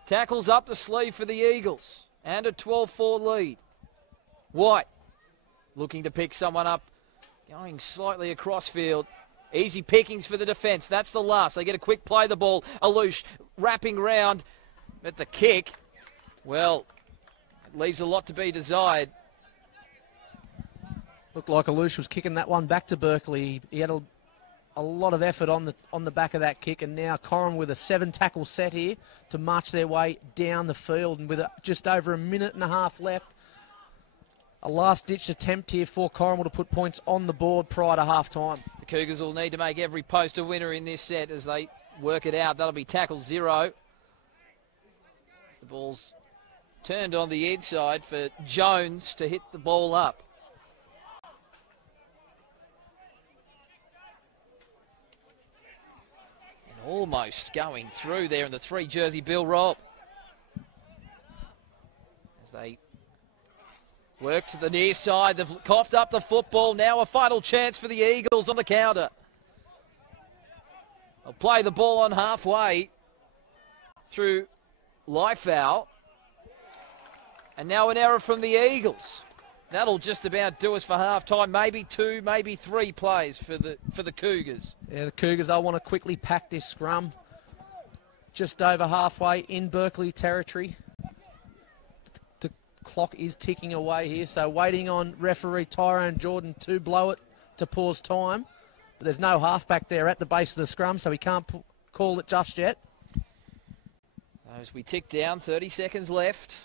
Tackles up the sleeve for the Eagles. And a 12-4 lead. White looking to pick someone up. Going slightly across field. Easy pickings for the defence. That's the last. They get a quick play the ball. Alush wrapping round at the kick. Well, it leaves a lot to be desired. Looked like Alush was kicking that one back to Berkeley. He had a a lot of effort on the back of that kick, and now Corrimal with a 7-tackle set here to march their way down the field, and with just over a minute and a half left, a last-ditch attempt here for Corrimal to put points on the board prior to half-time. The Cougars will need to make every post a winner in this set as they work it out. That'll be tackle 0. As the ball's turned on the inside for Jones to hit the ball up. And almost going through there in the 3-jersey Bill Robb. As they work to the near side, they've coughed up the football. Now a final chance for the Eagles on the counter. They'll play the ball on halfway through Liefau. And now an error from the Eagles. That'll just about do us for half-time. Maybe 2, maybe 3 plays for the Cougars. Yeah, the Cougars, they'll want to quickly pack this scrum. Just over halfway in Berkeley territory. The clock is ticking away here, so waiting on referee Tyrone Jordan to blow it to pause time. But there's no halfback there at the base of the scrum, so we can't call it just yet. As we tick down, 30 seconds left.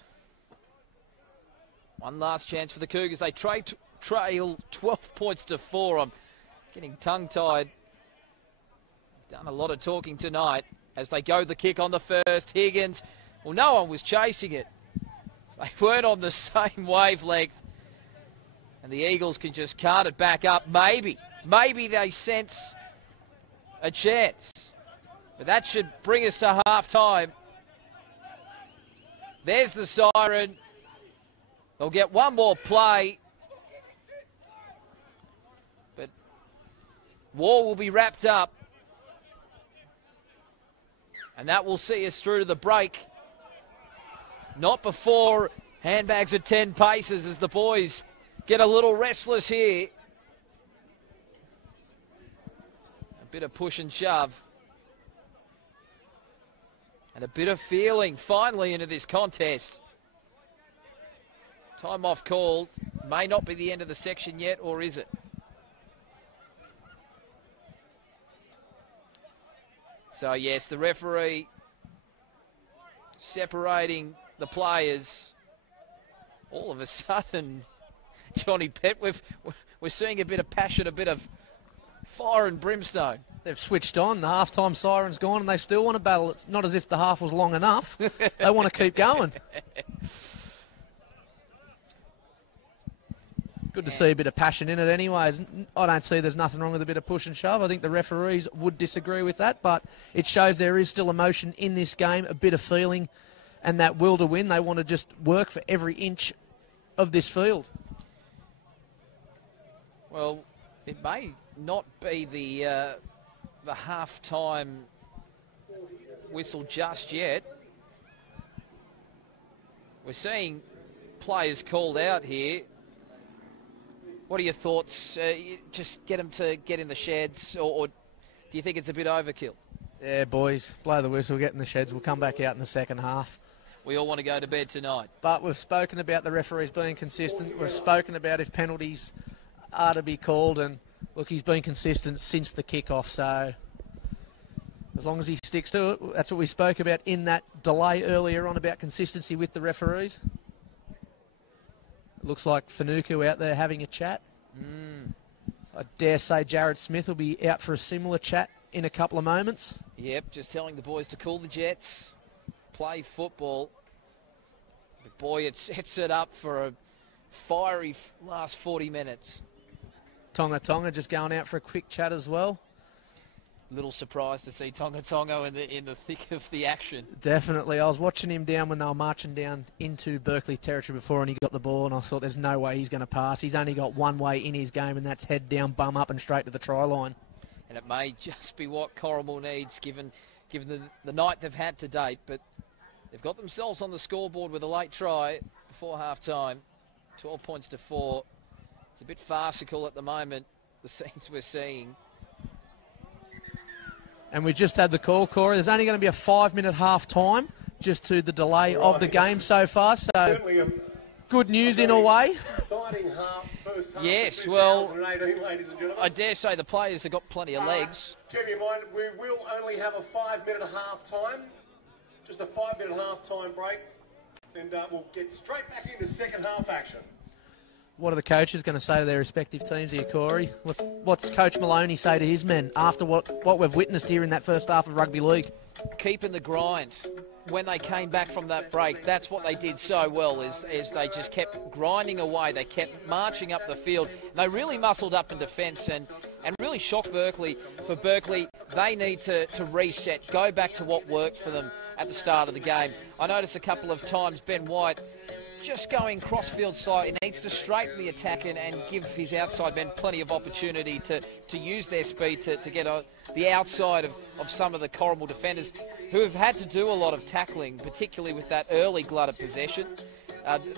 One last chance for the Cougars. They trail 12 points to 4. I'm getting tongue-tied. Done a lot of talking tonight as they go the kick on the first. Higgins, well, no one was chasing it. They weren't on the same wavelength. And the Eagles can just cart it back up. Maybe they sense a chance. But that should bring us to half-time. There's the siren. They'll get one more play. But war will be wrapped up. And that will see us through to the break. Not before handbags at 10 paces as the boys get a little restless here. A bit of push and shove. And a bit of feeling finally into this contest. Time off called. May not be the end of the section yet, or is it? So yes, the referee separating the players. All of a sudden, Johnny Pett, we're seeing a bit of passion, a bit of fire and brimstone. They've switched on. The half-time siren's gone and they still want to battle. It's not as if the half was long enough. They want to keep going. Good to see a bit of passion in it anyways. I don't see there's nothing wrong with a bit of push and shove. I think the referees would disagree with that, but it shows there is still emotion in this game, a bit of feeling, and that will to win. They want to just work for every inch of this field. Well, it may not be the half-time whistle just yet. We're seeing players called out here. What are your thoughts? Just get them to get in the sheds, or do you think it's a bit overkill? Yeah, boys, blow the whistle, get in the sheds. We'll come back out in the second half. We all want to go to bed tonight. But we've spoken about the referees being consistent. We've spoken about if penalties are to be called, and look, he's been consistent since the kickoff, so as long as he sticks to it, that's what we spoke about in that delay earlier on about consistency with the referees. Looks like Fanuku out there having a chat. I dare say Jared Smith will be out for a similar chat in a couple of moments. Yep, just telling the boys to cool the jets, play football. But boy, it sets it up for a fiery last 40 minutes. Tonga just going out for a quick chat as well. Little surprised to see Tonga in the thick of the action. Definitely. I was watching him down when they were marching down into Berkeley territory before, and he got the ball, and I thought there's no way he's going to pass. He's only got one way in his game, and that's head down, bum up, and straight to the try line. And it may just be what Corrimal needs, given the night they've had to date. But they've got themselves on the scoreboard with a late try before half-time. 12 points to 4. It's a bit farcical at the moment, the scenes we're seeing. And we just had the call, Corey. There's only going to be a 5-minute half-time just to the delay of the game so far. So good news in a way. Exciting first half Yes, of 2018, ladies and gentlemen. I dare say the players have got plenty of legs. Keep in mind, we will only have a 5-minute half time. Just a 5-minute half time break. And we'll get straight back into second half action. What are the coaches going to say to their respective teams here, Corey? What's Coach Maloney say to his men after what we've witnessed here in that first half of rugby league? Keeping the grind. When they came back from that break, that's what they did so well, is they just kept grinding away. They kept marching up the field. They really muscled up in defence and really shocked Berkeley. For Berkeley, they need to reset, go back to what worked for them at the start of the game. I noticed a couple of times Ben White just going cross-field side. He needs to straighten the attack and give his outside men plenty of opportunity to use their speed to get the outside of some of the Corrimal defenders who have had to do a lot of tackling, particularly with that early glut of possession.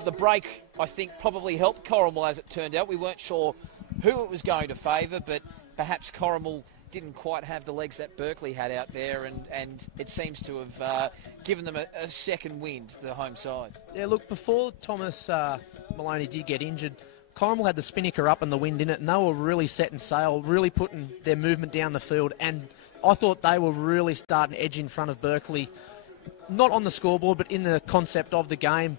The break, I think, probably helped Corrimal as it turned out. We weren't sure who it was going to favour, but perhaps Corrimal didn't quite have the legs that Berkeley had out there, and it seems to have given them a second wind, the home side. Yeah, look, before Thomas Maloney did get injured, Corrimal had the spinnaker up and the wind in it, and they were really setting sail, really putting their movement down the field, and I thought they were really starting to edge in front of Berkeley, not on the scoreboard, but in the concept of the game.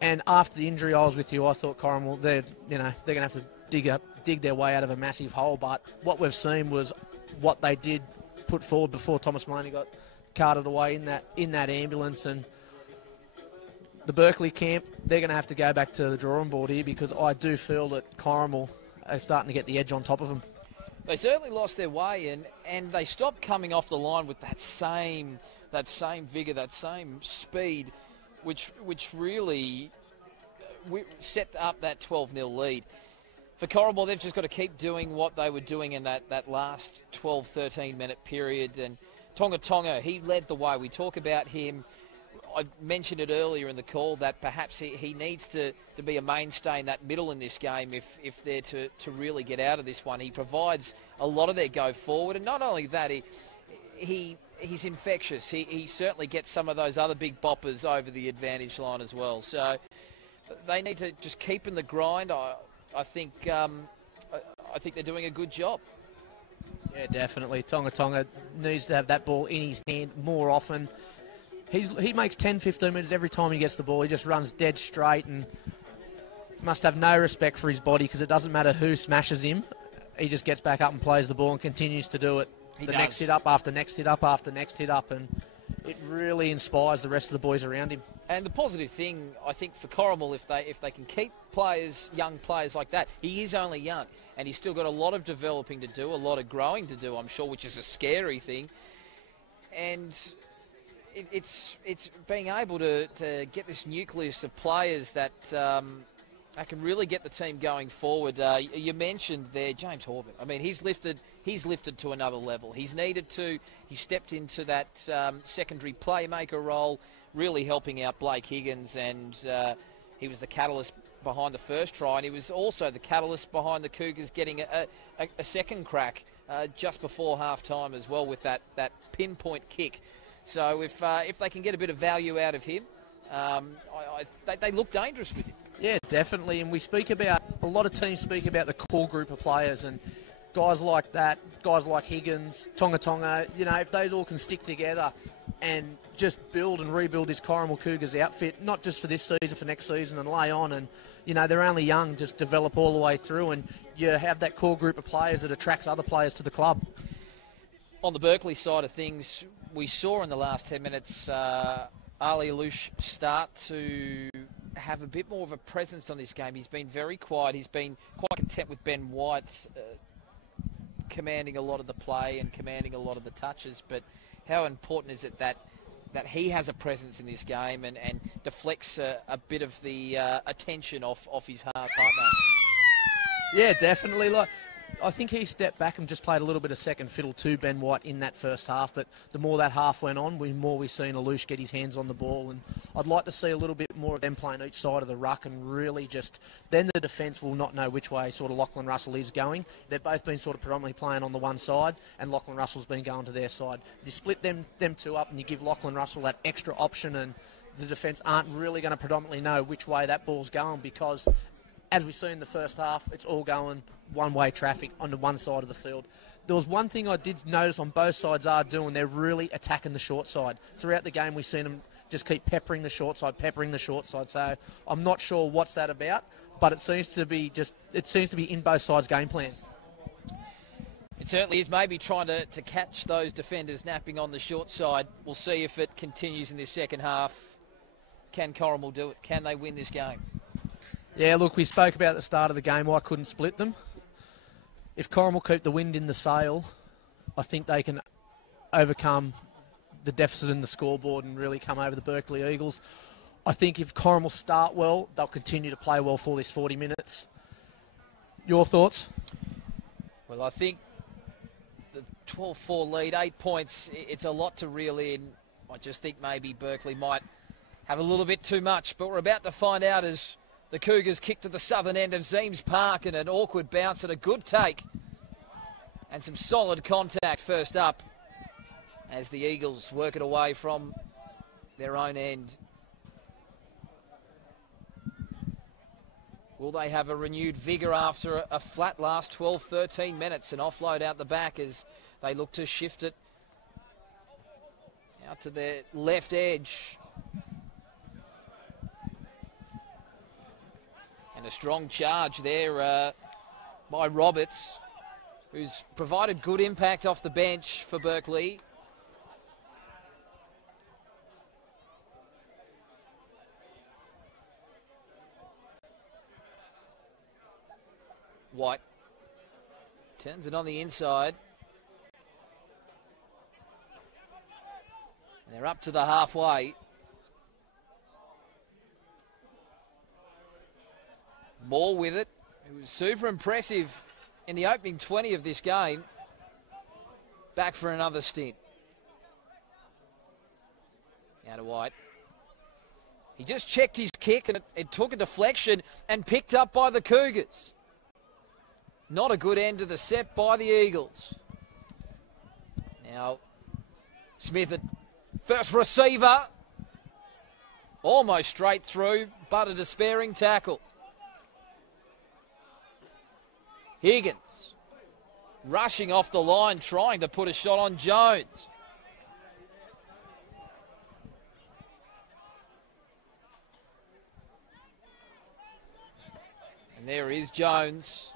And after the injury, I was with you. I thought Corrimal, they're going to have to dig their way out of a massive hole. But what we've seen was what they did put forward before Thomas Maloney got carted away in that ambulance. And the Berkeley camp, they're going to have to go back to the drawing board here, because I do feel that Corrimal are starting to get the edge on top of them. They certainly lost their way, and they stopped coming off the line with that same vigour, that same speed, which really set up that 12-0 lead. For Corrimal, they've just got to keep doing what they were doing in that last 12, 13-minute period. And Tonga, he led the way. We talk about him. I mentioned it earlier in the call that perhaps he needs to be a mainstay in that middle in this game if they're to really get out of this one. He provides a lot of their go forward, and not only that, he's infectious. He certainly gets some of those other big boppers over the advantage line as well. So they need to just keep in the grind. I think they're doing a good job. Yeah, definitely. Tonga needs to have that ball in his hand more often. He makes 10, 15 metres every time he gets the ball. He just runs dead straight and must have no respect for his body, because it doesn't matter who smashes him. He just gets back up and plays the ball and continues to do it. Next hit up after next hit up after next hit up, and it really inspires the rest of the boys around him. And the positive thing, I think, for Corrimal, if they can keep young players like that, he is only young, and he's still got a lot of developing to do, a lot of growing to do, I'm sure, which is a scary thing. And it's being able to get this nucleus of players that can really get the team going forward. You mentioned there James Horvath. I mean, he's lifted to another level. He stepped into that secondary playmaker role, really helping out Blake Higgins, and he was the catalyst behind the first try, and he was also the catalyst behind the Cougars getting a second crack just before half-time as well, with that pinpoint kick. So if they can get a bit of value out of him, they look dangerous with him. Yeah, definitely. And a lot of teams speak about the core group of players, and guys like that, guys like Higgins, Tonga, if those all can stick together and just build and rebuild this Corrimal Cougars outfit, not just for this season, for next season, and lay on. And, they're only young, just develop all the way through, and you have that core group of players that attracts other players to the club. On the Berkeley side of things, we saw in the last 10 minutes Ali Alouche start to have a bit more of a presence on this game. He's been very quiet. He's been quite content with Ben White commanding a lot of the play and commanding a lot of the touches. But how important is it that he has a presence in this game and deflects a bit of the attention off his half partner? Yeah, definitely. I think he stepped back and just played a little bit of second fiddle to Ben White in that first half, but the more that half went on, the more we've seen Alouche get his hands on the ball, and I'd like to see a little bit more of them playing each side of the ruck, and really then the defence will not know which way sort of Lachlan Russell is going. They've both been sort of predominantly playing on the one side, and Lachlan Russell's been going to their side. You split them two up, and you give Lachlan Russell that extra option, and the defence aren't really going to predominantly know which way that ball's going, because as we see in the first half, it's all going one-way traffic onto one side of the field. There was one thing I did notice on both sides are doing, they're really attacking the short side. Throughout the game, we've seen them just keep peppering the short side. So I'm not sure what's that about, but it seems to be in both sides' game plan. It certainly is, maybe trying to catch those defenders napping on the short side. We'll see if it continues in this second half. Can Corrimal do it? Can they win this game? Yeah, look, we spoke about at the start of the game, I couldn't split them. If Corrimal keep the wind in the sail, I think they can overcome the deficit in the scoreboard and really come over the Berkeley Eagles. I think if Corrimal start well, they'll continue to play well for this 40 minutes. Your thoughts? Well, I think the 12-4 lead, 8 points, it's a lot to reel in. I just think maybe Berkeley might have a little bit too much, but we're about to find out as the Cougars kick to the southern end of Zeems Park, and an awkward bounce and a good take. And some solid contact first up as the Eagles work it away from their own end. Will they have a renewed vigour after a flat last 12-13 minutes? An offload out the back as they look to shift it out to their left edge. And a strong charge there by Roberts, who's provided good impact off the bench for Berkeley. White turns it on the inside. They're up to the halfway. Moore with it. It was super impressive in the opening 20 of this game. Back for another stint. Now to White. He just checked his kick and it took a deflection and picked up by the Cougars. Not a good end to the set by the Eagles. Now, Smith at first receiver. Almost straight through, but a despairing tackle. Higgins rushing off the line, trying to put a shot on Jones. And there is Jones.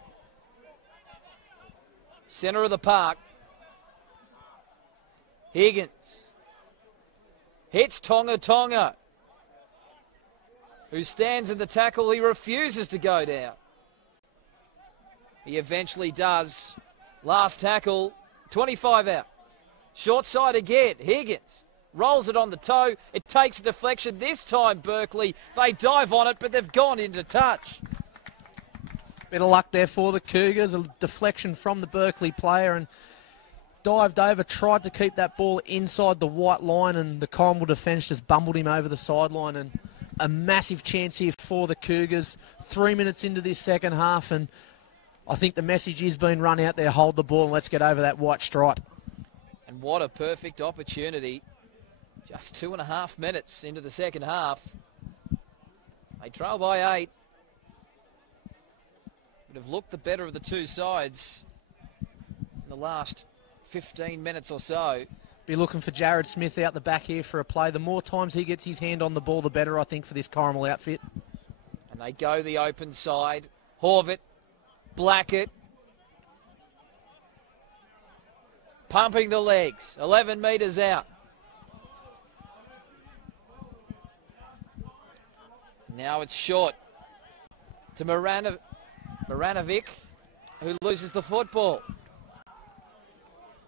Centre of the park. Higgins hits Tonga, who stands in the tackle. He refuses to go down. He eventually does. Last tackle, 25 out. Short side again. Higgins rolls it on the toe. It takes a deflection. This time, Berkeley, they dive on it, but they've gone into touch. Bit of luck there for the Cougars. A deflection from the Berkeley player and dived over, tried to keep that ball inside the white line, and the Corrimal defence just bumbled him over the sideline. And a massive chance here for the Cougars. 3 minutes into this second half, and I think the message is being run out there, hold the ball and let's get over that white stripe. And what a perfect opportunity. Just 2.5 minutes into the second half. They trail by 8. Would have looked the better of the two sides in the last 15 minutes or so. Be looking for Jared Smith out the back here for a play. The more times he gets his hand on the ball, the better, I think, for this Corrimal outfit. And they go the open side. Horvath, Blackett, pumping the legs, 11 metres out. Now it's short to Maranovic, who loses the football.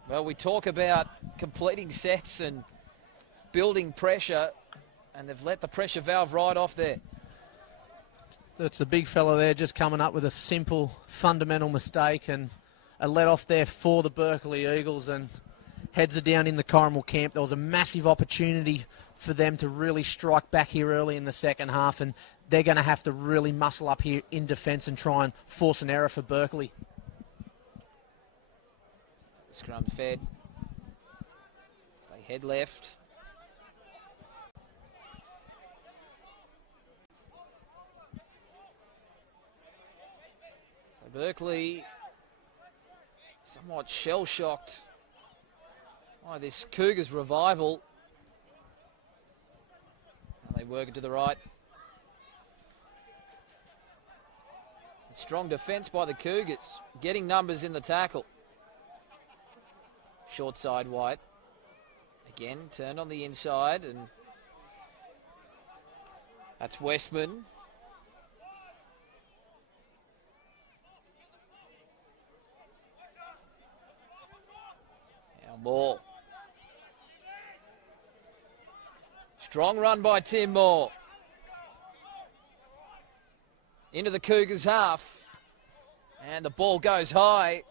Well, we talk about completing sets and building pressure, and they've let the pressure valve right off there. It's the big fella there just coming up with a simple, fundamental mistake and a let-off there for the Berkeley Eagles, and heads are down in the Corrimal camp. There was a massive opportunity for them to really strike back here early in the second half, and they're going to have to really muscle up here in defence and try and force an error for Berkeley. Scrum fed. As they head left. Berkeley somewhat shell-shocked by this Cougars revival. And they work it to the right. Strong defence by the Cougars, getting numbers in the tackle. Short side White. Again, turned on the inside, and that's Westman. Now Moore. Strong run by Tim Moore. Into the Cougars half. And the ball goes high.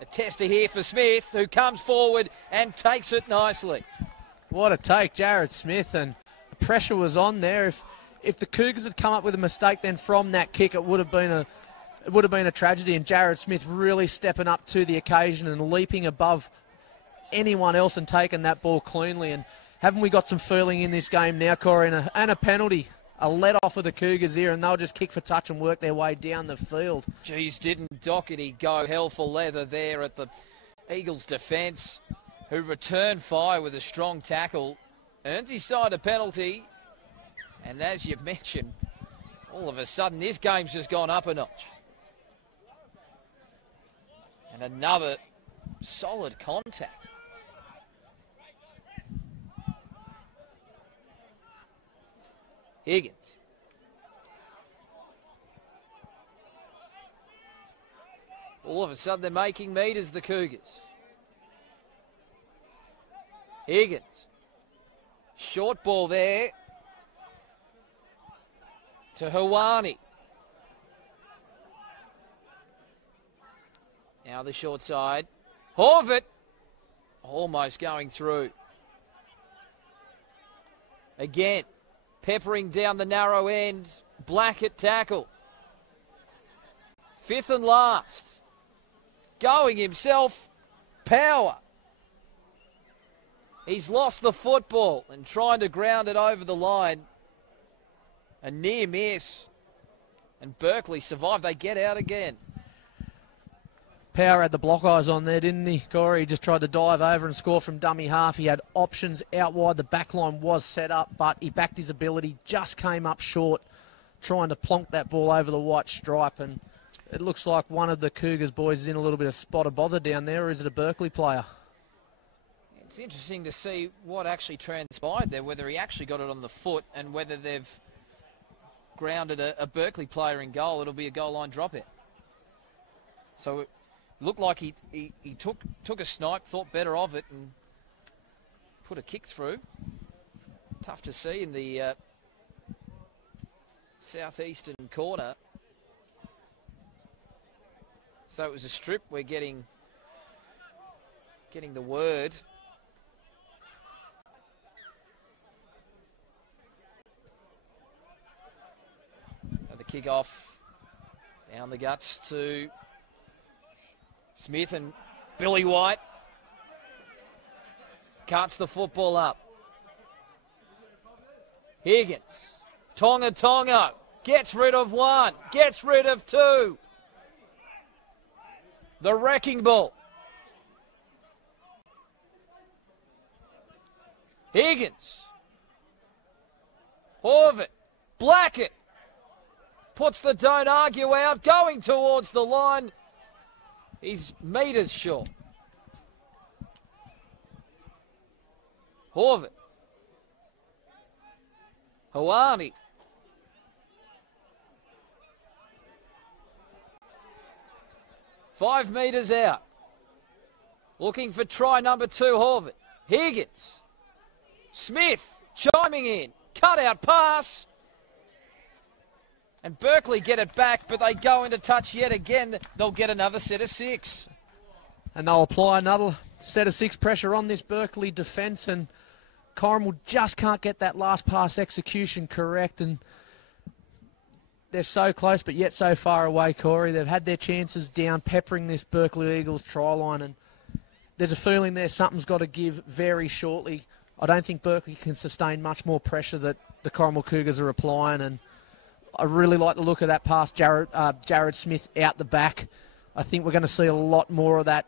A tester here for Smith, who comes forward and takes it nicely. What a take, Jared Smith, and the pressure was on there. If the Cougars had come up with a mistake then from that kick, it would have been a tragedy, and Jared Smith really stepping up to the occasion and leaping above anyone else and taking that ball cleanly. And haven't we got some feeling in this game now, Corey, and a penalty? A let-off of the Cougars here, and they'll just kick for touch and work their way down the field. Geez, didn't Doherty go hell for leather there at the Eagles' defence, who returned fire with a strong tackle. Earns his side a penalty, and as you mentioned, all of a sudden this game's just gone up a notch. And another solid contact. Higgins. All of a sudden they're making meters, the Cougars. Higgins. Short ball there to Hawani. Now the short side. Horvath almost going through. Again. Peppering down the narrow end. Blackett tackle. Fifth and last. Going himself. Power. He's lost the football and trying to ground it over the line. A near miss. And Berkeley survived. They get out again. Power had the block eyes on there, didn't he, Corey? He just tried to dive over and score from dummy half. He had options out wide. The back line was set up, but he backed his ability, just came up short, trying to plonk that ball over the white stripe. And it looks like one of the Cougars boys is in a little bit of spot of bother down there, or is it a Berkeley player? It's interesting to see what actually transpired there, whether he actually got it on the foot and whether they've grounded a Berkeley player in goal. It'll be a goal line dropout. So it looked like he took a snipe, thought better of it, and put a kick through. Tough to see in the southeastern corner. So it was a strip. We're getting the word. The kickoff down the guts to Smith and Billy White. Cuts the football up. Higgins. Tonga. Gets rid of one. Gets rid of two. The wrecking ball. Higgins. Horvath. Blackett. Puts the don't argue out. Going towards the line. He's metres short. Horvath. Hawani. Five metres out. Looking for try number 2, Horvath. Higgins. Smith chiming in. Cut out pass. And Berkeley get it back, but they go into touch yet again. They'll get another set of 6. And they'll apply another set of 6 pressure on this Berkeley defence, and Corrimal just can't get that last pass execution correct, and they're so close but yet so far away, Corey. They've had their chances down, peppering this Berkeley Eagles try line, and there's a feeling there something's got to give very shortly. I don't think Berkeley can sustain much more pressure that the Corrimal Cougars are applying, and I really like the look of that pass, Jared Smith out the back. I think we're going to see a lot more of that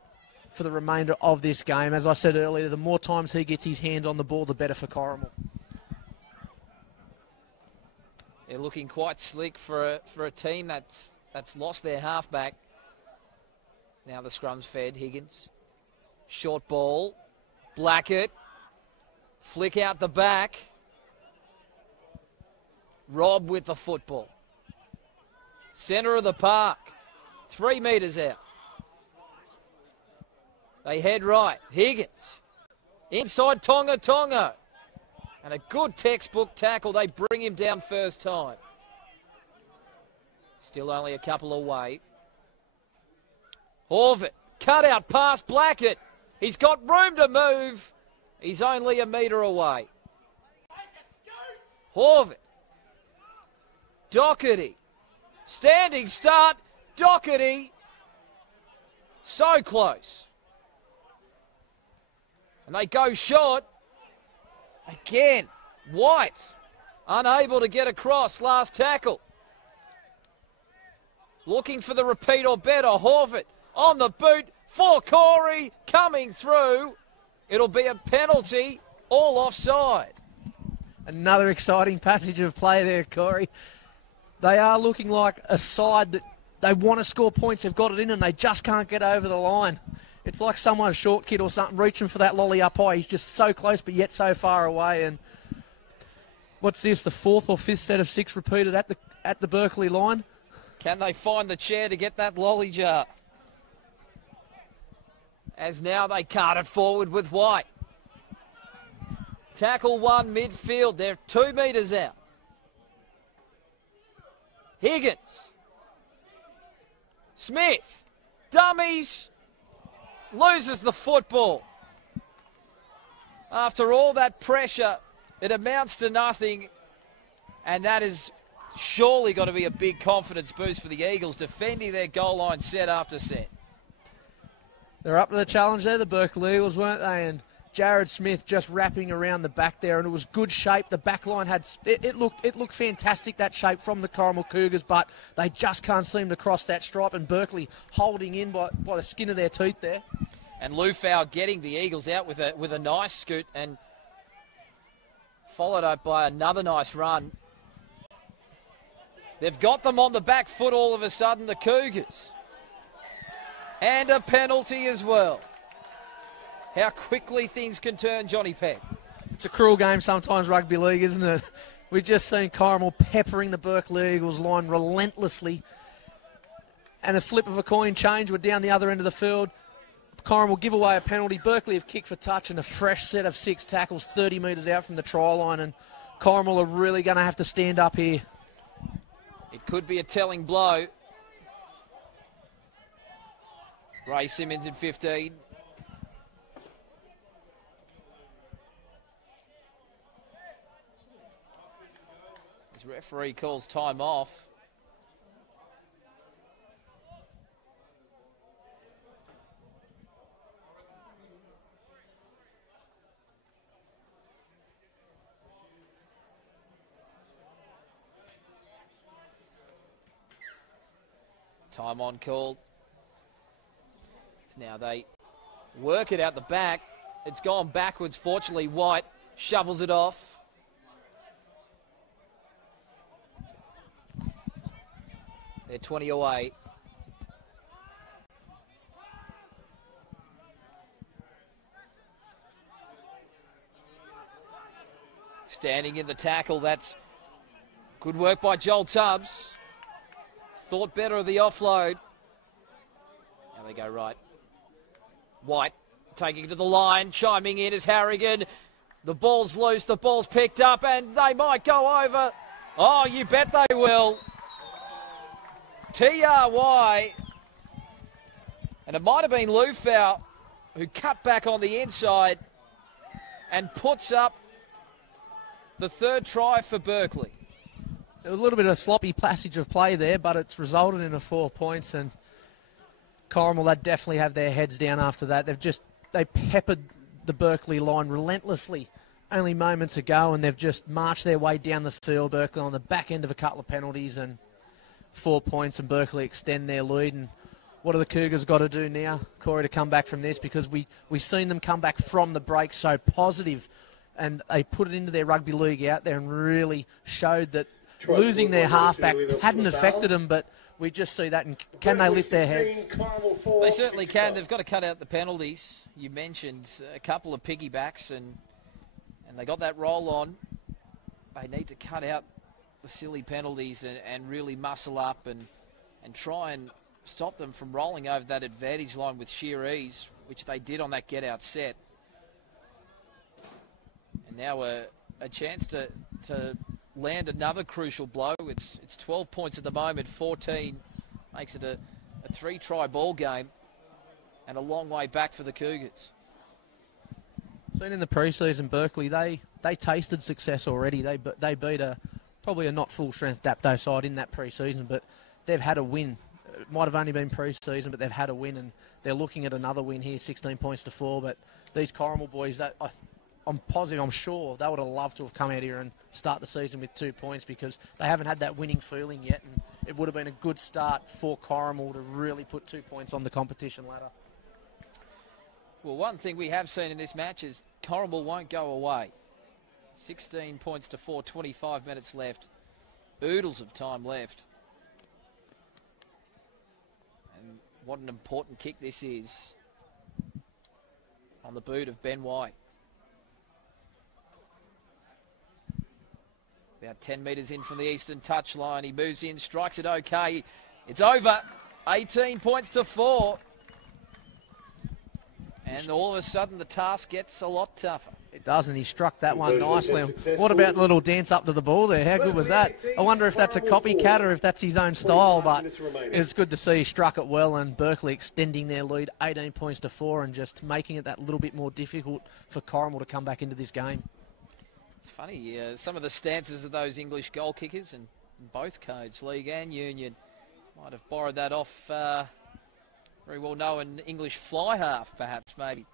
for the remainder of this game. As I said earlier, the more times he gets his hands on the ball, the better for Corrimal. They're looking quite slick for a team that's lost their halfback. Now the scrum's fed. Higgins. Short ball. Blackett. Flick out the back. Rob with the football. Centre of the park. 3 metres out. They head right. Higgins. Inside Tonga. And a good textbook tackle. They bring him down first time. Still only a couple away. Horvath. Cut out past Blackett. He's got room to move. He's only a metre away. Horvath. Doherty. Standing start. Doherty. So close. And they go short. Again. White. Unable to get across. Last tackle. Looking for the repeat or better. Horvath on the boot for Corey. Coming through. It'll be a penalty. All offside. Another exciting passage of play there, Corey. They are looking like a side that they want to score points. They've got it in and they just can't get over the line. It's like someone, a short kid or something, reaching for that lolly up high. He's just so close but yet so far away. And what's this, the 4th or 5th set of 6 repeated at the Berkeley line? Can they find the chair to get that lolly jar? As now they cart it forward with White. Tackle 1 midfield. They're 2 metres out. Higgins. Smith. Dummies. Loses the football. After all that pressure, it amounts to nothing. And that is surely got to be a big confidence boost for the Eagles, defending their goal line set after set. They're up to the challenge there, the Berkeley Eagles, weren't they? And Jared Smith just wrapping around the back there, and it was good shape. The back line had it looked fantastic, that shape from the Corrimal Cougars, but they just can't seem to cross that stripe. And Berkeley holding in by the skin of their teeth there. And Lufau getting the Eagles out with a nice scoot, and followed up by another nice run. They've got them on the back foot all of a sudden, the Cougars. And a penalty as well. How quickly things can turn, Johnny Peck. It's a cruel game sometimes, rugby league, isn't it? We've just seen Corrimal peppering the Berkeley Eagles line relentlessly. And a flip of a coin change. We're down the other end of the field. Corrimal give away a penalty. Berkeley have kicked for touch and a fresh set of 6 tackles 30 metres out from the try line. And Corrimal are really going to have to stand up here. It could be a telling blow. Ray Simmons in 15. His referee calls time off. Time on call. Now they work it out the back. It's gone backwards. Fortunately, White shovels it off. They're 20 away. Standing in the tackle. That's good work by Joel Tubbs. Thought better of the offload. Now they go right. White taking it to the line, chiming in is Harrigan. The ball's loose, the ball's picked up, and they might go over. Oh, you bet they will. TRY. And it might have been Lufau who cut back on the inside and puts up the 3rd try for Berkeley. There was a little bit of a sloppy passage of play there, but it's resulted in a 4 points, and Corrimal, they definitely have their heads down after that. They peppered the Berkeley line relentlessly only moments ago, and they've just marched their way down the field, Berkeley, on the back end of a couple of penalties and 4 points, and Berkeley extend their lead. And what do the Cougars got to do now, Corey, to come back from this? Because we've seen them come back from the break so positive, and they put it into their rugby league out there and really showed that losing their halfback hadn't affected them, but we just see that. And can they lift their heads? They certainly can. They've got to cut out the penalties. You mentioned a couple of piggybacks, and they got that roll on. They need to cut out the silly penalties and really muscle up and try and stop them from rolling over that advantage line with sheer ease, which they did on that get-out set. And now a chance to land another crucial blow. It's 12 points at the moment, 14. Makes it a 3-try ball game and a long way back for the Cougars. Seen in the pre-season, Berkeley, they tasted success already. They beat probably a not full-strength Dapto side in that pre-season, but they've had a win. It might have only been pre-season, but they've had a win, and they're looking at another win here, 16 points to 4. But these Corrimal boys, I'm positive, I'm sure they would have loved to have come out here and start the season with 2 points, because they haven't had that winning feeling yet, and it would have been a good start for Corrimal to really put 2 points on the competition ladder. Well, one thing we have seen in this match is Corrimal won't go away. 16 points to 4, 25 minutes left. Oodles of time left. And what an important kick this is on the boot of Ben White. About 10 metres in from the eastern touchline. He moves in, strikes it okay. It's over. 18 points to 4. And all of a sudden the task gets a lot tougher. It does, and he struck that one nicely. What about the little dance up to the ball there? How good was that? I wonder if that's a copycat or if that's his own style, but it's good to see he struck it well, and Berkeley extending their lead 18 points to 4 and just making it that little bit more difficult for Corrimal to come back into this game. It's funny, some of the stances of those English goal kickers in both codes, League and Union, might have borrowed that off very well known English fly half, perhaps, maybe.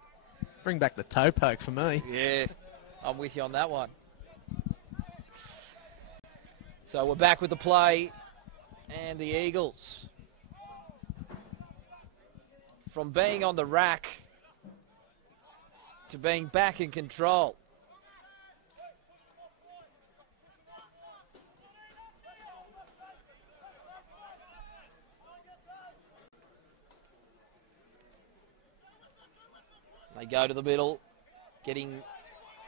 Bring back the toe poke for me. Yeah, I'm with you on that one. So we're back with the play, and the Eagles, from being on the rack to being back in control. They go to the middle, getting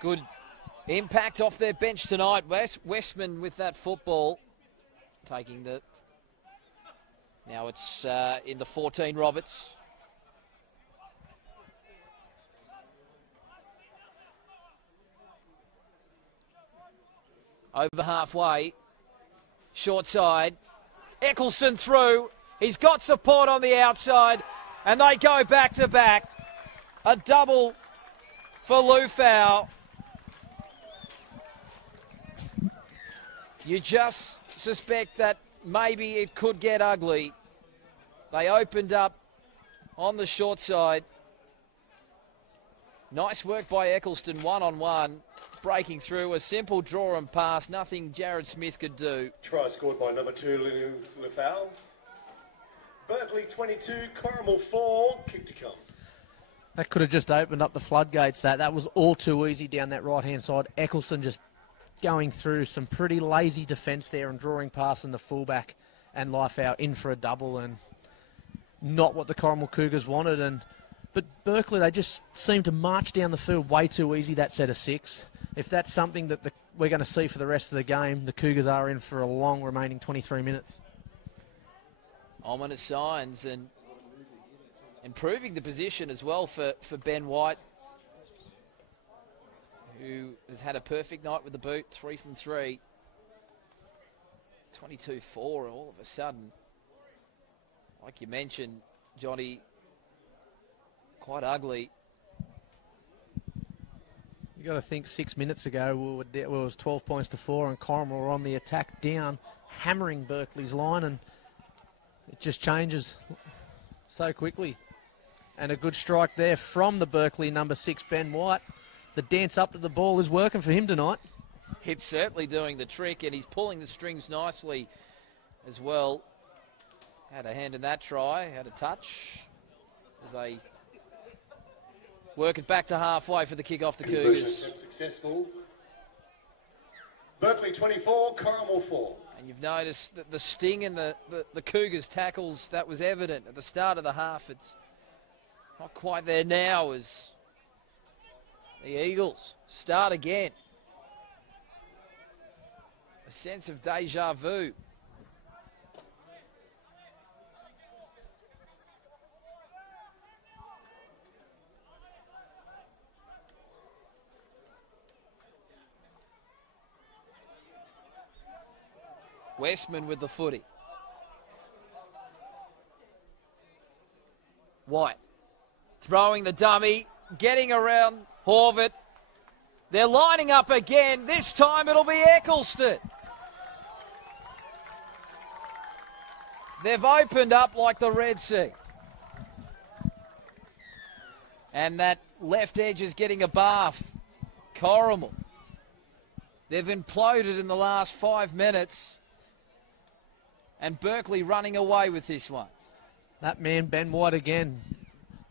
good impact off their bench tonight. Westman with that football, taking the... Now it's in the 14, Roberts. Over halfway, short side. Eccleston through. He's got support on the outside, and they go back to back. A double for Lufau. You just suspect that maybe it could get ugly. They opened up on the short side. Nice work by Eccleston, one-on-one, breaking through. A simple draw and pass, nothing Jared Smith could do. Try scored by number 2, Lufau. Berkeley 22, Corrimal 4, kick to come. That could have just opened up the floodgates. That was all too easy down that right-hand side. Eccleston just going through some pretty lazy defence there and drawing past in the fullback, and Lifeout in for a double, and not what the Corrimal Cougars wanted. But Berkeley, they just seemed to march down the field way too easy, that set of 6. If that's something that we're going to see for the rest of the game, the Cougars are in for a long remaining 23 minutes. Ominous signs, and improving the position as well for Ben White, who has had a perfect night with the boot, 3 from 3. 22-4 all of a sudden. Like you mentioned, Johnny, quite ugly. You got to think 6 minutes ago it was 12 points to 4, and Corrimal were on the attack down, hammering Berkeley's line, and it just changes so quickly. And a good strike there from the Berkeley number 6, Ben White. the dance up to the ball is working for him tonight. It's certainly doing the trick, and he's pulling the strings nicely as well. Had a hand in that try, had a touch as they work it back to halfway for the kick-off the Cougars. Successful. Berkeley 24, Corrimal 4. And you've noticed that the sting in the Cougars tackles, that was evident at the start of the half. It's not quite there now as the Eagles start again. A sense of deja vu. Westman with the footy. White throwing the dummy, getting around Horvath. They're lining up again. This time it'll be Eccleston. They've opened up like the Red Sea. And that left edge is getting a bath. Corrimal. They've imploded in the last 5 minutes. And Berkeley running away with this one. That man, Ben White, again,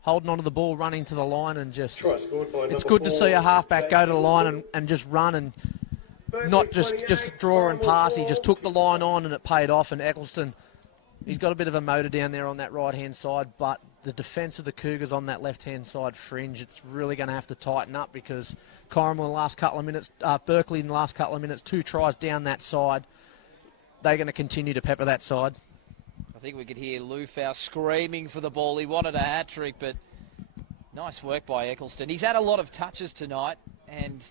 holding onto the ball, running to the line, and just... It's good to 4, see a halfback go to the line and just run and not just draw and pass. He just took the line on and it paid off. And Eccleston, he's got a bit of a motor down there on that right-hand side, but the defence of the Cougars on that left-hand side fringe, it's really going to have to tighten up because Corrimal in the last couple of minutes, Berkeley in the last couple of minutes, 2 tries down that side. They're going to continue to pepper that side. I think we could hear Lufau screaming for the ball. He wanted a hat-trick, but nice work by Eccleston. He's had a lot of touches tonight, and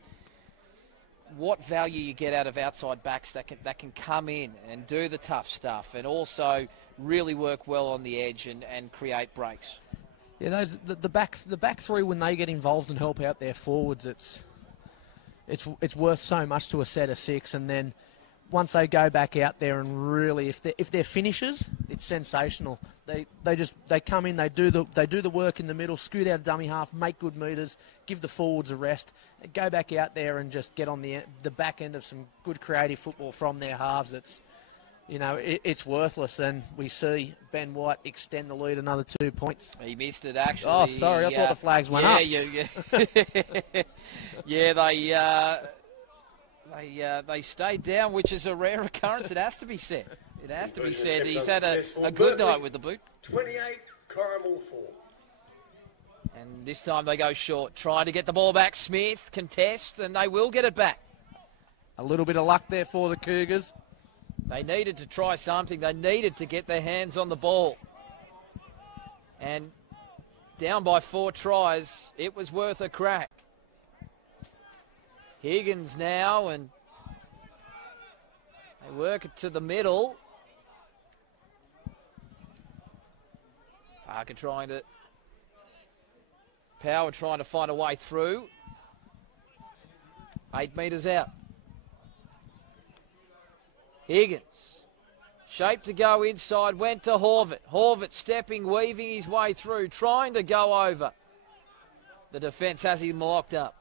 what value you get out of outside backs that can come in and do the tough stuff and also really work well on the edge and create breaks. Yeah, the back three, when they get involved and help out their forwards, it's worth so much to a set of 6, and then once they go back out there and really, if they're finishers, it's sensational. They come in, they do the work in the middle, scoot out a dummy half, make good meters, give the forwards a rest, and go back out there and just get on the back end of some good creative football from their halves. It's worthless, and we see Ben White extend the lead another 2 points. He missed it, actually. Oh, sorry, I thought the flags went up. Yeah, they stayed down, which is a rare occurrence. It has to be said. It has to be said. He's had a good night with the boot. 28, Corrimal 4. And this time they go short. Try to get the ball back. Smith contest, and they will get it back. A little bit of luck there for the Cougars. They needed to try something. They needed to get their hands on the ball. And down by 4 tries, it was worth a crack. Higgins now, and they work it to the middle. Power trying to find a way through. 8 metres out. Higgins, shaped to go inside, went to Horvath. Horvath stepping, weaving his way through, trying to go over. The defence has him locked up.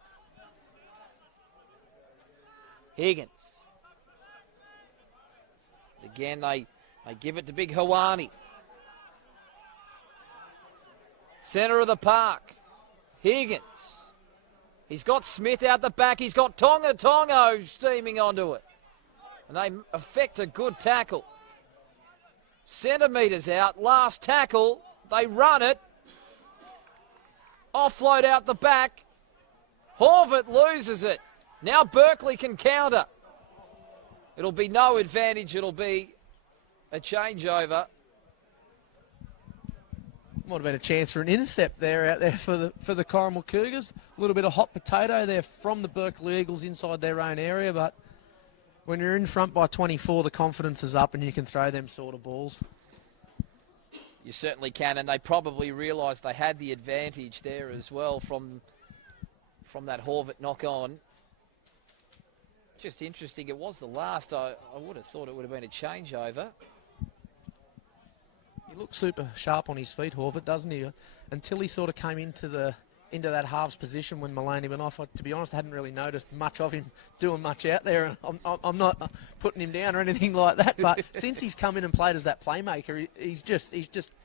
Higgins. Again, they give it to Big Hawani. Centre of the park. Higgins. He's got Smith out the back. He's got Tonga steaming onto it. And they effect a good tackle. Centimetres out. Last tackle. They run it. Offload out the back. Horvath loses it. Now Berkeley can counter. It'll be no advantage. It'll be a changeover. Might have been a chance for an intercept there out there for the Corrimal Cougars. A little bit of hot potato there from the Berkeley Eagles inside their own area, but when you're in front by 24, the confidence is up and you can throw them sort of balls. You certainly can, and they probably realised they had the advantage there as well from that Horvath knock-on. Just interesting, it was the last. I would have thought it would have been a changeover. He looks super sharp on his feet, Horvath, doesn't he? Until he sort of came into the into that halves position when Maloney went off. To be honest, I hadn't really noticed much of him doing much out there. I'm not putting him down or anything like that, but since he's come in and played as that playmaker, he's just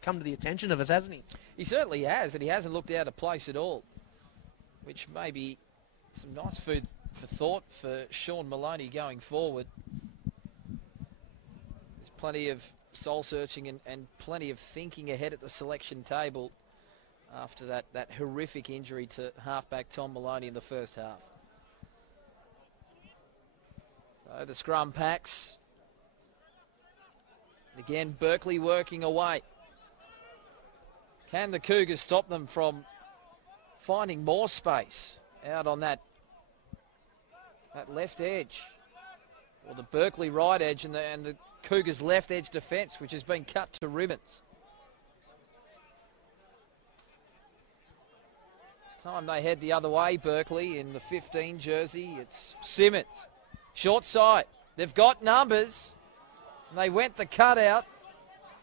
come to the attention of us, hasn't he? He certainly has, and he hasn't looked out of place at all, which may be some nice food for thought for Sean Maloney going forward. There's plenty of soul-searching and plenty of thinking ahead at the selection table after that horrific injury to halfback Tom Maloney in the first half. So the scrum packs. Again, Berkeley working away. Can the Cougars stop them from finding more space out on that left edge? Or the Berkeley right edge and the Cougars left edge defence, which has been cut to ribbons. Time they head the other way, Berkeley, in the 15 jersey. It's Simmons. Short side. They've got numbers. And they went the cutout.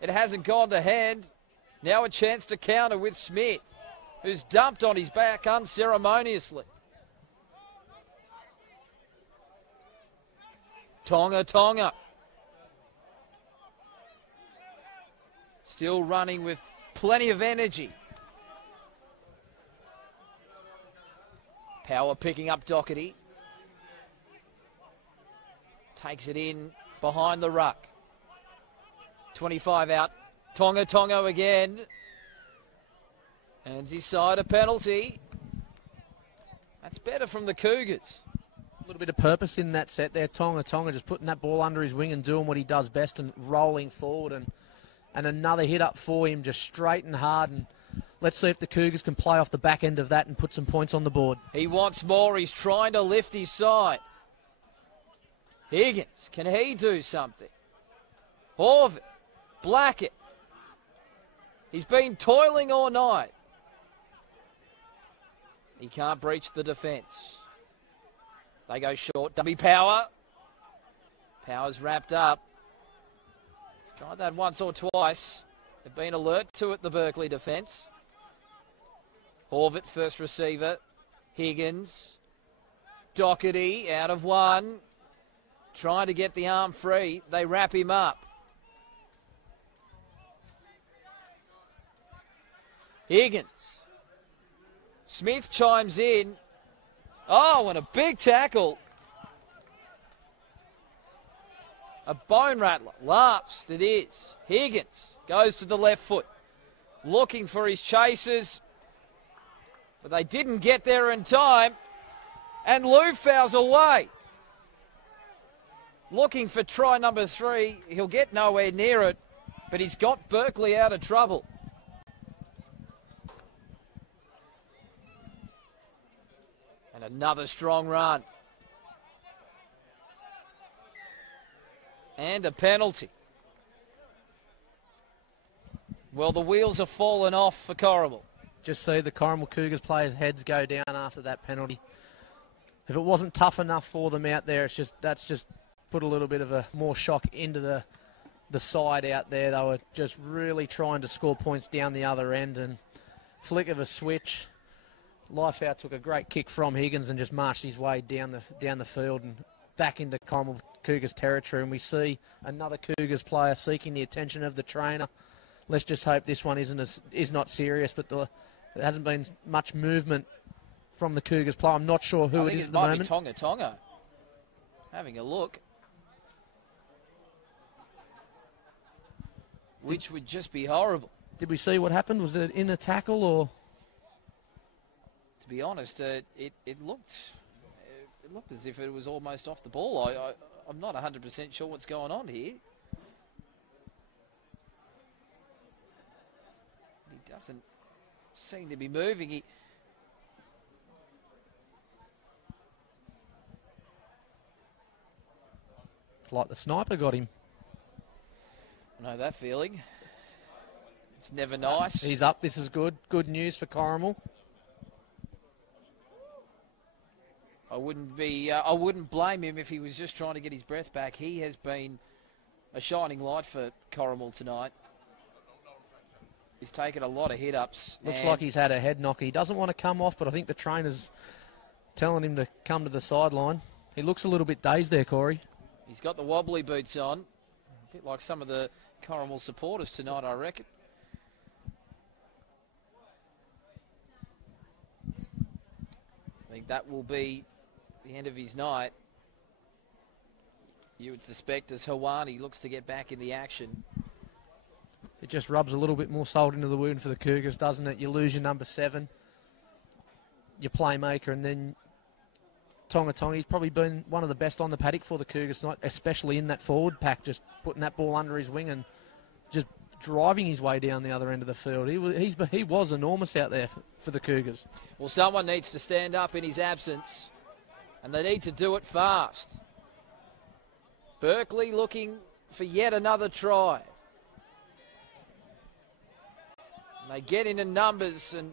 It hasn't gone to hand. Now a chance to counter with Smith, who's dumped on his back unceremoniously. Tonga. Still running with plenty of energy. Power picking up Doherty. Takes it in behind the ruck. 25 out. Tonga again. Earns his side a penalty. That's better from the Cougars. A little bit of purpose in that set there. Tonga just putting that ball under his wing and doing what he does best and rolling forward. And another hit up for him, just straight and hard. And let's see if the Cougars can play off the back end of that and put some points on the board. He wants more. He's trying to lift his side. Higgins, can he do something? Horvath, Blackett. He's been toiling all night. He can't breach the defence. They go short. Dummy Power. Power's wrapped up. He's tried that once or twice. They've been alert to it, the Berkeley defence. Horvath, first receiver. Higgins. Doherty, out of one. Trying to get the arm free. They wrap him up. Higgins. Smith chimes in. Oh, and a big tackle. A bone rattler. Lapsed it is. Higgins goes to the left foot. Looking for his chasers. But they didn't get there in time. And Lou fouls away. Looking for try number 3. He'll get nowhere near it. But he's got Berkeley out of trouble. And another strong run. And a penalty. Well, the wheels have fallen off for Corrimal. Just see the Corrimal Cougars players' heads go down after that penalty. If it wasn't tough enough for them out there, that's just put a little bit of a more shock into the side out there. They were just really trying to score points down the other end, and flick of a switch. Lifeout took a great kick from Higgins and just marched his way down the field and back into Corrimal Cougars territory. And we see another Cougars player seeking the attention of the trainer. Let's just hope this one is not serious, but there hasn't been much movement from the Cougars player. I'm not sure who it is at the moment. Be Tonga. Having a look. Which would just be horrible. Did we see what happened? Was it in a tackle or? To be honest, it looked as if it was almost off the ball. I'm not 100% sure what's going on here. He doesn't seem to be moving. It's like the sniper got him. I know that feeling. It's never nice. He's up. This is good. Good news for Corrimal. I wouldn't blame him if he was just trying to get his breath back. He has been a shining light for Corrimal tonight. He's taken a lot of hit-ups. Looks like he's had a head knock. He doesn't want to come off, but I think the trainer's telling him to come to the sideline. He looks a little bit dazed there, Corey. He's got the wobbly boots on. A bit like some of the Corrimal supporters tonight, I reckon. I think that will be the end of his night. You would suspect as Hawani looks to get back in the action. It just rubs a little bit more salt into the wound for the Cougars, doesn't it? You lose your number 7, your playmaker, and then Tonga. He's probably been one of the best on the paddock for the Cougars tonight, especially in that forward pack, just putting that ball under his wing and just driving his way down the other end of the field. He was enormous out there for the Cougars. Well, someone needs to stand up in his absence, and they need to do it fast. Berkeley looking for yet another try. And they get into numbers, and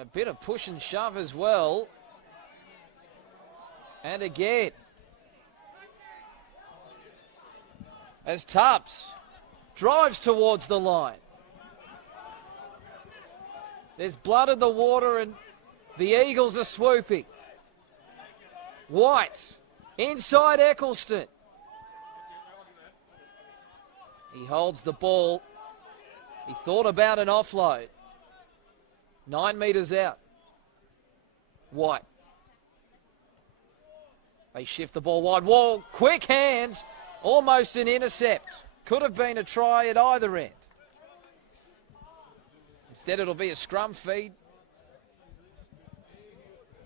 a bit of push and shove as well. And again, as Tubbs drives towards the line. There's blood in the water, and the Eagles are swooping. White inside Eccleston. He holds the ball. He thought about an offload. 9 metres out. White. They shift the ball wide. Whoa, quick hands. Almost an intercept. Could have been a try at either end. Instead, it'll be a scrum feed.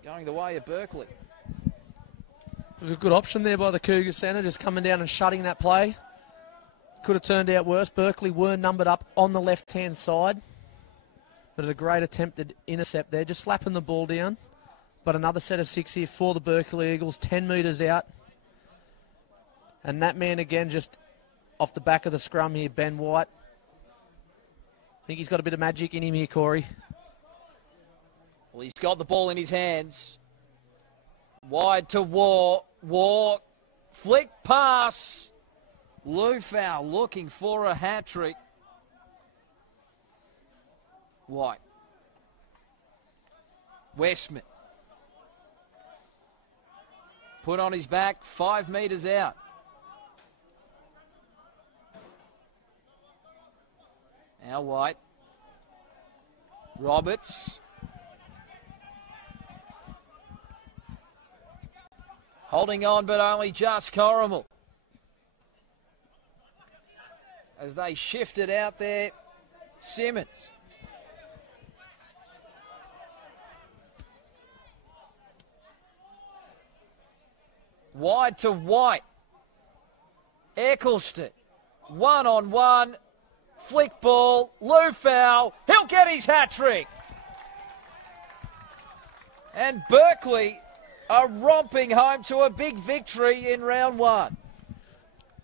Going the way of Berkeley. It was a good option there by the Cougars centre, just coming down and shutting that play. Could have turned out worse. Berkeley were numbered up on the left-hand side. But a great attempted intercept there, just slapping the ball down. But another set of 6 here for the Berkeley Eagles, 10 metres out. And that man again just off the back of the scrum here, Ben White. I think he's got a bit of magic in him here, Corey. Well, he's got the ball in his hands. Wide to War. War. Flick pass. Lufau looking for a hat-trick. White. Westman. Put on his back, 5 metres out. Now White. Roberts. Holding on, but only just Corrimal. As they shift it out there, Simmons. Wide to White. Eccleston. 1-on-1. Flick ball. Lufau. He'll get his hat-trick. And Berkeley are romping home to a big victory in round 1.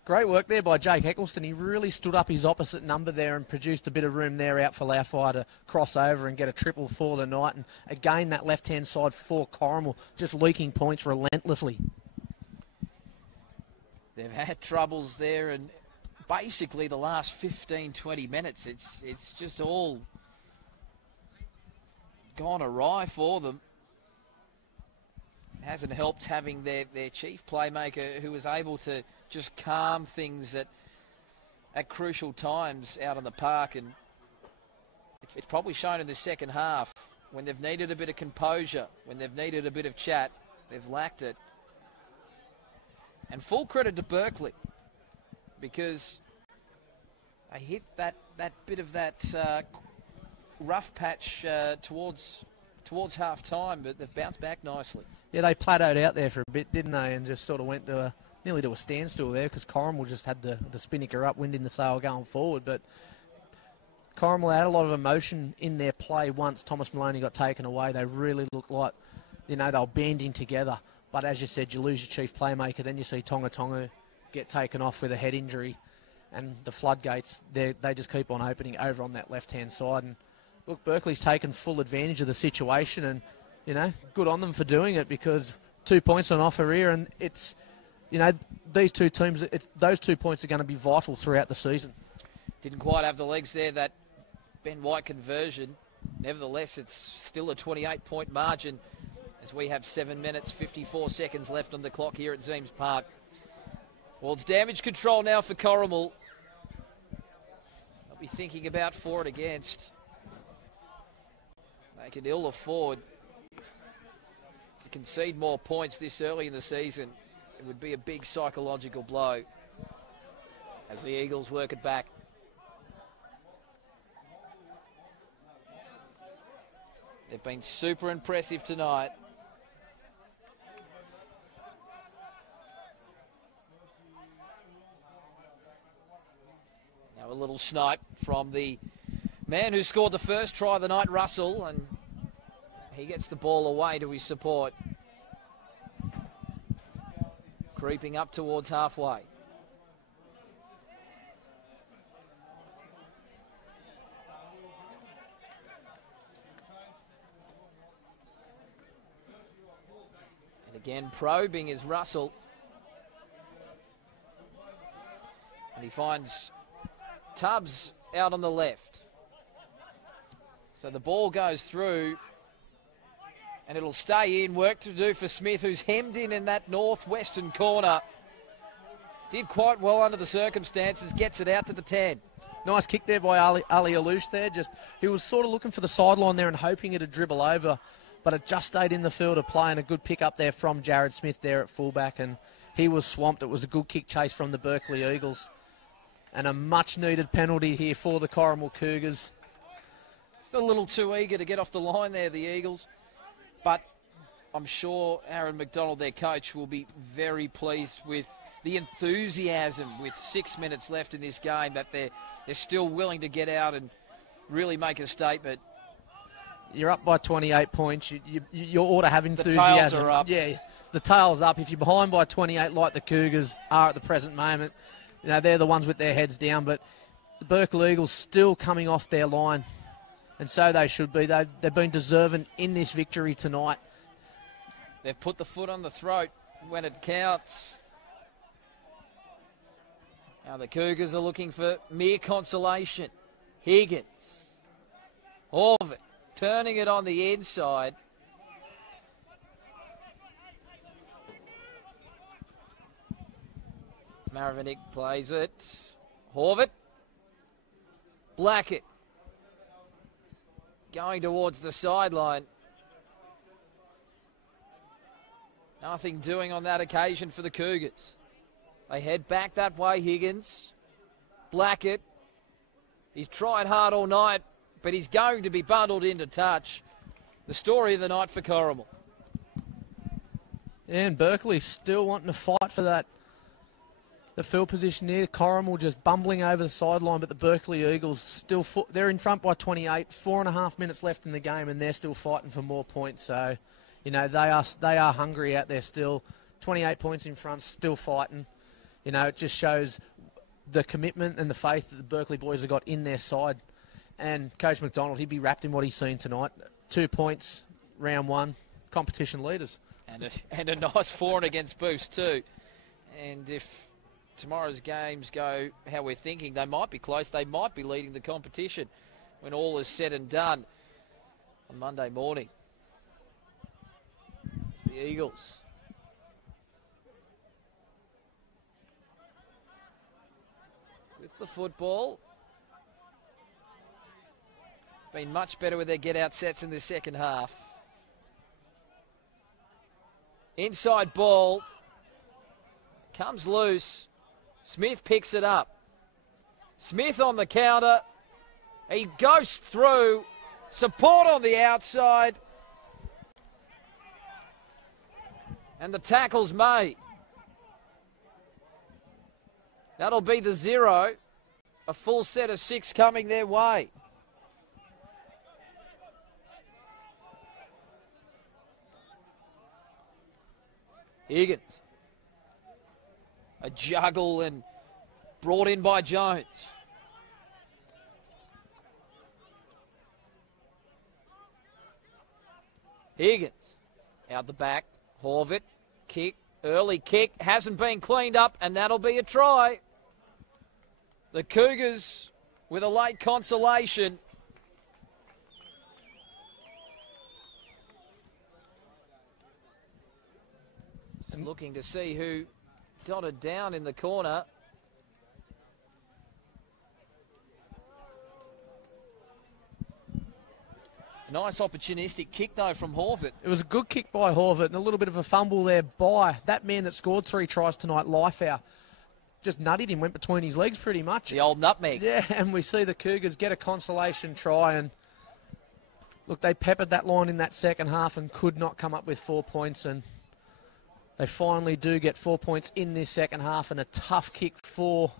Great work there by Jake Eccleston. He really stood up his opposite number there and produced a bit of room there out for Laufey to cross over and get a triple for the night. And again, that left-hand side for Corrimal, just leaking points relentlessly. They've had troubles there, and basically the last 15, 20 minutes, it's just all gone awry for them. It hasn't helped having their chief playmaker who was able to just calm things at crucial times out on the park, and it's probably shown in the second half when they've needed a bit of composure, when they've needed a bit of chat, they've lacked it. And full credit to Berkeley, because they hit that bit of that rough patch towards half time, but they've bounced back nicely. Yeah, they plateaued out there for a bit, didn't they, and just sort of went to nearly to a standstill there because Corrimal just had the spinnaker up, wind in the sail going forward. But Corrimal had a lot of emotion in their play once Thomas Maloney got taken away. They really looked like, they were banding together. But as you said, you lose your chief playmaker, then you see Tonga get taken off with a head injury, and the floodgates, they just keep on opening over on that left-hand side. And look, Berkeley's taken full advantage of the situation, and, good on them for doing it, because 2 points on offer here, and it's you know, these two teams, those 2 points are going to be vital throughout the season. Didn't quite have the legs there, that Ben White conversion. Nevertheless, it's still a 28-point margin as we have 7 minutes, 54 seconds left on the clock here at Zeems Park. Well, it's damage control now for Corrimal. I'll be thinking about for and against. They can ill afford to concede more points this early in the season. It would be a big psychological blow as the Eagles work it back. They've been super impressive tonight. Now a little snipe from the man who scored the first try of the night, Russell, and he gets the ball away to his support. Creeping up towards halfway. And again, probing is Russell. And he finds Tubbs out on the left. So the ball goes through. And it'll stay in. Work to do for Smith, who's hemmed in that northwestern corner. Did quite well under the circumstances. Gets it out to the 10. Nice kick there by Ali Alouche there. He was sort of looking for the sideline there and hoping it'd dribble over. But it just stayed in the field of play, and a good pick up there from Jared Smith there at fullback. And he was swamped. It was a good kick chase from the Berkeley Eagles. And a much-needed penalty here for the Corrimal Cougars. Just a little too eager to get off the line there, the Eagles. But I'm sure Aaron McDonald, their coach, will be very pleased with the enthusiasm with 6 minutes left in this game, that they're still willing to get out and really make a statement. You're up by 28 points. You ought to have enthusiasm. The tails are up. Yeah, the tail's up. If you're behind by 28 like the Cougars are at the present moment, you know, they're the ones with their heads down. But the Berkeley Eagles still coming off their line. And so they should be. They've been deserving in this victory tonight. They've put the foot on the throat when it counts. Now the Cougars are looking for mere consolation. Higgins. Horvath turning it on the inside. Maravanik plays it. Horvath. Blackett. Going towards the sideline. Nothing doing on that occasion for the Cougars. They head back that way, Higgins. Blackett. He's tried hard all night, but he's going to be bundled into touch. The story of the night for Corrimal. Yeah, and Berkeley still wanting to fight for that. The field position here, Corrimal just bumbling over the sideline, but the Berkeley Eagles still, they're in front by 28, 4.5 minutes left in the game, and they're still fighting for more points. So, you know, they are hungry out there still. 28 points in front, still fighting. You know, it just shows the commitment and the faith that the Berkeley boys have got in their side. And Coach McDonald, he'd be wrapped in what he's seen tonight. 2 points, round one, competition leaders. And a nice for and against boost too. And if tomorrow's games go how we're thinking, they might be close. They might be leading the competition when all is said and done on Monday morning. It's the Eagles. With the football. Been much better with their get-out sets in the second half. Inside ball. Comes loose. Smith picks it up. Smith on the counter. He goes through. Support on the outside. And the tackle's made. That'll be the 0. A full set of 6 coming their way. Higgins. A juggle and brought in by Jones. Higgins out the back. Horvath. Kick. Early kick hasn't been cleaned up, and that'll be a try. The Cougars with a late consolation. Just looking to see who dotted down in the corner. Nice opportunistic kick, though, from Horvath. It was a good kick by Horvath and a little bit of a fumble there by that man that scored 3 tries tonight, Lifehour. Just nutted him, went between his legs pretty much. The old nutmeg. Yeah, and we see the Cougars get a consolation try. And look, they peppered that line in that second half and could not come up with 4 points. And they finally do get 4 points in this second half, and a tough kick for,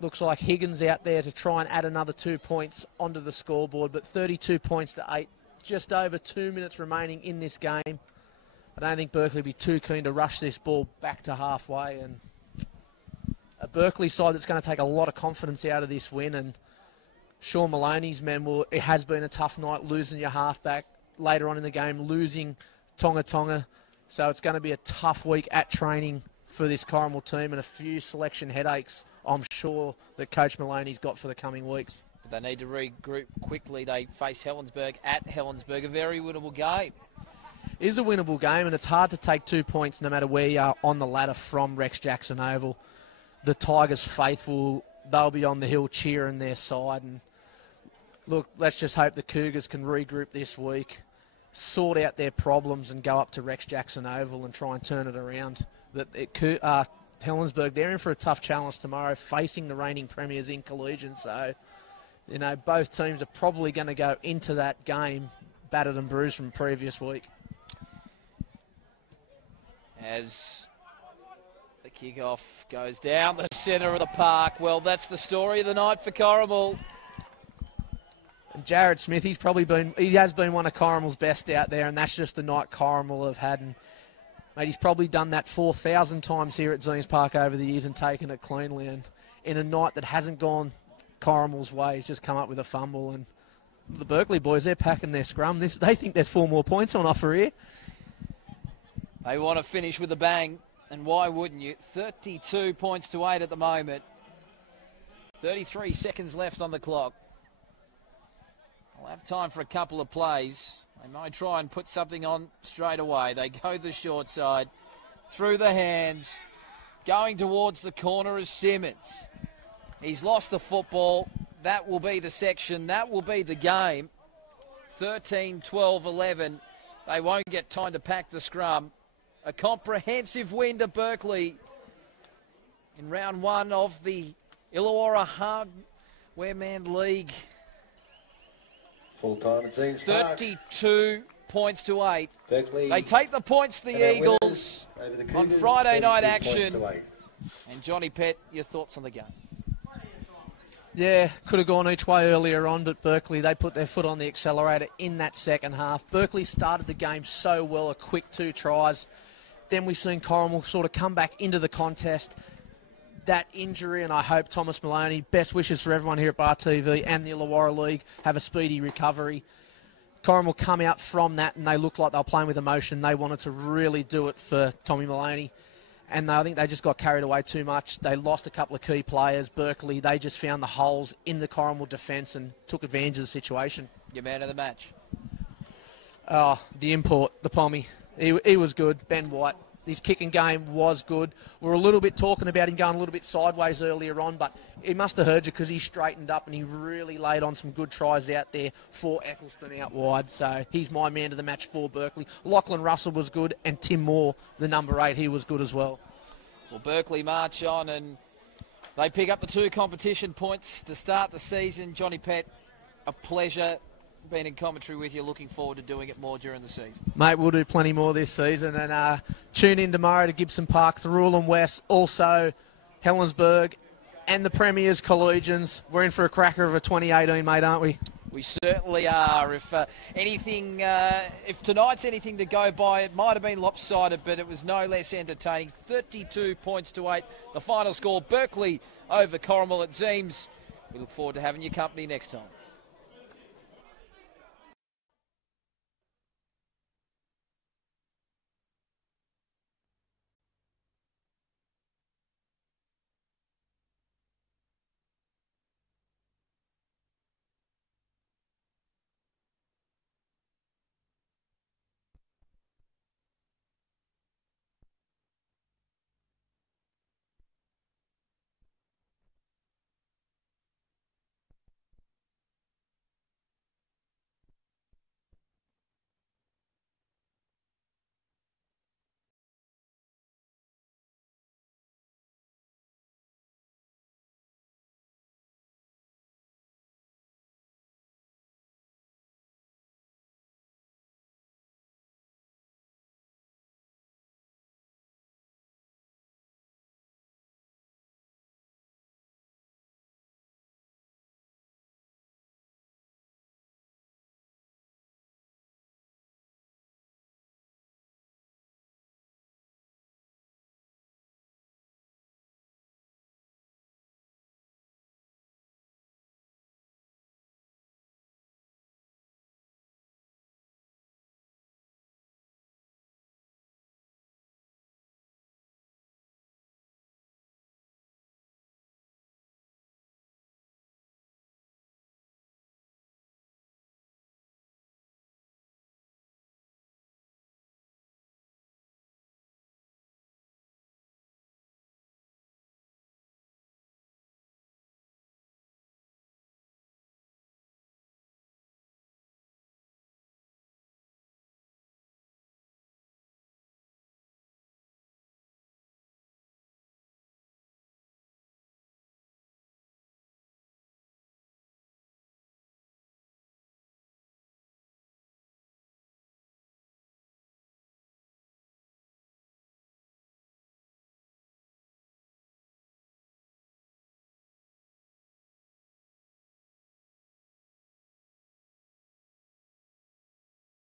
looks like Higgins out there to try and add another 2 points onto the scoreboard. But 32 points to 8, just over 2 minutes remaining in this game. I don't think Berkeley will be too keen to rush this ball back to halfway. And a Berkeley side that's going to take a lot of confidence out of this win. And Sean Maloney's men it has been a tough night, losing your halfback later on in the game, losing Tonga. So it's going to be a tough week at training for this Corrimal team, and a few selection headaches, I'm sure, that Coach Maloney's got for the coming weeks. But they need to regroup quickly. They face Helensburgh at Helensburgh, a very winnable game. It is a winnable game, and it's hard to take 2 points no matter where you are on the ladder from Rex Jackson Oval. The Tigers faithful, they'll be on the hill cheering their side. And look, let's just hope the Cougars can regroup this week, sort out their problems, and go up to Rex Jackson Oval and try and turn it around. But Helensburgh, they're in for a tough challenge tomorrow, facing the reigning premiers in Collegiate. So, you know, both teams are probably going to go into that game battered and bruised from the previous week. As the kickoff goes down the centre of the park, well, that's the story of the night for Corrimal. And Jared Smith, he has been one of Corrimal's best out there, and that's just the night Corrimal have had. And mate, he's probably done that 4,000 times here at Zeens Park over the years and taken it cleanly. And in a night that hasn't gone Corrimal's way, he's just come up with a fumble. And the Berkeley boys, they're packing their scrum. They think there's 4 more points on offer here. They want to finish with a bang, and why wouldn't you? 32 points to 8 at the moment. 33 seconds left on the clock. I'll have time for a couple of plays. They might try and put something on straight away. They go the short side, through the hands, going towards the corner is Simmons. He's lost the football. That will be the section. That will be the game. 13, 12, 11. They won't get time to pack the scrum. A comprehensive win to Berkeley in round 1 of the Illawarra Hardware-Man League. Full time it seems. 32 points to 8. Berkeley, they take the points to the Eagles on Friday night action. And Johnny Pett, your thoughts on the game? Yeah, could have gone each way earlier on, but Berkeley, they put their foot on the accelerator in that second half. Berkeley started the game so well, a quick 2 tries. Then we've seen Corrimal sort of come back into the contest. That injury, and I hope Thomas Maloney, best wishes for everyone here at Bar TV and the Illawarra League, have a speedy recovery. Corrimal come out from that, and they looked like they were playing with emotion. They wanted to really do it for Tommy Maloney. And I think they just got carried away too much. They lost a couple of key players. Berkeley, they just found the holes in the Corrimal defence and took advantage of the situation. Your man of the match? Oh, the import, the Pommy. He was good, Ben White. His kicking game was good. We were a little bit talking about him going a little bit sideways earlier on, but he must have heard you because he straightened up and he really laid on some good tries out there for Eccleston out wide. So he's my man of the match for Berkeley. Lachlan Russell was good, and Tim Moore, the number 8, he was good as well. Well, Berkeley march on and they pick up the 2 competition points to start the season. Johnny Pett, a pleasure being in commentary with you. Looking forward to doing it more during the season. Mate, we'll do plenty more this season. And tune in tomorrow to Gibson Park, Thirroul and West, also Helensburgh and the Premiers Collegians. We're in for a cracker of a 2018, mate, aren't we? We certainly are. If tonight's anything to go by, it might have been lopsided, but it was no less entertaining. 32 points to 8. The final score, Berkeley over Corrimal at Zeems. We look forward to having your company next time.